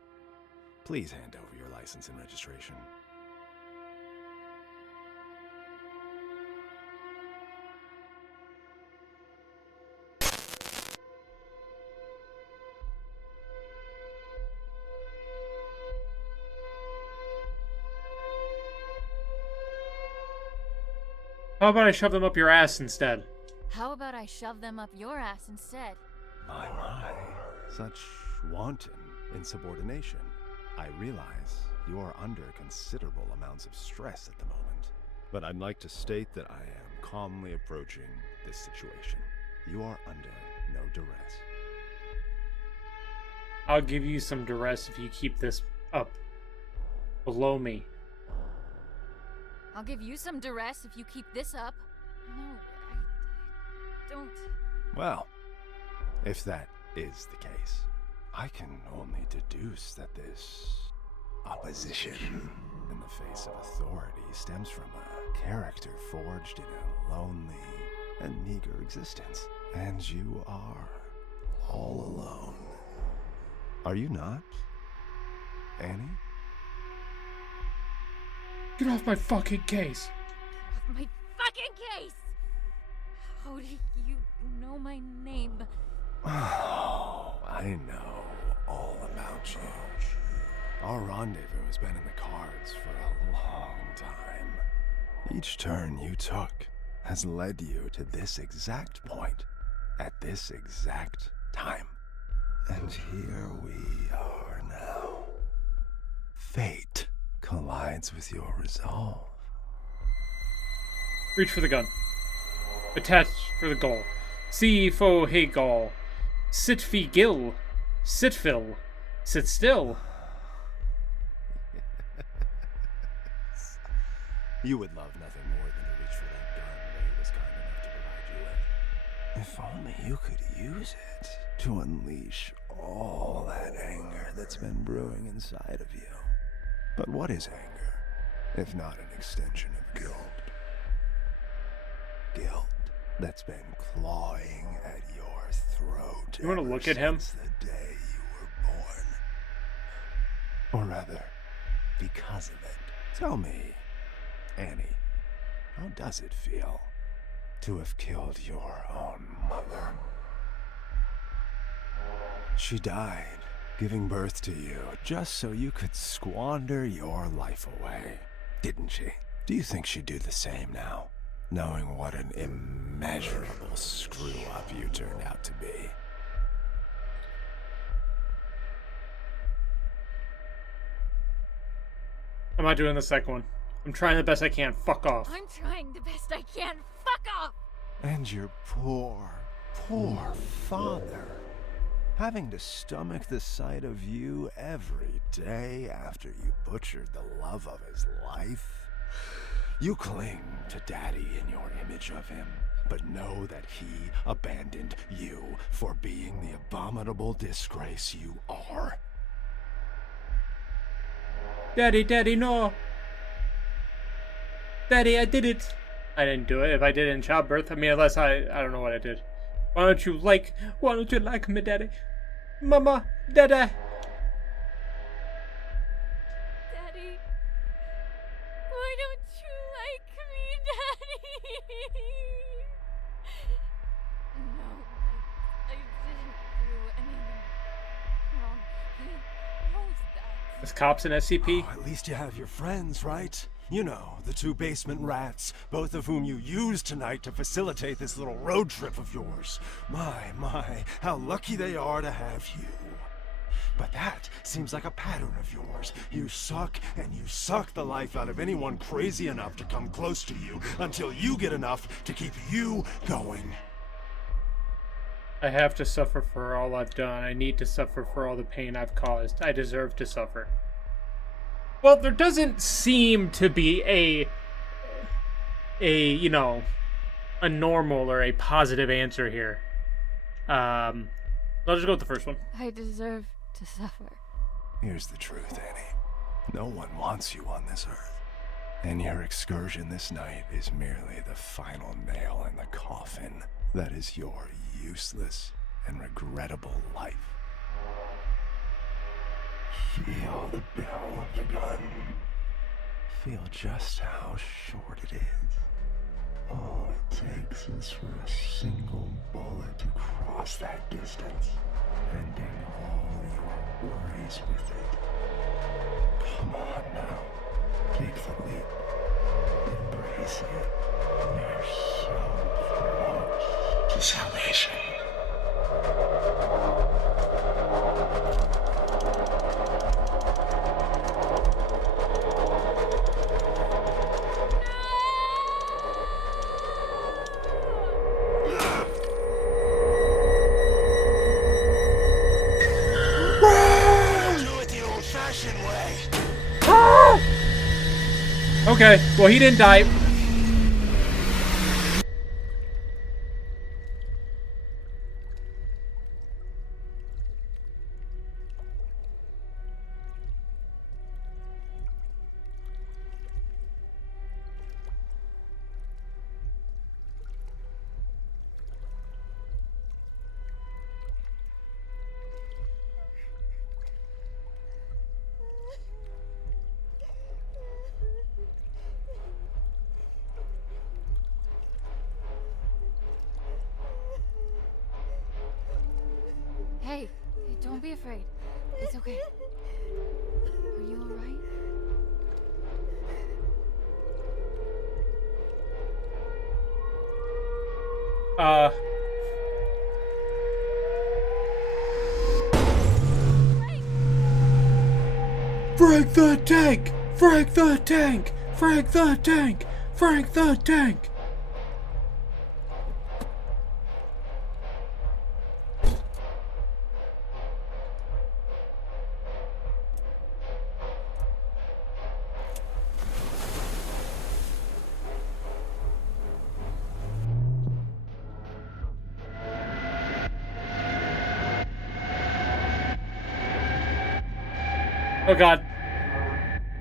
Please hand over your license and registration. How about I shove them up your ass instead? How about I shove them up your ass instead? My. Such wanton insubordination. I realize you are under considerable amounts of stress at the moment. But I'd like to state that I am calmly approaching this situation. You are under no duress. I'll give you some duress if you keep this up below me. I'll give you some duress if you keep this up. No, I don't. Well, if that is the case, I can only deduce that this opposition in the face of authority stems from a character forged in a lonely and meager existence. And you are all alone. Are you not, Annie? Get off my fucking case. My fucking case! How do you know my name? Oh, I know all about you. Our rendezvous has been in the cards for a long time. Each turn you took has led you to this exact point, at this exact time. And here we are now. Fate collides with your resolve. Reach for the gun. Attach for the goal. See fo hey gall. Sit fi gill. Sit fill. Sit still. You would love nothing more than to reach for that gun Ray was kind enough to provide you with. If only you could use it to unleash all that anger that's been brewing inside of you. But what is anger, if not an extension of guilt? Guilt that's been clawing at your throat. You want to look at him? Since the day you were born. Or rather, because of it. Tell me, Annie, how does it feel to have killed your own mother? She died, giving birth to you, just so you could squander your life away, didn't she? Do you think she'd do the same now? knowing what an immeasurable screw-up you turned out to be. I'm not doing the second one. I'm trying the best I can. Fuck off. I'm trying the best I can. Fuck off! And your poor father, having to stomach the sight of you every day after you butchered the love of his life. You cling to Daddy in your image of him, but know that he abandoned you for being the abominable disgrace you are. Daddy, no. Daddy, I did it. I didn't do it. If I did it in childbirth, I mean, unless I don't know what I did. Why don't you like me, Daddy? Mama, Daddy. Daddy, why don't you like me, Daddy? No, I didn't do anything wrong. He knows that. There's cops in SCP? Oh, at least you have your friends, right? You know, the two basement rats, both of whom you used tonight to facilitate this little road trip of yours. My, how lucky they are to have you. But that seems like a pattern of yours. You suck, and you suck the life out of anyone crazy enough to come close to you until you get enough to keep you going. I have to suffer for all I've done. I need to suffer for all the pain I've caused. I deserve to suffer. Well, there doesn't seem to be a normal or a positive answer here. I'll just go with the first one. I deserve to suffer. Here's the truth, Annie. No one wants you on this earth. And your excursion this night is merely the final nail in the coffin that is your useless and regrettable life. Feel the barrel of the gun. Feel just how short it is. All it takes is for a single bullet to cross that distance, ending all your worries with it. Come on now. Take the leap. Embrace it. You're so close to salvation. Okay, well, he didn't die. Hey, don't be afraid. It's okay. Are you alright? Frank the tank! Frank the tank! Frank the tank! Frank the tank! Oh god.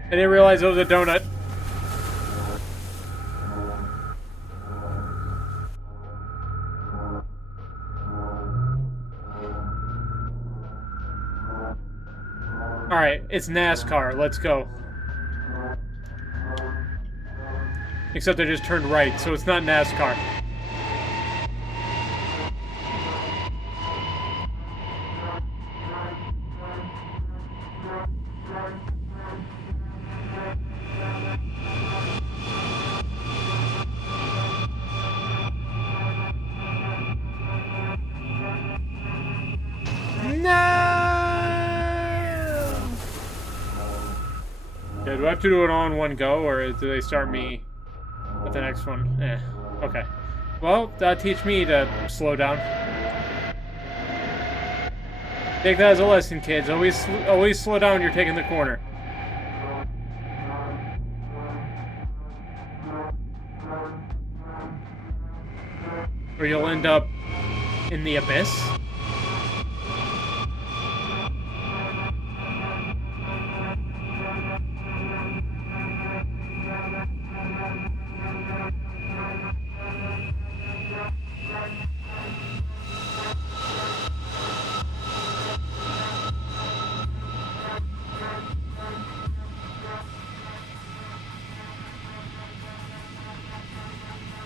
I didn't realize it was a donut. Alright, it's NASCAR. Let's go. Except I just turned right, so it's not NASCAR. Do I have to do it all in one go, or do they start me with the next one? Okay. Well, teach me to slow down. Take that as a lesson, kids. Always slow down when you're taking the corner. Or you'll end up in the abyss.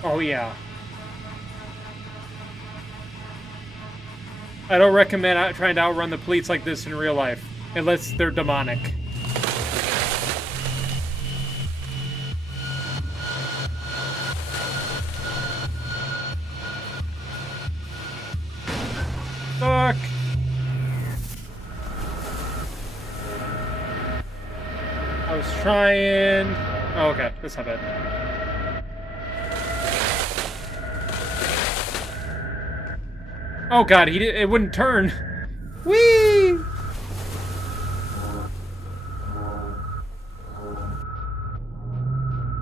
Oh, yeah. I don't recommend trying to outrun the police like this in real life, unless they're demonic. Fuck! I was trying... Oh, okay. That's not bad. Oh god, it wouldn't turn. Whee!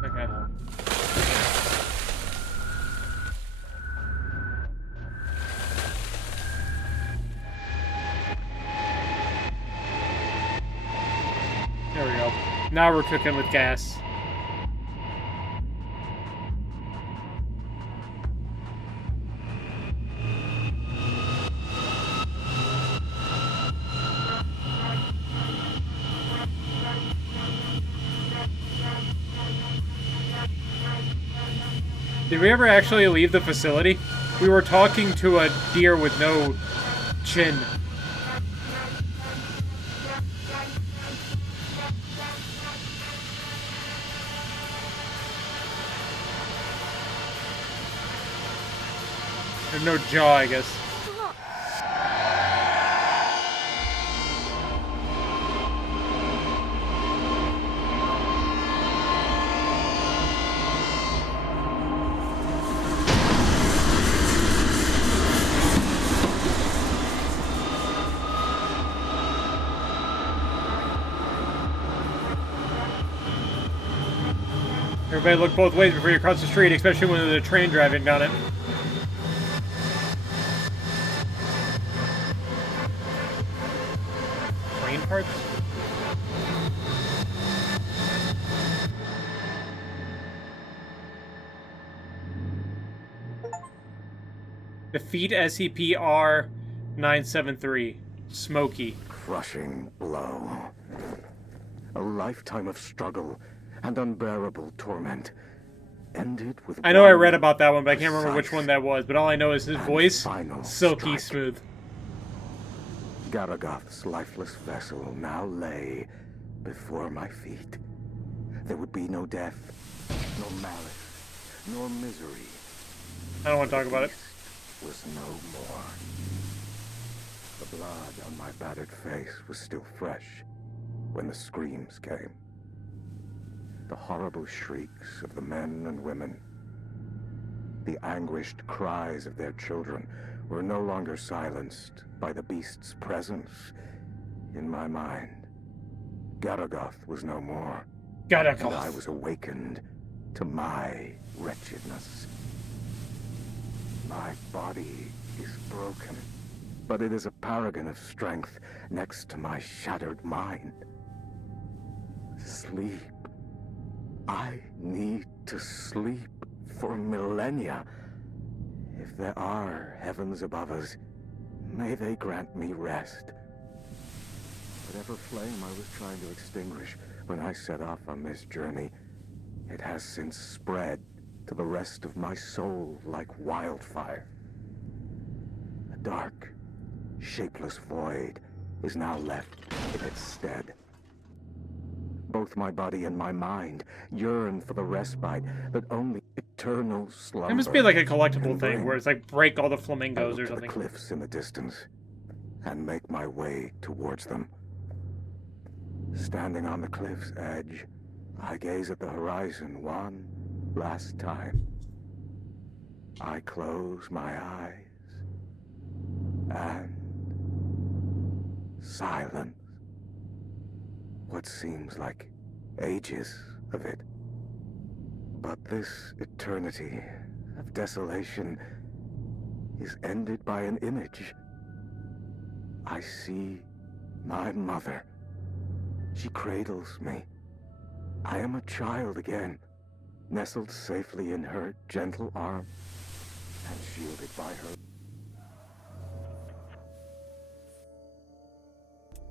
Okay. There we go. Now we're cooking with gas. Did we ever actually leave the facility? We were talking to a deer with no chin. There's no jaw, I guess. Everybody look both ways before you cross the street, especially when there's a train driving down it. Train parts? Defeat SCP-R-973. Smokey. Crushing blow. A lifetime of struggle and unbearable torment ended with... I know I read about that one, but I can't remember which one that was. But all I know is his voice, silky smooth. Garagoth's lifeless vessel now lay before my feet. There would be no death, no malice, nor misery. I don't want to talk about it. Was no more. The blood on my battered face was still fresh when the screams came. The horrible shrieks of the men and women. The anguished cries of their children were no longer silenced by the beast's presence in my mind. Garagoth was no more. Garagoth. And I was awakened to my wretchedness. My body is broken, but it is a paragon of strength next to my shattered mind. Sleep. I need to sleep for millennia. If there are heavens above us, may they grant me rest. Whatever flame I was trying to extinguish when I set off on this journey, it has since spread to the rest of my soul like wildfire. A dark, shapeless void is now left in its stead. Both my body and my mind yearn for the respite that only eternal slumber. It must be like a collectible thing where it's like break all the flamingos or something. The cliffs in the distance and make my way towards them. Standing on the cliff's edge, I gaze at the horizon one last time. I close my eyes, and silence. What seems like ages of it. But this eternity of desolation is ended by an image. I see my mother. She cradles me. I am a child again, nestled safely in her gentle arm and shielded by her.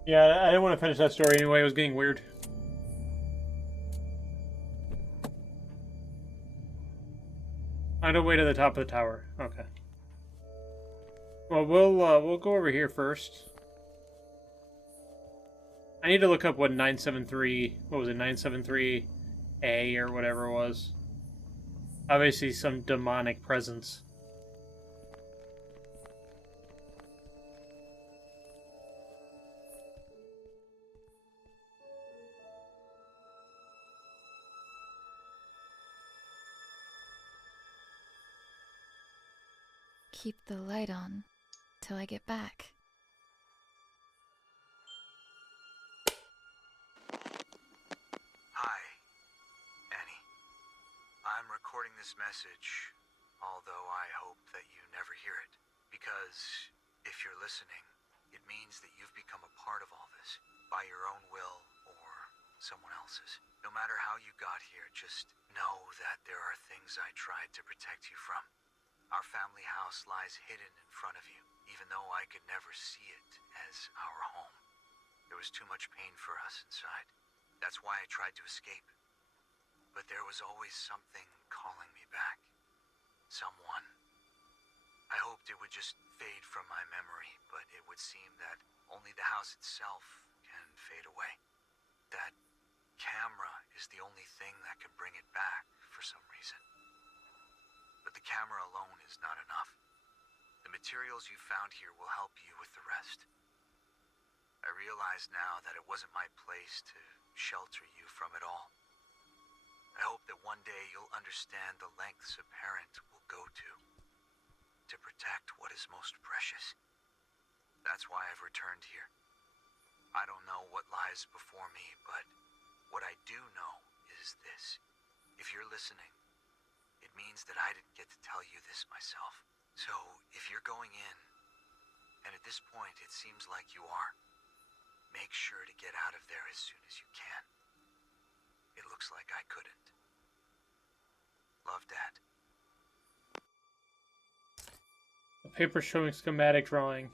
Yeah, I didn't want to finish that story anyway. It was getting weird. Find a way to the top of the tower. Okay. Well, we'll go over here first. I need to look up what 973. What was it? 973A or whatever it was. Obviously, some demonic presence. Keep the light on till I get back. Hi, Annie. I'm recording this message, although I hope that you never hear it. Because if you're listening, it means that you've become a part of all this, by your own will or someone else's. No matter how you got here, just know that there are things I tried to protect you from. Our family house lies hidden in front of you, even though I could never see it as our home. There was too much pain for us inside. That's why I tried to escape. But there was always something calling me back. Someone. I hoped it would just fade from my memory, but it would seem that only the house itself can fade away. That camera is the only thing that can bring it back for some reason. But the camera alone is not enough. The materials you found here will help you with the rest. I realize now that it wasn't my place to shelter you from it all. I hope that one day you'll understand the lengths a parent will go to protect what is most precious. That's why I've returned here. I don't know what lies before me, but what I do know is this. If you're listening, it means that I didn't get to tell you this myself. So, if you're going in, and at this point it seems like you are, make sure to get out of there as soon as you can. It looks like I couldn't. Love, Dad. A paper showing schematic drawing.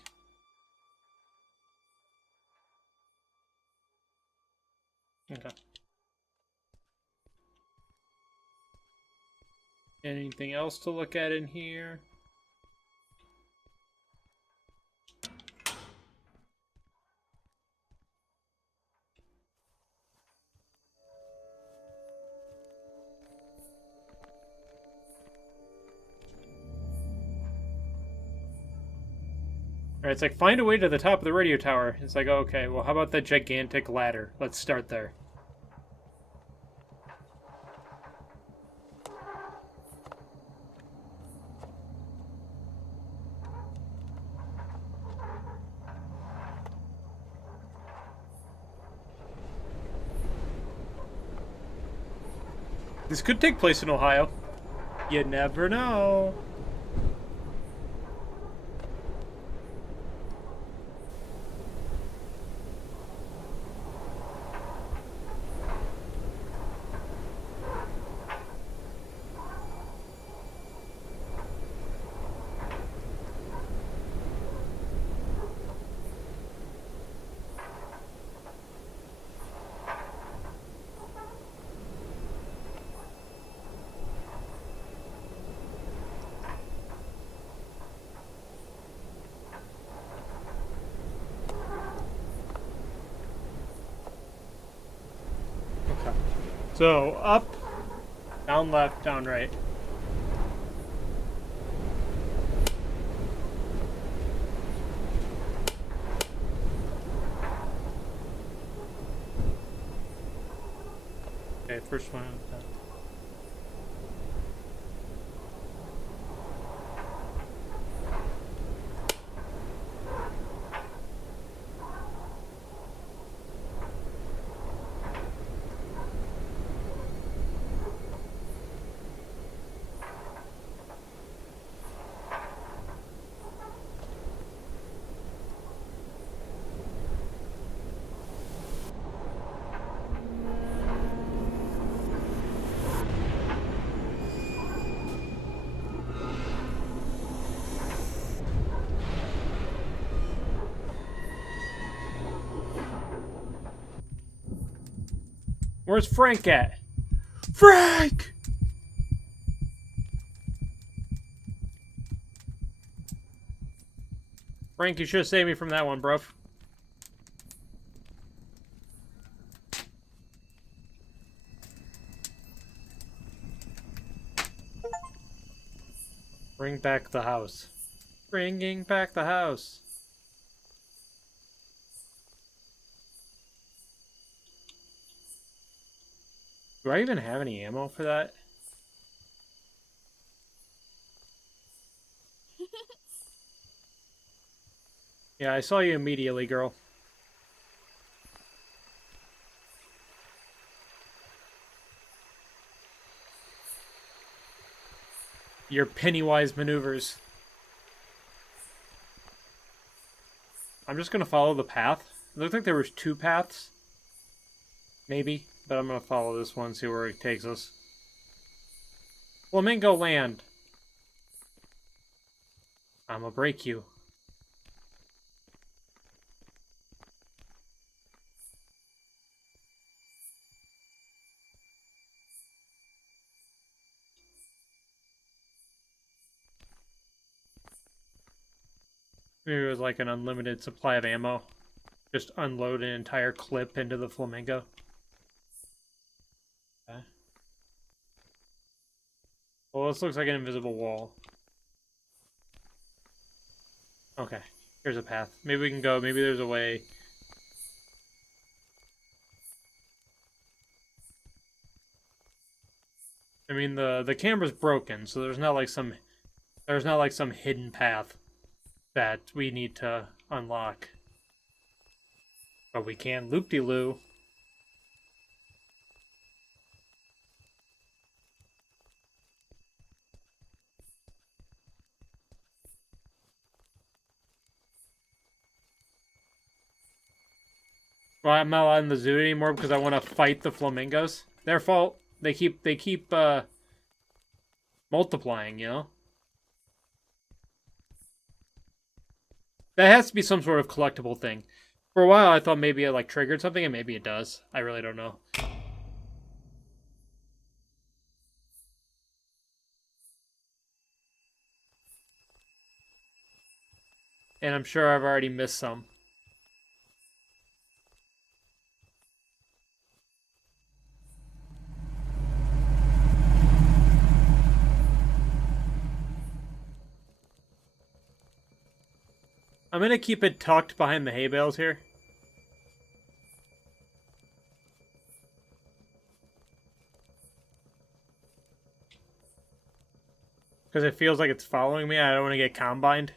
Okay. Anything else to look at in here? Alright, it's like, find a way to the top of the radio tower. It's like, okay, well, how about that gigantic ladder? Let's start there. This could take place in Ohio. You never know. So, up, down left, down right. Okay, Okay, first one. Where's Frank at? Frank! Frank, you should have saved me from that one, bruv. Bring back the house. Bringing back the house. Do I even have any ammo for that? Yeah, I saw you immediately, girl. Your Pennywise maneuvers. I'm just gonna follow the path. It looked like there was 2 paths. Maybe, but I'm gonna follow this one, see where it takes us. Flamingo Land. I'm gonna break you. Maybe it was like an unlimited supply of ammo. Just unload an entire clip into the flamingo. Okay. Well, this looks like an invisible wall. Okay, here's a path. Maybe we can go. Maybe there's a way. I mean, the camera's broken, so there's not like some hidden path that we need to unlock. But we can loop-de-loo. Well, I'm not allowed in the zoo anymore because I want to fight the flamingos. Their fault. They keep multiplying, you know? That has to be some sort of collectible thing. For a while, I thought maybe it like triggered something, and maybe it does. I really don't know. And I'm sure I've already missed some. I'm gonna keep it tucked behind the hay bales here. Because it feels like it's following me. I don't want to get combined.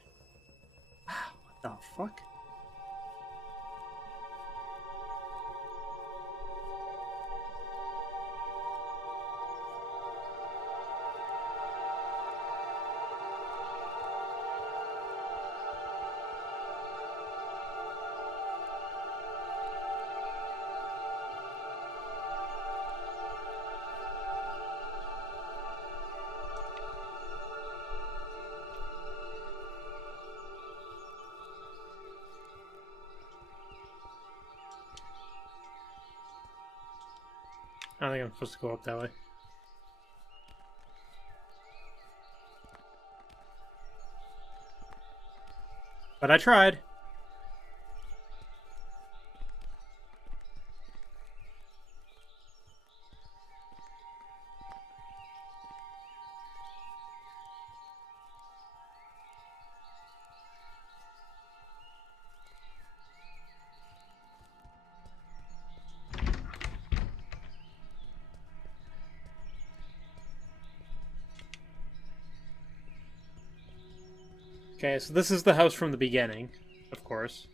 What the fuck? I don't think I'm supposed to go up that way. But I tried. Okay, so this is the house from the beginning, of course.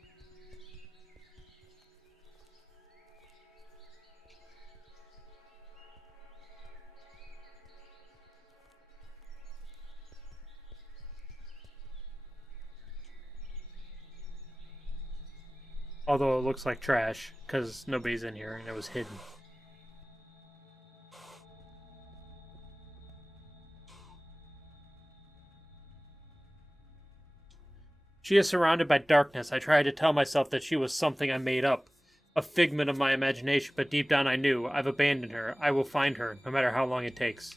Although it looks like trash, because nobody's in here and it was hidden. She is surrounded by darkness. I tried to tell myself that she was something I made up. A figment of my imagination, but deep down I knew. I've abandoned her. I will find her, no matter how long it takes.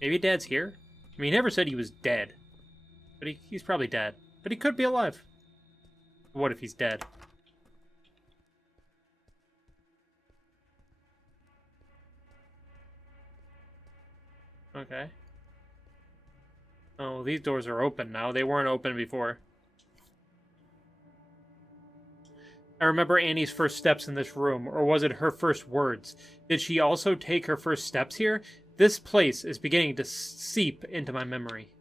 Maybe Dad's here? I mean, he never said he was dead. But he's probably dead. But he could be alive. What if he's dead? Okay. Oh, these doors are open now. They weren't open before. I remember Annie's first steps in this room, or was it her first words? Did she also take her first steps here? This place is beginning to seep into my memory.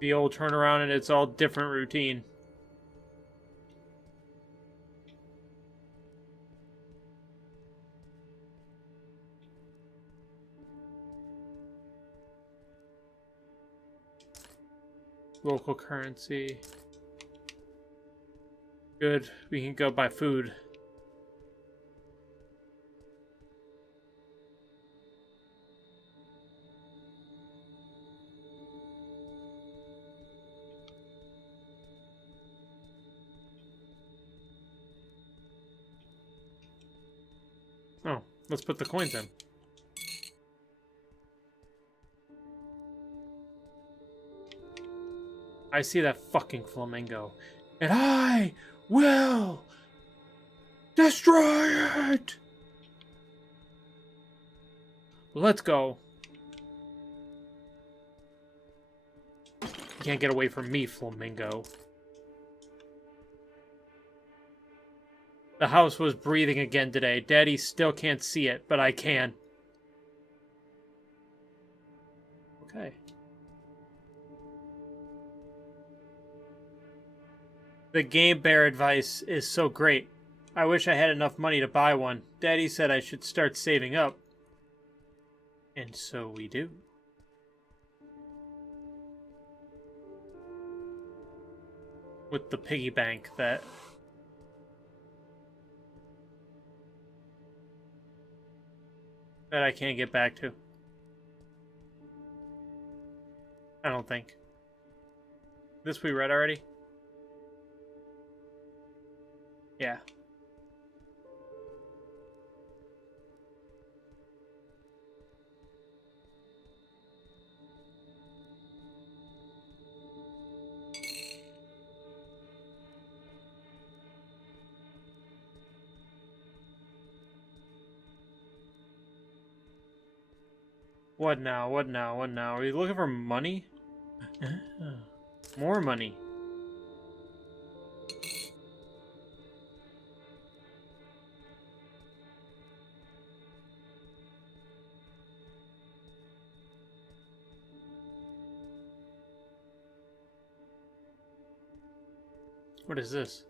The old turnaround and it's all different routine. Local currency. Good, we can go buy food. Oh, let's put the coins in. I see that fucking flamingo. And I will destroy it! Let's go. You can't get away from me, flamingo. The house was breathing again today. Daddy still can't see it, but I can. Okay. The Game Bear advice is so great. I wish I had enough money to buy one. Daddy said I should start saving up. And so we do. With the piggy bank that... I can't get back to. I don't think. This we read already? Yeah. What now? What now? What now? Are you looking for money? More money. What is this?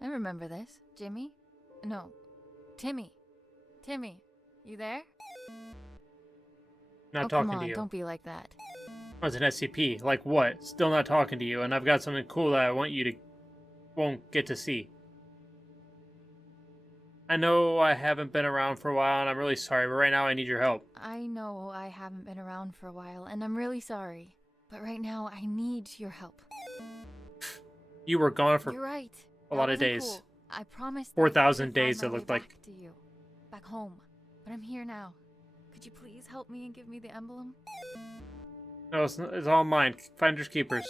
I remember this. Jimmy? No. Timmy. Timmy, you there? Not come talking on, to you. Don't be like that. Oh, it's an SCP. Like what? Still not talking to you, and I've got something cool that I want you to... won't get to see. I know I haven't been around for a while, and I'm really sorry, but right now I need your help. I know I haven't been around for a while, and I'm really sorry. But right now, I need your help. You were gone for You're right. a lot of days. Cool. I promised 4,000 days it looked like. Back to you. Back home. But I'm here now. Could you please help me and give me the emblem? No, it's all mine. Finders keepers.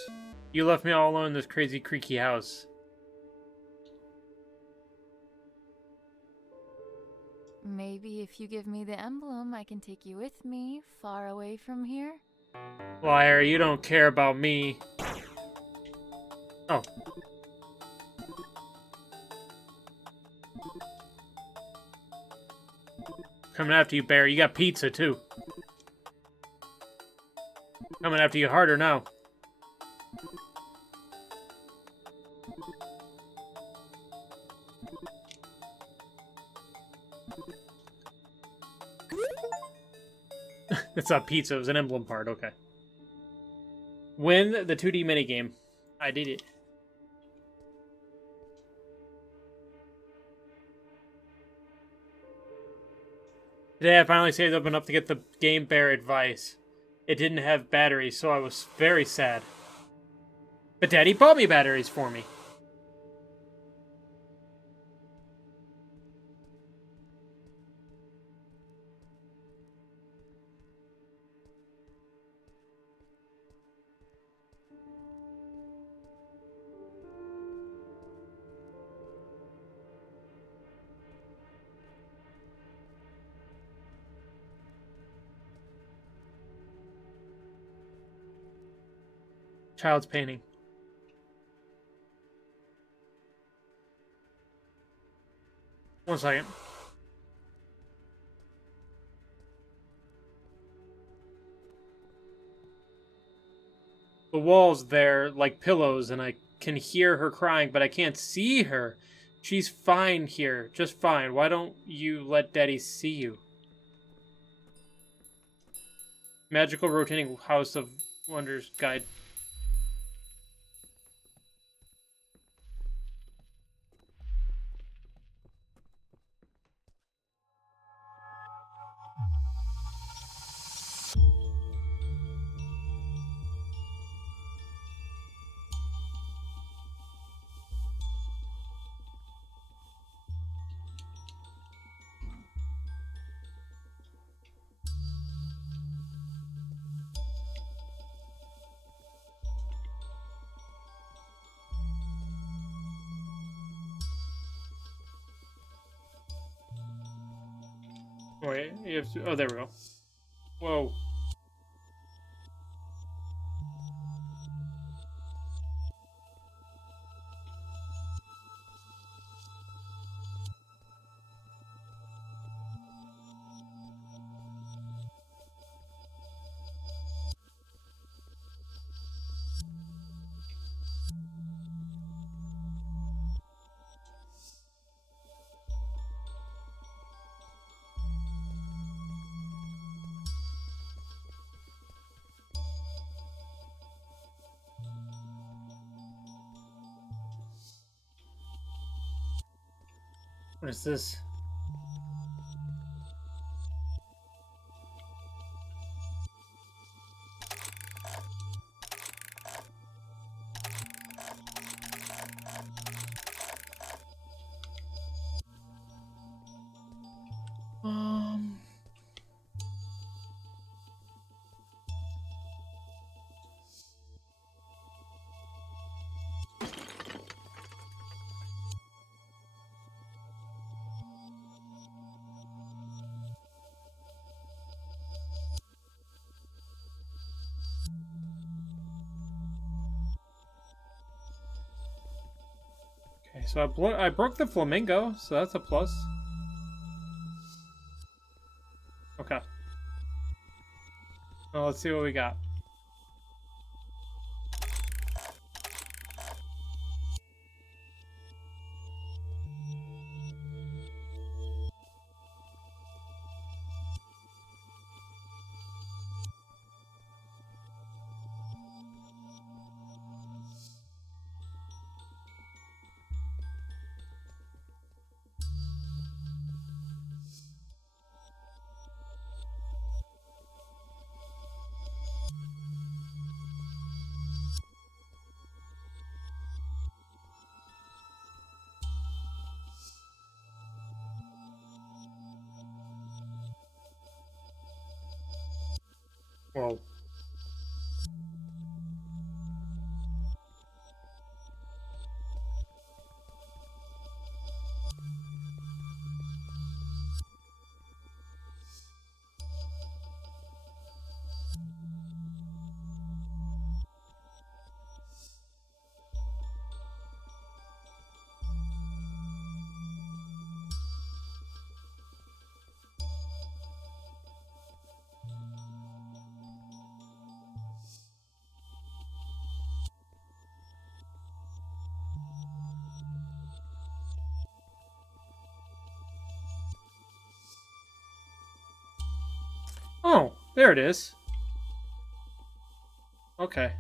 You left me all alone in this crazy creaky house. Maybe if you give me the emblem, I can take you with me, far away from here. Liar, you don't care about me. Oh. Coming after you, Bear. You got pizza, too. Coming after you harder now. It's not pizza, it was an emblem part, okay. Win the 2D minigame. I did it. Today I finally saved up enough to get the Game Bear advice. It didn't have batteries, so I was very sad. But Daddy bought me batteries for me. Child's painting. One second. The walls there like pillows, and I can hear her crying, but I can't see her. She's fine here, just fine. Why don't you let Daddy see you? Magical rotating house of wonders guide. Wait, you have to, oh, there we go. Whoa. What is this? Okay, so I broke the flamingo, so that's a plus. Okay. Well, let's see what we got. Whoa. Oh, there it is. Okay.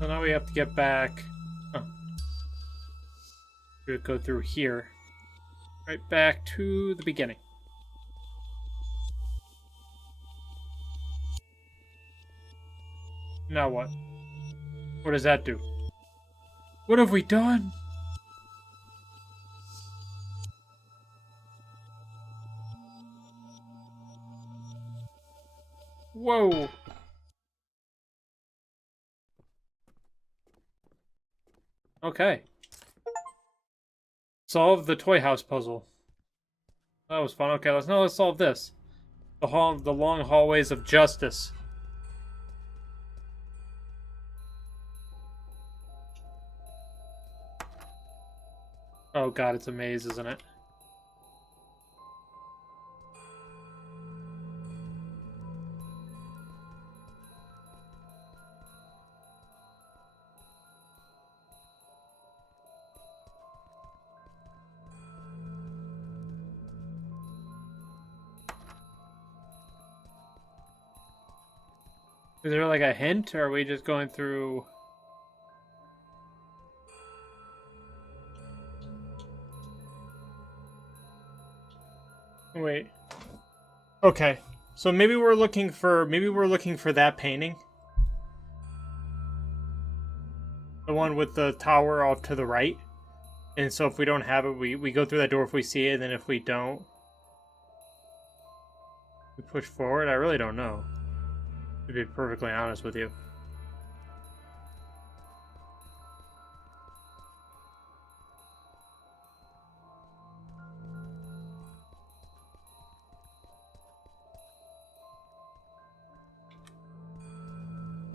So now we have to get back. Oh. We would go through here. Right back to the beginning. Now what? What does that do? What have we done? Whoa. Okay. Solve the toy house puzzle. That was fun. Okay, let's solve this. The long hallways of justice. Oh god, it's a maze, isn't it? Is there like a hint, or are we just going through... Wait. Okay. So maybe we're looking for that painting. The one with the tower off to the right. And so if we don't have it, we go through that door if we see it, and then if we don't, we push forward? I really don't know, to be perfectly honest with you.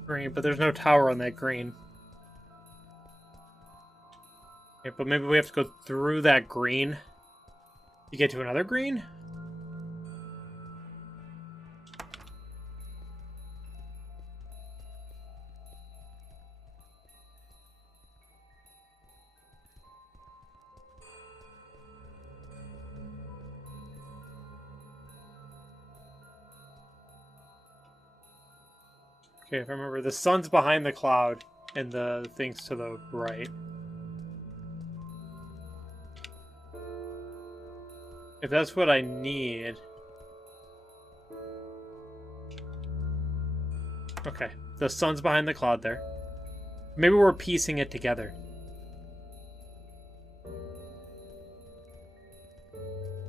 Green, but there's no tower on that green. Okay, but maybe we have to go through that green to get to another green? Okay, if I remember, the sun's behind the cloud, and the thing's to the right. If that's what I need... Okay, the sun's behind the cloud there. Maybe we're piecing it together.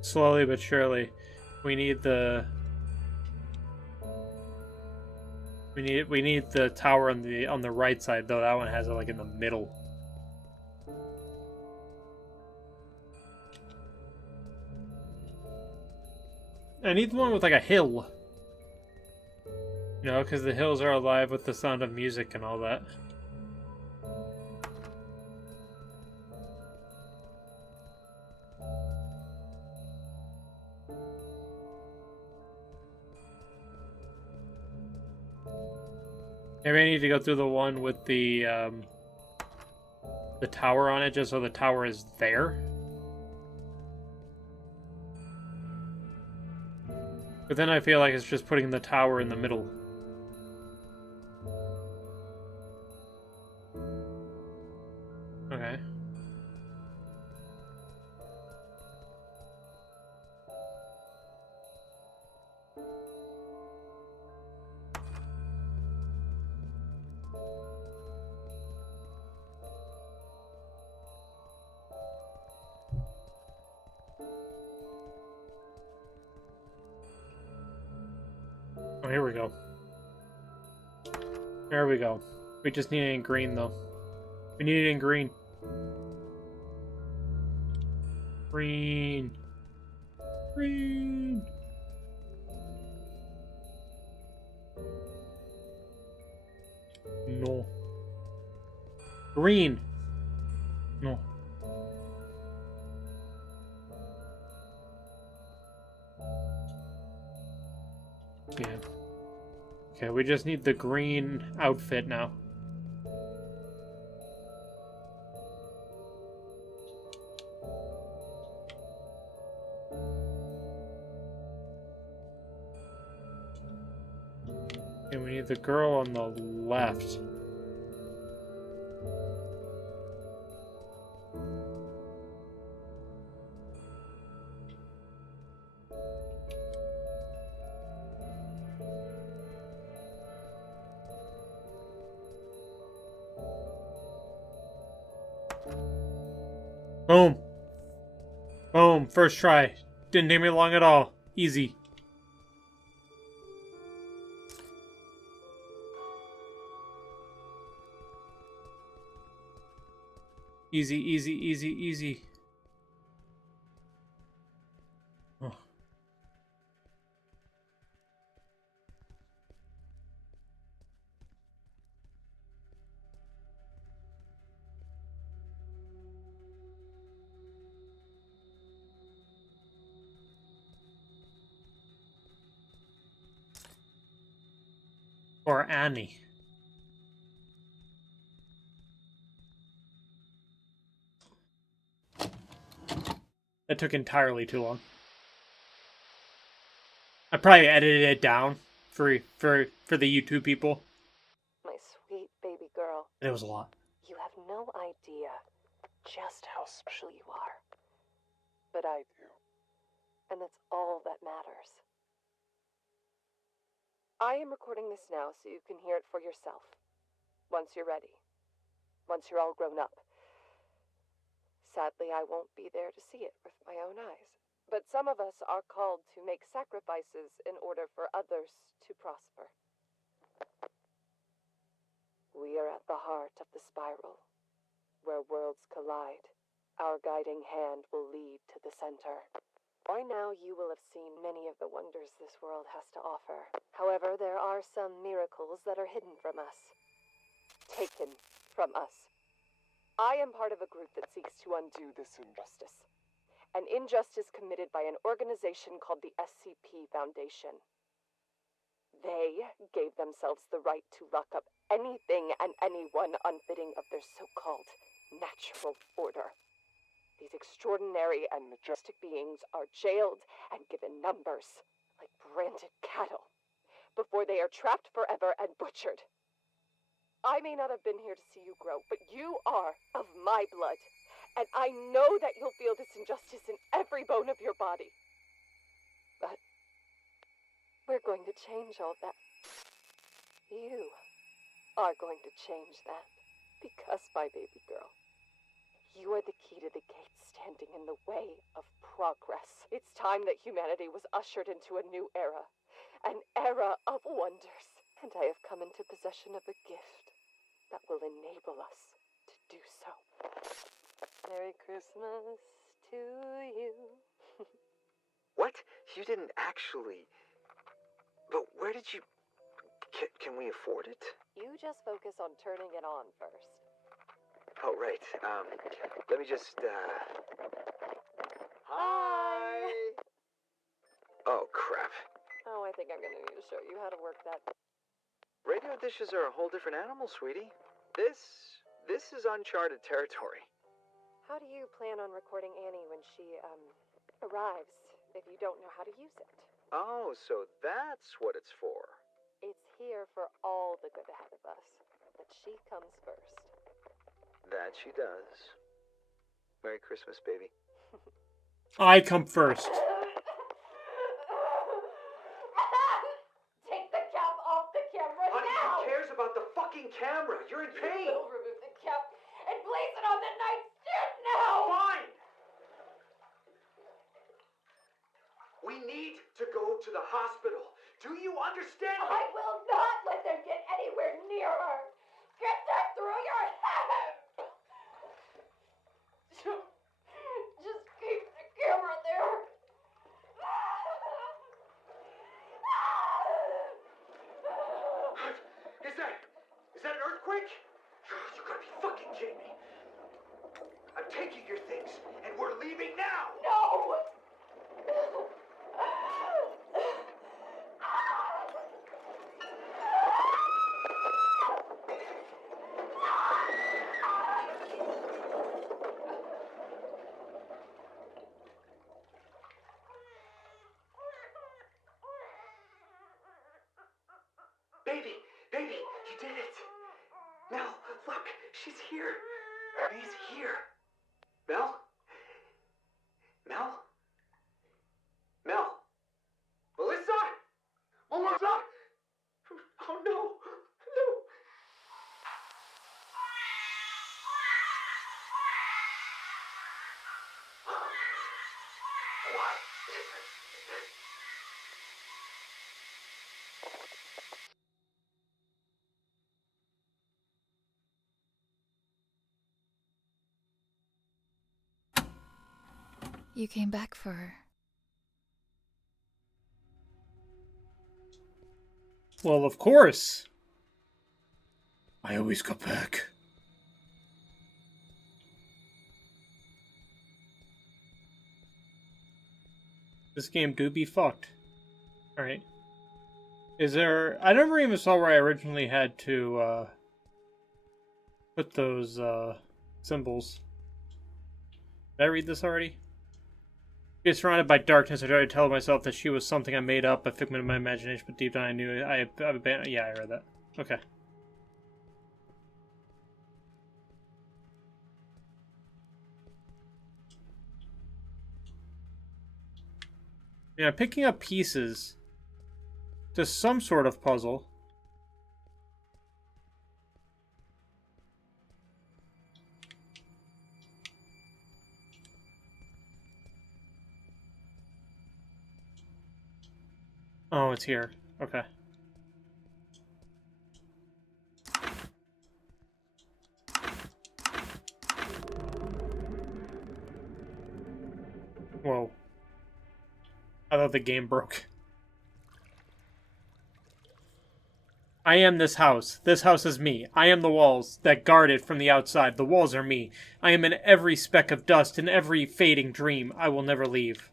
Slowly but surely. We need the... We need the tower on the right side, though. That one has it like in the middle. I need the one with like a hill. You know, because the hills are alive with the sound of music and all that. Maybe I need to go through the one with the tower on it, just so the tower is there. But then I feel like it's just putting the tower in the middle. Okay. Oh, here we go. There we go. We just need it in green, though. We need it in green. Green. Green. No. Green. No. Yeah. Okay, we just need the green outfit now. the girl on the left. Boom. Boom. First try. Didn't take me long at all. Easy. Easy, easy, easy, easy. Oh. Or Annie. That took entirely too long. I probably edited it down for the YouTube people. My sweet baby girl. It was a lot. You have no idea just how special you are. But I do. And that's all that matters. I am recording this now so you can hear it for yourself. Once you're ready. Once you're all grown up. Sadly, I won't be there to see it with my own eyes. But some of us are called to make sacrifices in order for others to prosper. We are at the heart of the spiral, where worlds collide. Our guiding hand will lead to the center. By now, you will have seen many of the wonders this world has to offer. However, there are some miracles that are hidden from us. Taken from us. I am part of a group that seeks to undo this injustice. An injustice committed by an organization called the SCP Foundation. They gave themselves the right to lock up anything and anyone unfitting of their so-called natural order. These extraordinary and majestic beings are jailed and given numbers, like branded cattle, before they are trapped forever and butchered. I may not have been here to see you grow, but you are of my blood. And I know that you'll feel this injustice in every bone of your body. But we're going to change all that. You are going to change that. Because, my baby girl, you are the key to the gates standing in the way of progress. It's time that humanity was ushered into a new era. An era of wonders. And I have come into possession of a gift that will enable us to do so. Merry Christmas to you. What? You didn't actually... But where did you... Can we afford it? You just focus on turning it on first. Oh, right. Let me just, Hi! Oh, crap. Oh, I think I'm gonna need to show you how to work that. Radio dishes are a whole different animal, sweetie. This is uncharted territory. How do you plan on recording Annie when she, arrives, if you don't know how to use it? Oh, so that's what it's for. It's here for all the good ahead of us, but she comes first. That she does. Merry Christmas, baby. I come first. Take the cap off the camera Honey, now! who cares about the fucking camera? You're in pain! You will remove the cap and place it on the nightstand now! Fine! We need to go to the hospital. Do you understand me? I will not let them get anywhere near her! Get that through your head! Just keep the camera there! Is that an earthquake? You gotta be fucking kidding me. I'm taking your things, and we're leaving now! No! Baby, She's here. She's here. Mel? Mel? Mel? Melissa? Melissa? Oh no. No. What? You came back for her. Well, of course. I always go back. This game do be fucked. Alright. Is there... I never even saw where I originally had to, put those, symbols. Did I read this already? Being surrounded by darkness, I tried to tell myself that she was something I made up, a figment of my imagination, but deep down I knew I abandoned... Yeah, I read that. Okay. Yeah, picking up pieces to some sort of puzzle. Oh, it's here. Okay. Whoa. I thought the game broke. I am this house. This house is me. I am the walls that guard it from the outside. The walls are me. I am in every speck of dust, in every fading dream. I will never leave.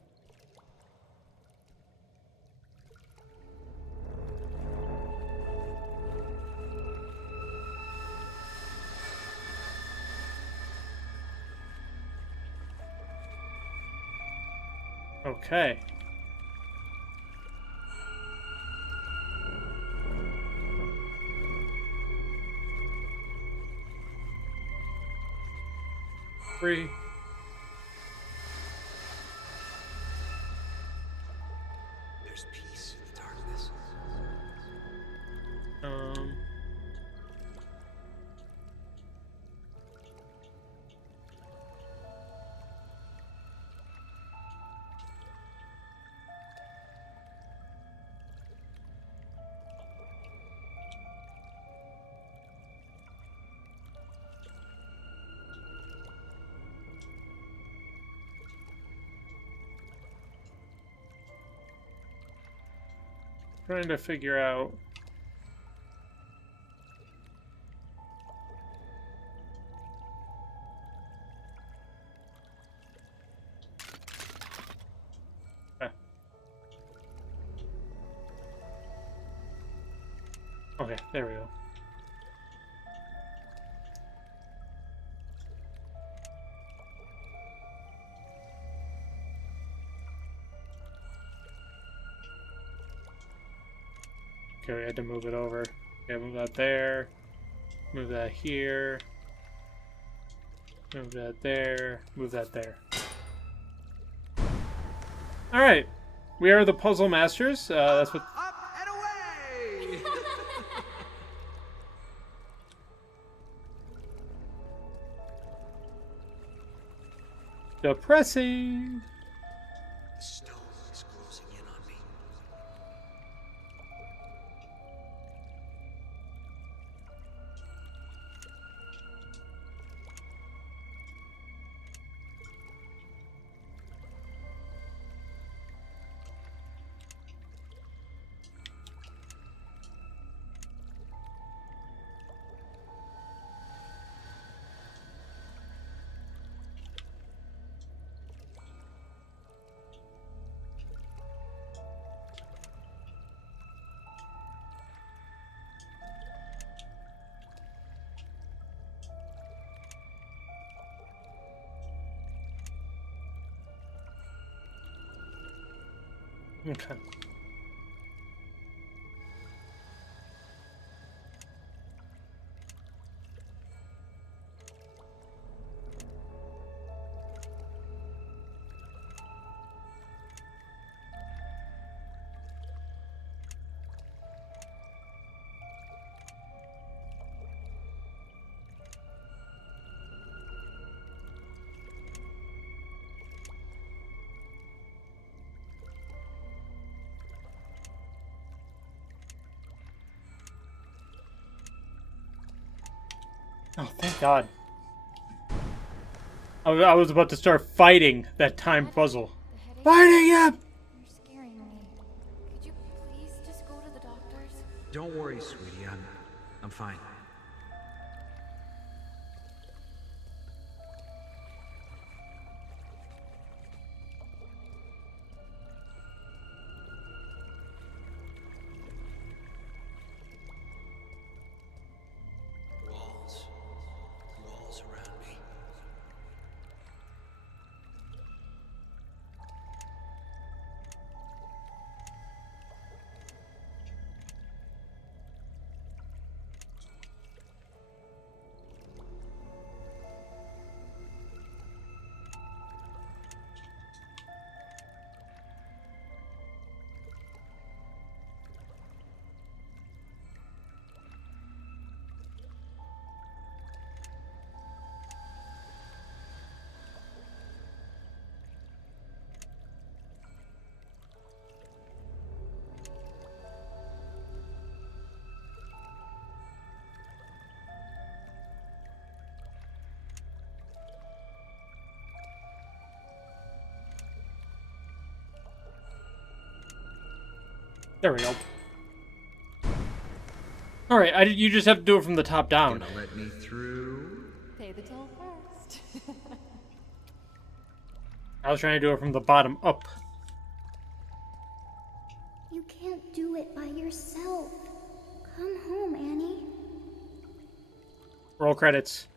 Okay. Free. There's peace in the darkness. Trying to figure out... Okay, there we go. Okay, we had to move it over. Okay, move that there. Move that here. Move that there. Move that there. Alright. We are the Puzzle Masters. That's what... Depressing. The stone is closing in on me. Okay. Oh, thank God. I was about to start fighting that time puzzle. Fighting him! You're scaring me. Could you please just go to the doctor's? Don't worry, sweetie. I'm fine. Walls around me. There we go. Alright, you just have to do it from the top down. Gonna let me through? Pay the toll first. I was trying to do it from the bottom up. You can't do it by yourself. Come home, Annie. Roll credits.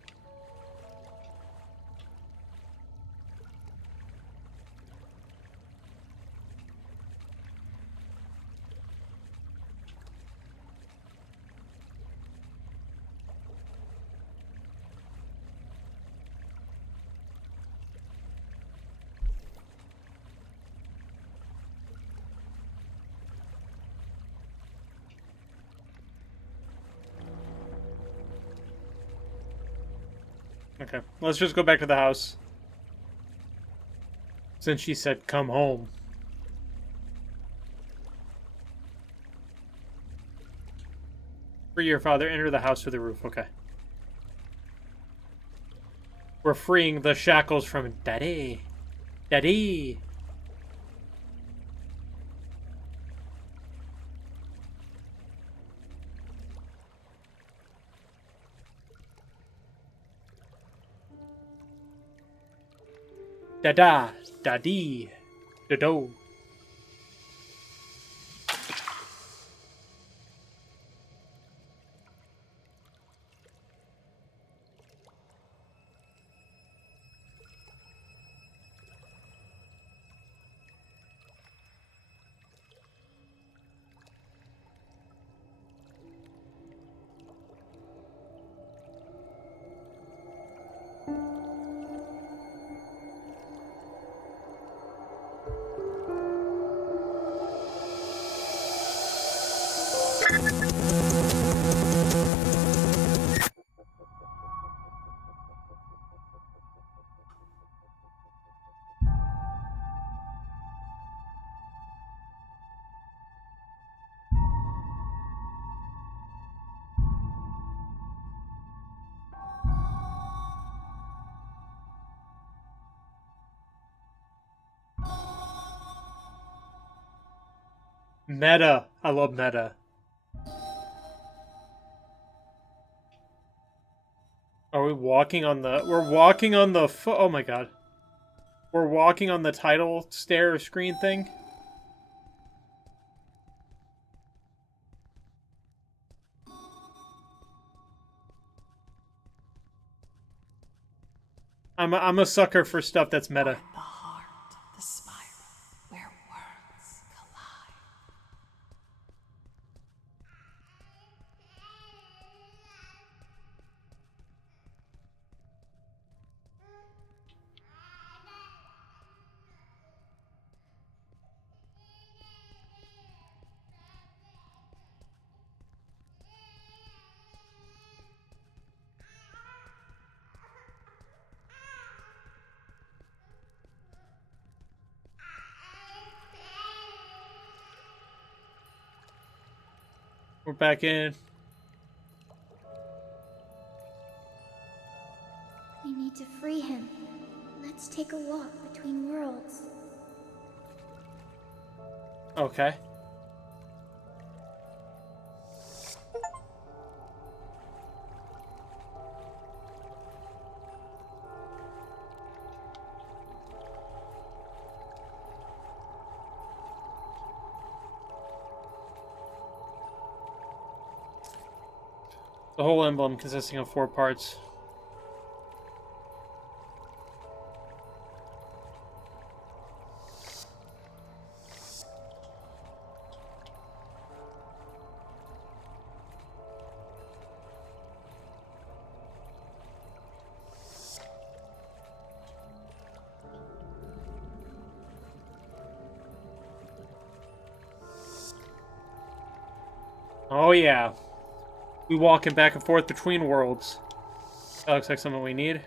Okay, let's just go back to the house. Since she said, come home. Free your father, enter the house through the roof. Okay. We're freeing the shackles from Daddy. Daddy. Da-da. Da-dee. Da-do. Meta. I love meta. Are we walking on the... We're walking on the... Oh my god. We're walking on the title stair screen thing? I'm a sucker for stuff that's meta. The heart, the spiral, where worlds collide. We're back in. We need to free him. Let's take a walk between worlds. Okay. The whole emblem consisting of 4 parts. Oh yeah. We walking back and forth between worlds. That looks like something we need.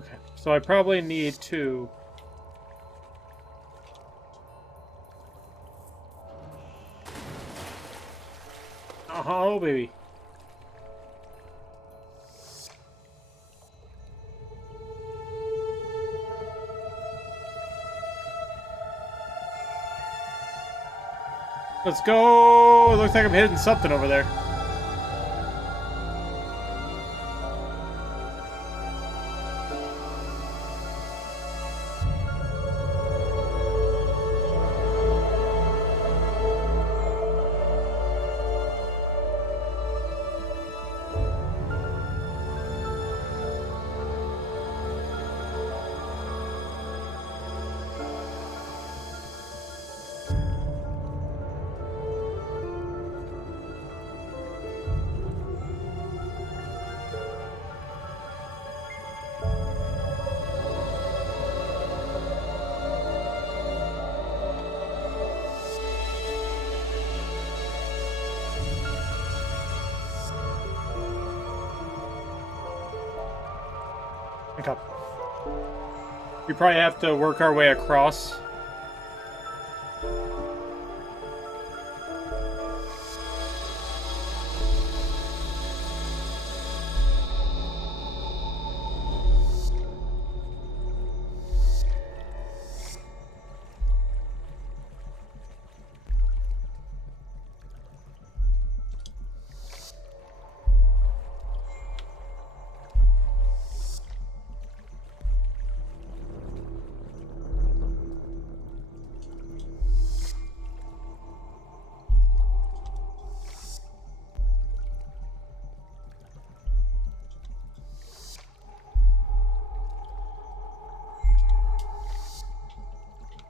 Okay, so I probably need to... Oh, baby. Let's go! It looks like I'm hitting something over there. Okay. We probably have to work our way across.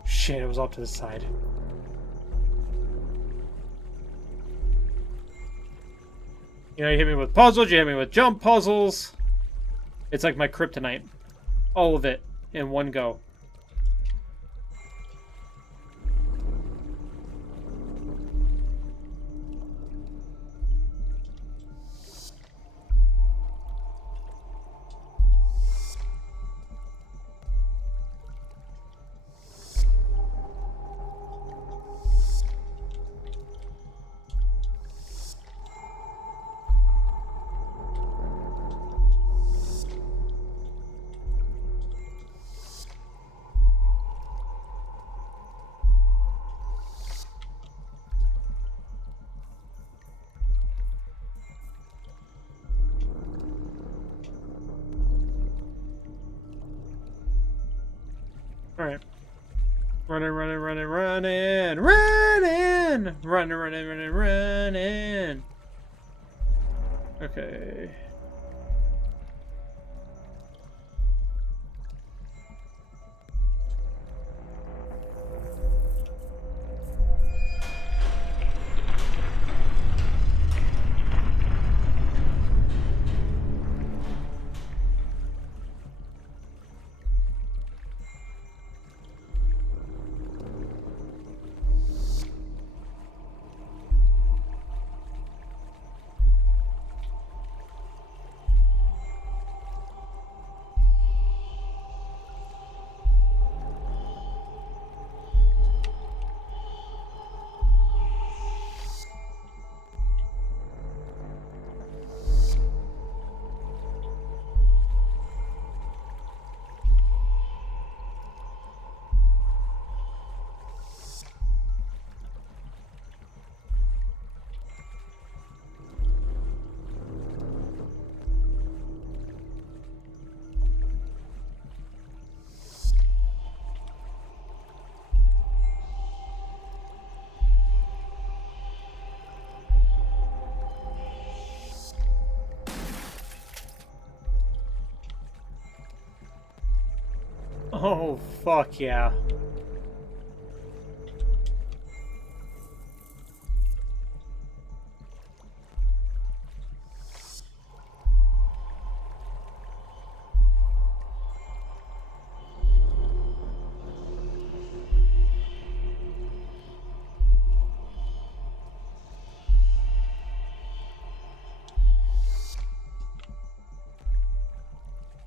Shit, it was off to the side. You know, you hit me with puzzles, you hit me with jump puzzles. It's like my kryptonite. All of it in one go. Alright. Running, running, running, running, running! Running, running, running, running. Okay. Oh, fuck yeah.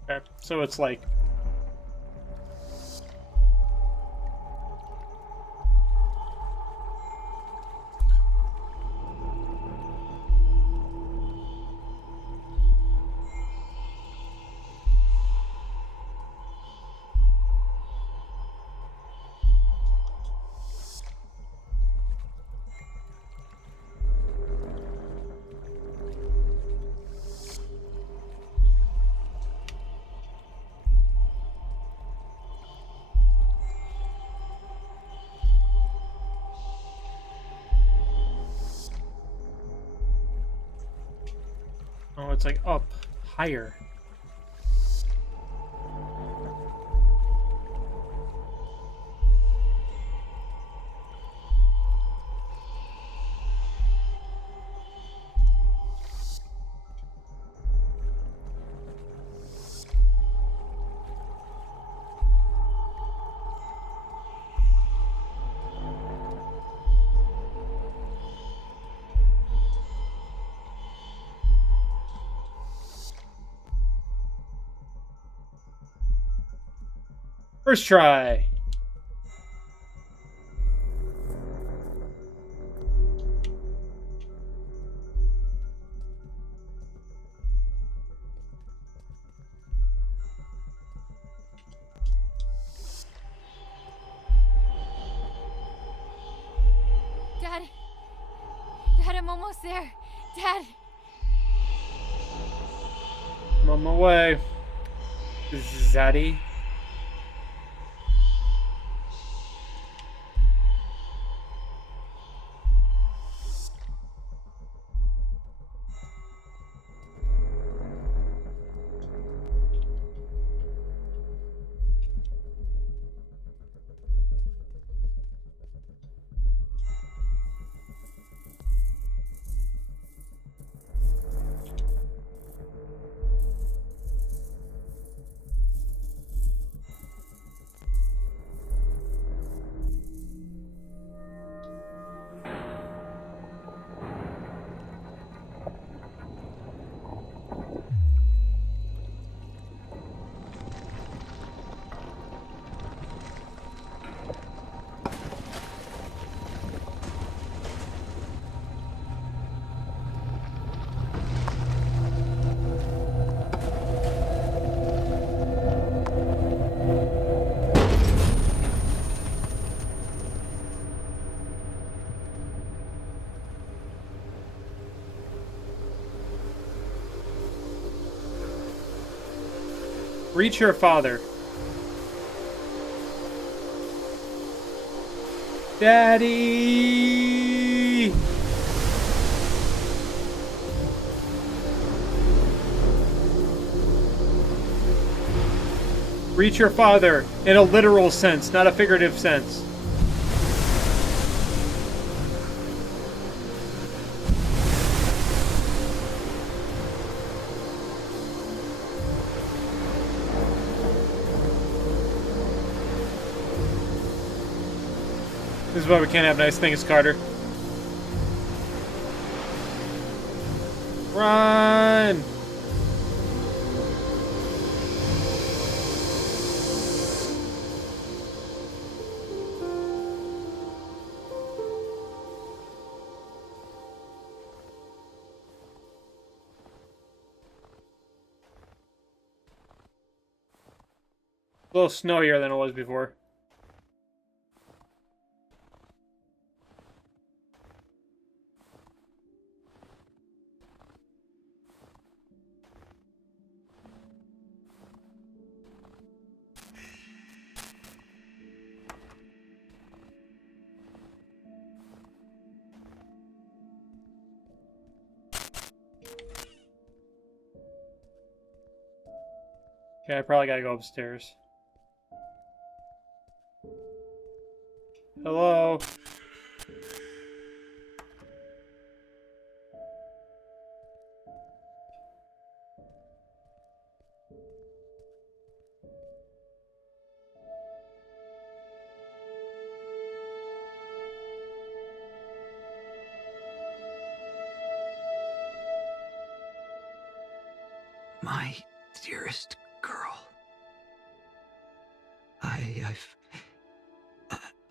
Okay, so it's like... Oh, it's like up, higher. First try. Dad! Dad, I'm almost there. Dad! I'm on my way. Zaddy. Reach your father. Daddy! Reach your father in a literal sense, not a figurative sense. This is why we can't have nice things, Carter. Run! A little snowier than it was before. Okay, I probably gotta go upstairs. Hello? My dearest girl.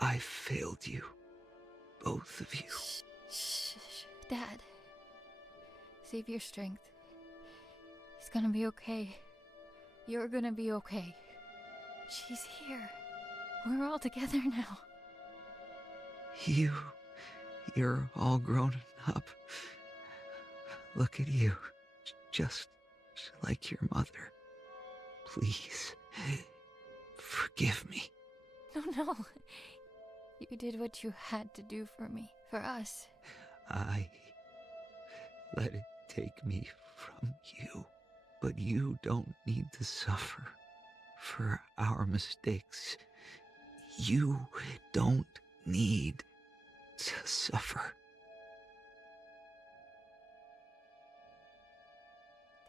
I failed you. Both of you. Shh, Dad. Save your strength. He's gonna be okay. You're gonna be okay. She's here. We're all together now. You're all grown up. Look at you. Just like your mother. Please. Forgive me. No. You did what you had to do for me. For us. I let it take me from you. But you don't need to suffer for our mistakes. You don't need to suffer.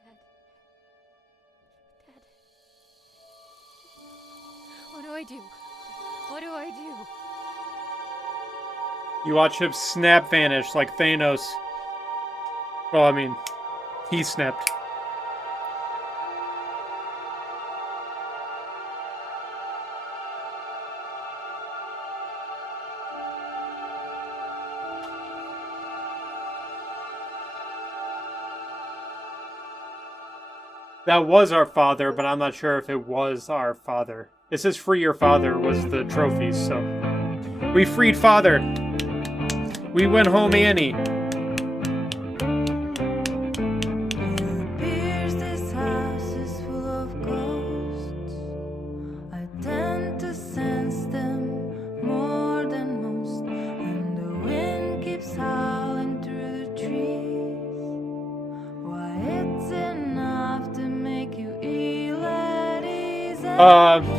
Dad. What do I do? What do I do? You watch him snap vanish like Thanos. Well, I mean, he snapped. That was our father, but I'm not sure if it was our father. It says free your father was the trophies, so. We freed father. We went home, Annie. This house is full of ghosts. I tend to sense them more than most. And the wind keeps howling through the trees. Why, it's enough to make you ill at ease.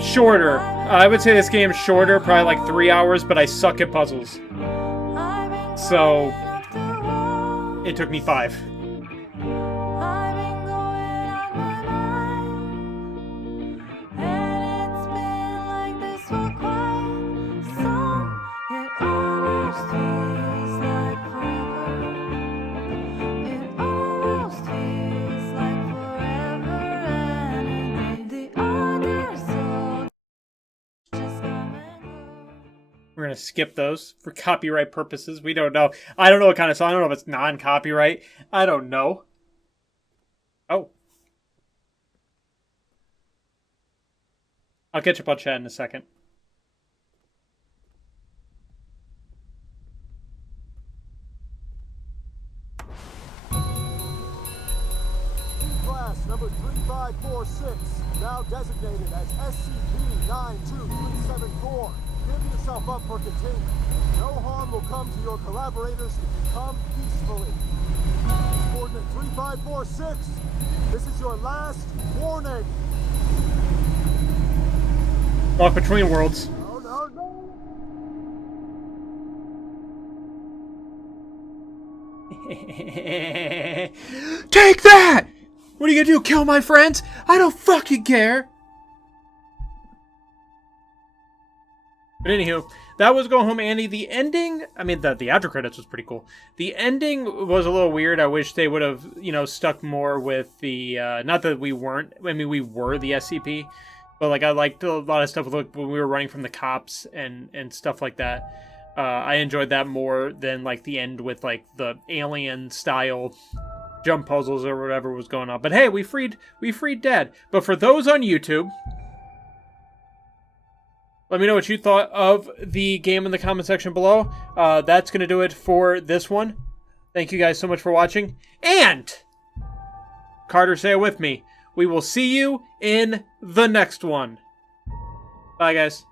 Shorter. I would say this game's shorter, probably like 3 hours, but I suck at puzzles. So, it took me 5. We're gonna skip those for copyright purposes. We don't know. I don't know what kind of song. I don't know if it's non-copyright. I don't know. Oh. I'll catch up on chat in a second. Class number 3546, now designated as SCP-92374. Give yourself up for containment. No harm will come to your collaborators if you come peacefully. Coordinate 3546, this is your last warning. Walk between worlds. No, no, no. Take that! What are you gonna do? Kill my friends? I don't fucking care. But anywho, that was Go Home Annie. The ending, I mean, the after credits was pretty cool. The ending was a little weird. I wish they would have, stuck more with the, not that we weren't, I mean, we were the SCP, but, like, I liked a lot of stuff with, when we were running from the cops and stuff like that. I enjoyed that more than, like, the end with, like, the alien-style jump puzzles or whatever was going on. But hey, we freed Dad. But for those on YouTube, let me know what you thought of the game in the comment section below. That's going to do it for this one. Thank you guys so much for watching. And, Carter, say it with me, we will see you in the next one. Bye, guys.